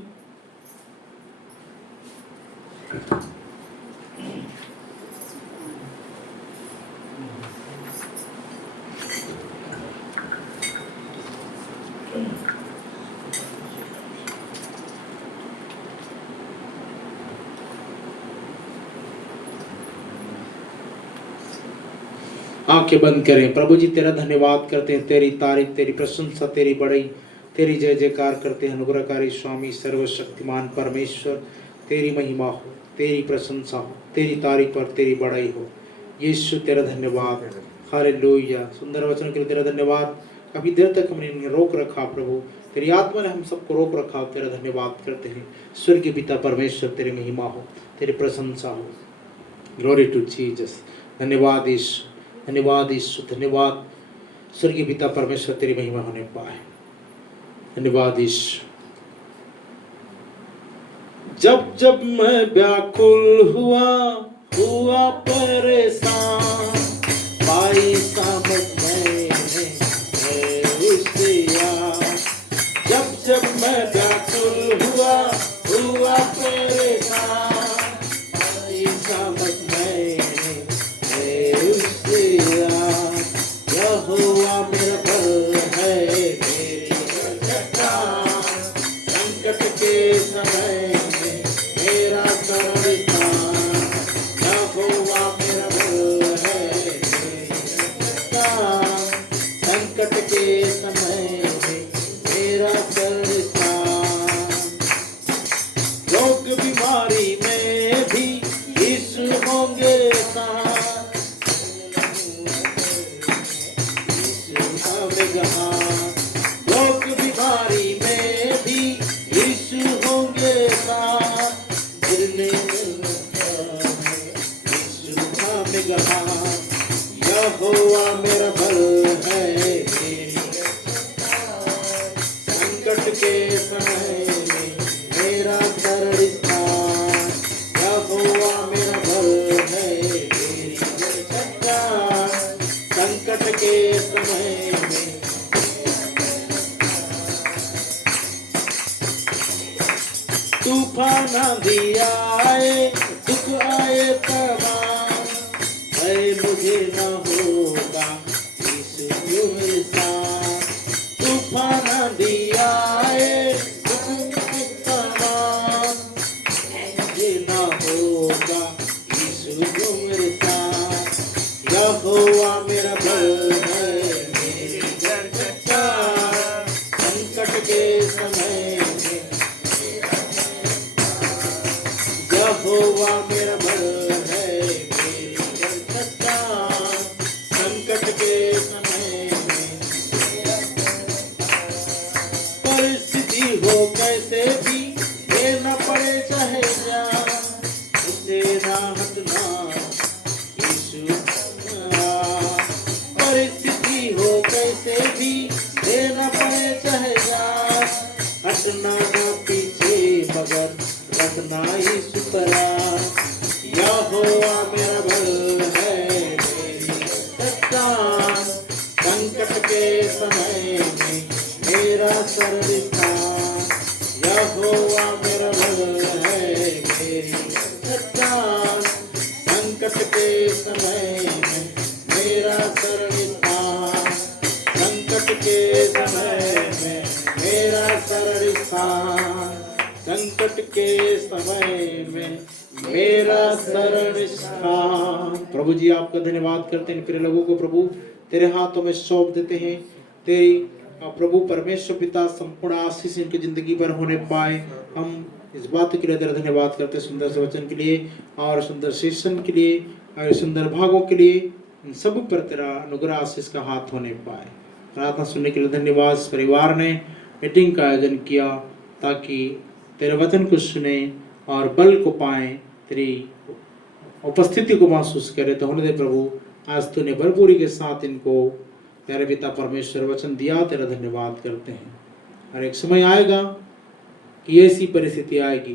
आंखें बंद करें। प्रभु जी तेरा धन्यवाद करते हैं, तेरी तारीफ, तेरी प्रशंसा, तेरी बड़ाई, तेरी जय जयकार करते हैं। अनुग्रहकारी स्वामी, सर्वशक्तिमान परमेश्वर, तेरी महिमा हो, तेरी प्रशंसा हो, तेरी तारीफ और तेरी बड़ाई हो। यीशु तेरा धन्यवाद, हालेलुया। सुंदर वचन के लिए तेरा धन्यवाद। काफी देर तक हमने इन्हें रोक रखा प्रभु, तेरी आत्मा ने हम सबको रोक रखा, तेरा धन्यवाद करते हैं। स्वर्गीय पिता परमेश्वर, तेरी महिमा हो, तेरी प्रशंसा हो। Glory to Jesus. धन्यवाद यीशु, धन्यवाद यीशु, धन्यवाद स्वर्गीय पिता परमेश्वर, तेरी महिमा होने पाए। धन्यवाद यीशु। जब जब मैं व्याकुल हुआ परेशान, पाई समझ मैंने है उससे यार। जब जब मैं व्याकुल हुआ परेशान, पाई समझ मैंने है उससे यार। यहोवा मेरा बल है, मेरी चट्टान, संकट के समय में मेरा शरणस्थान। यहोवा मेरा बल है, मेरी चट्टान, संकट के समय में मेरा शरणस्थान। रोग बीमारी में भी यीशु होंगे साथ, रोग बीमारी में भी यीशु होंगे साथ। गिरने यीशु थामेगा हाथ। यहोवा मेरा बल है, मेरी संकट के समय में मेरा शरणस्थान। यहोवा मेरा बल है, मेरी चट्टान, संकट के समय में। तूफान आंधी आए, दुख आए तमाम, भय मुझे न होगा, यीशु क्यों मेरे साथ। तूफान आंधी आए, दुख तमाम, मुझे न होगा, यीशु क्यों मेरे साथ। यहोवा मेरा बल है, मेरी चट्टान, संकट के समय में। यहोवा मेरा बल है, मेरी चट्टान, संकट के समय में। परिस्थिति हो कैसे भी, देना पड़े चाहे जान, उसे ना हटना यीशु। परिस्थिति हो कैसे भी, देना पड़े चाहे जान, हटना ना पीछे मगर रखना यीशु परान। यहोवा मेरा बल है, मेरी चट्टान, संकट के समय में मेरा शरणस्थान। यहोवा मेरा बल है, मेरी चट्टान, संकट के समय में मेरा शरणस्थान। संकट के समय में मेरा शरणस्थान। संकट के समय में मेरा शरणस्थान। प्रभु जी आपका धन्यवाद करते हैं, प्रिय लोगों को प्रभु तेरे हाथों में सौंप देते हैं। तेरी प्रभु परमेश्वर पिता संपूर्ण आशीष इनकी जिंदगी पर होने पाए। हम इस बात के लिए तेरा धन्यवाद करते हैं, सुंदर से वचन के लिए और सुंदर सेशन के लिए और सुंदर भागों के लिए। इन सब पर तेरा अनुग्रह आशीष का हाथ होने पाए। प्रार्थना सुनने के लिए धन्यवाद। इस परिवार ने मीटिंग का आयोजन किया ताकि तेरे वचन को सुने और बल को पाएं, तेरी उपस्थिति को महसूस करें। तो होने दे प्रभु, आज तूने भरपूरी के साथ इनको प्यारे पिता परमेश्वर वचन दिया, तेरा धन्यवाद करते हैं। और एक समय आएगा कि ऐसी परिस्थिति आएगी,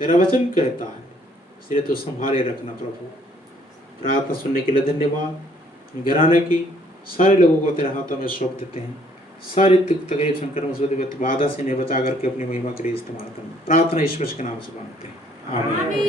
तेरा वचन कहता है, इसलिए तो संभाले रखना प्रभु। प्रार्थना सुनने के लिए धन्यवाद। घराने की सारे लोगों को तेरे हाथों में सौंप देते हैं। सारी तकलीफ संकट मुसीबत बाधा से ने बचा करके अपनी महिमा के लिए इस्तेमाल करना। प्रार्थना ईश्वर के नाम से मांगते हैं, आमीन।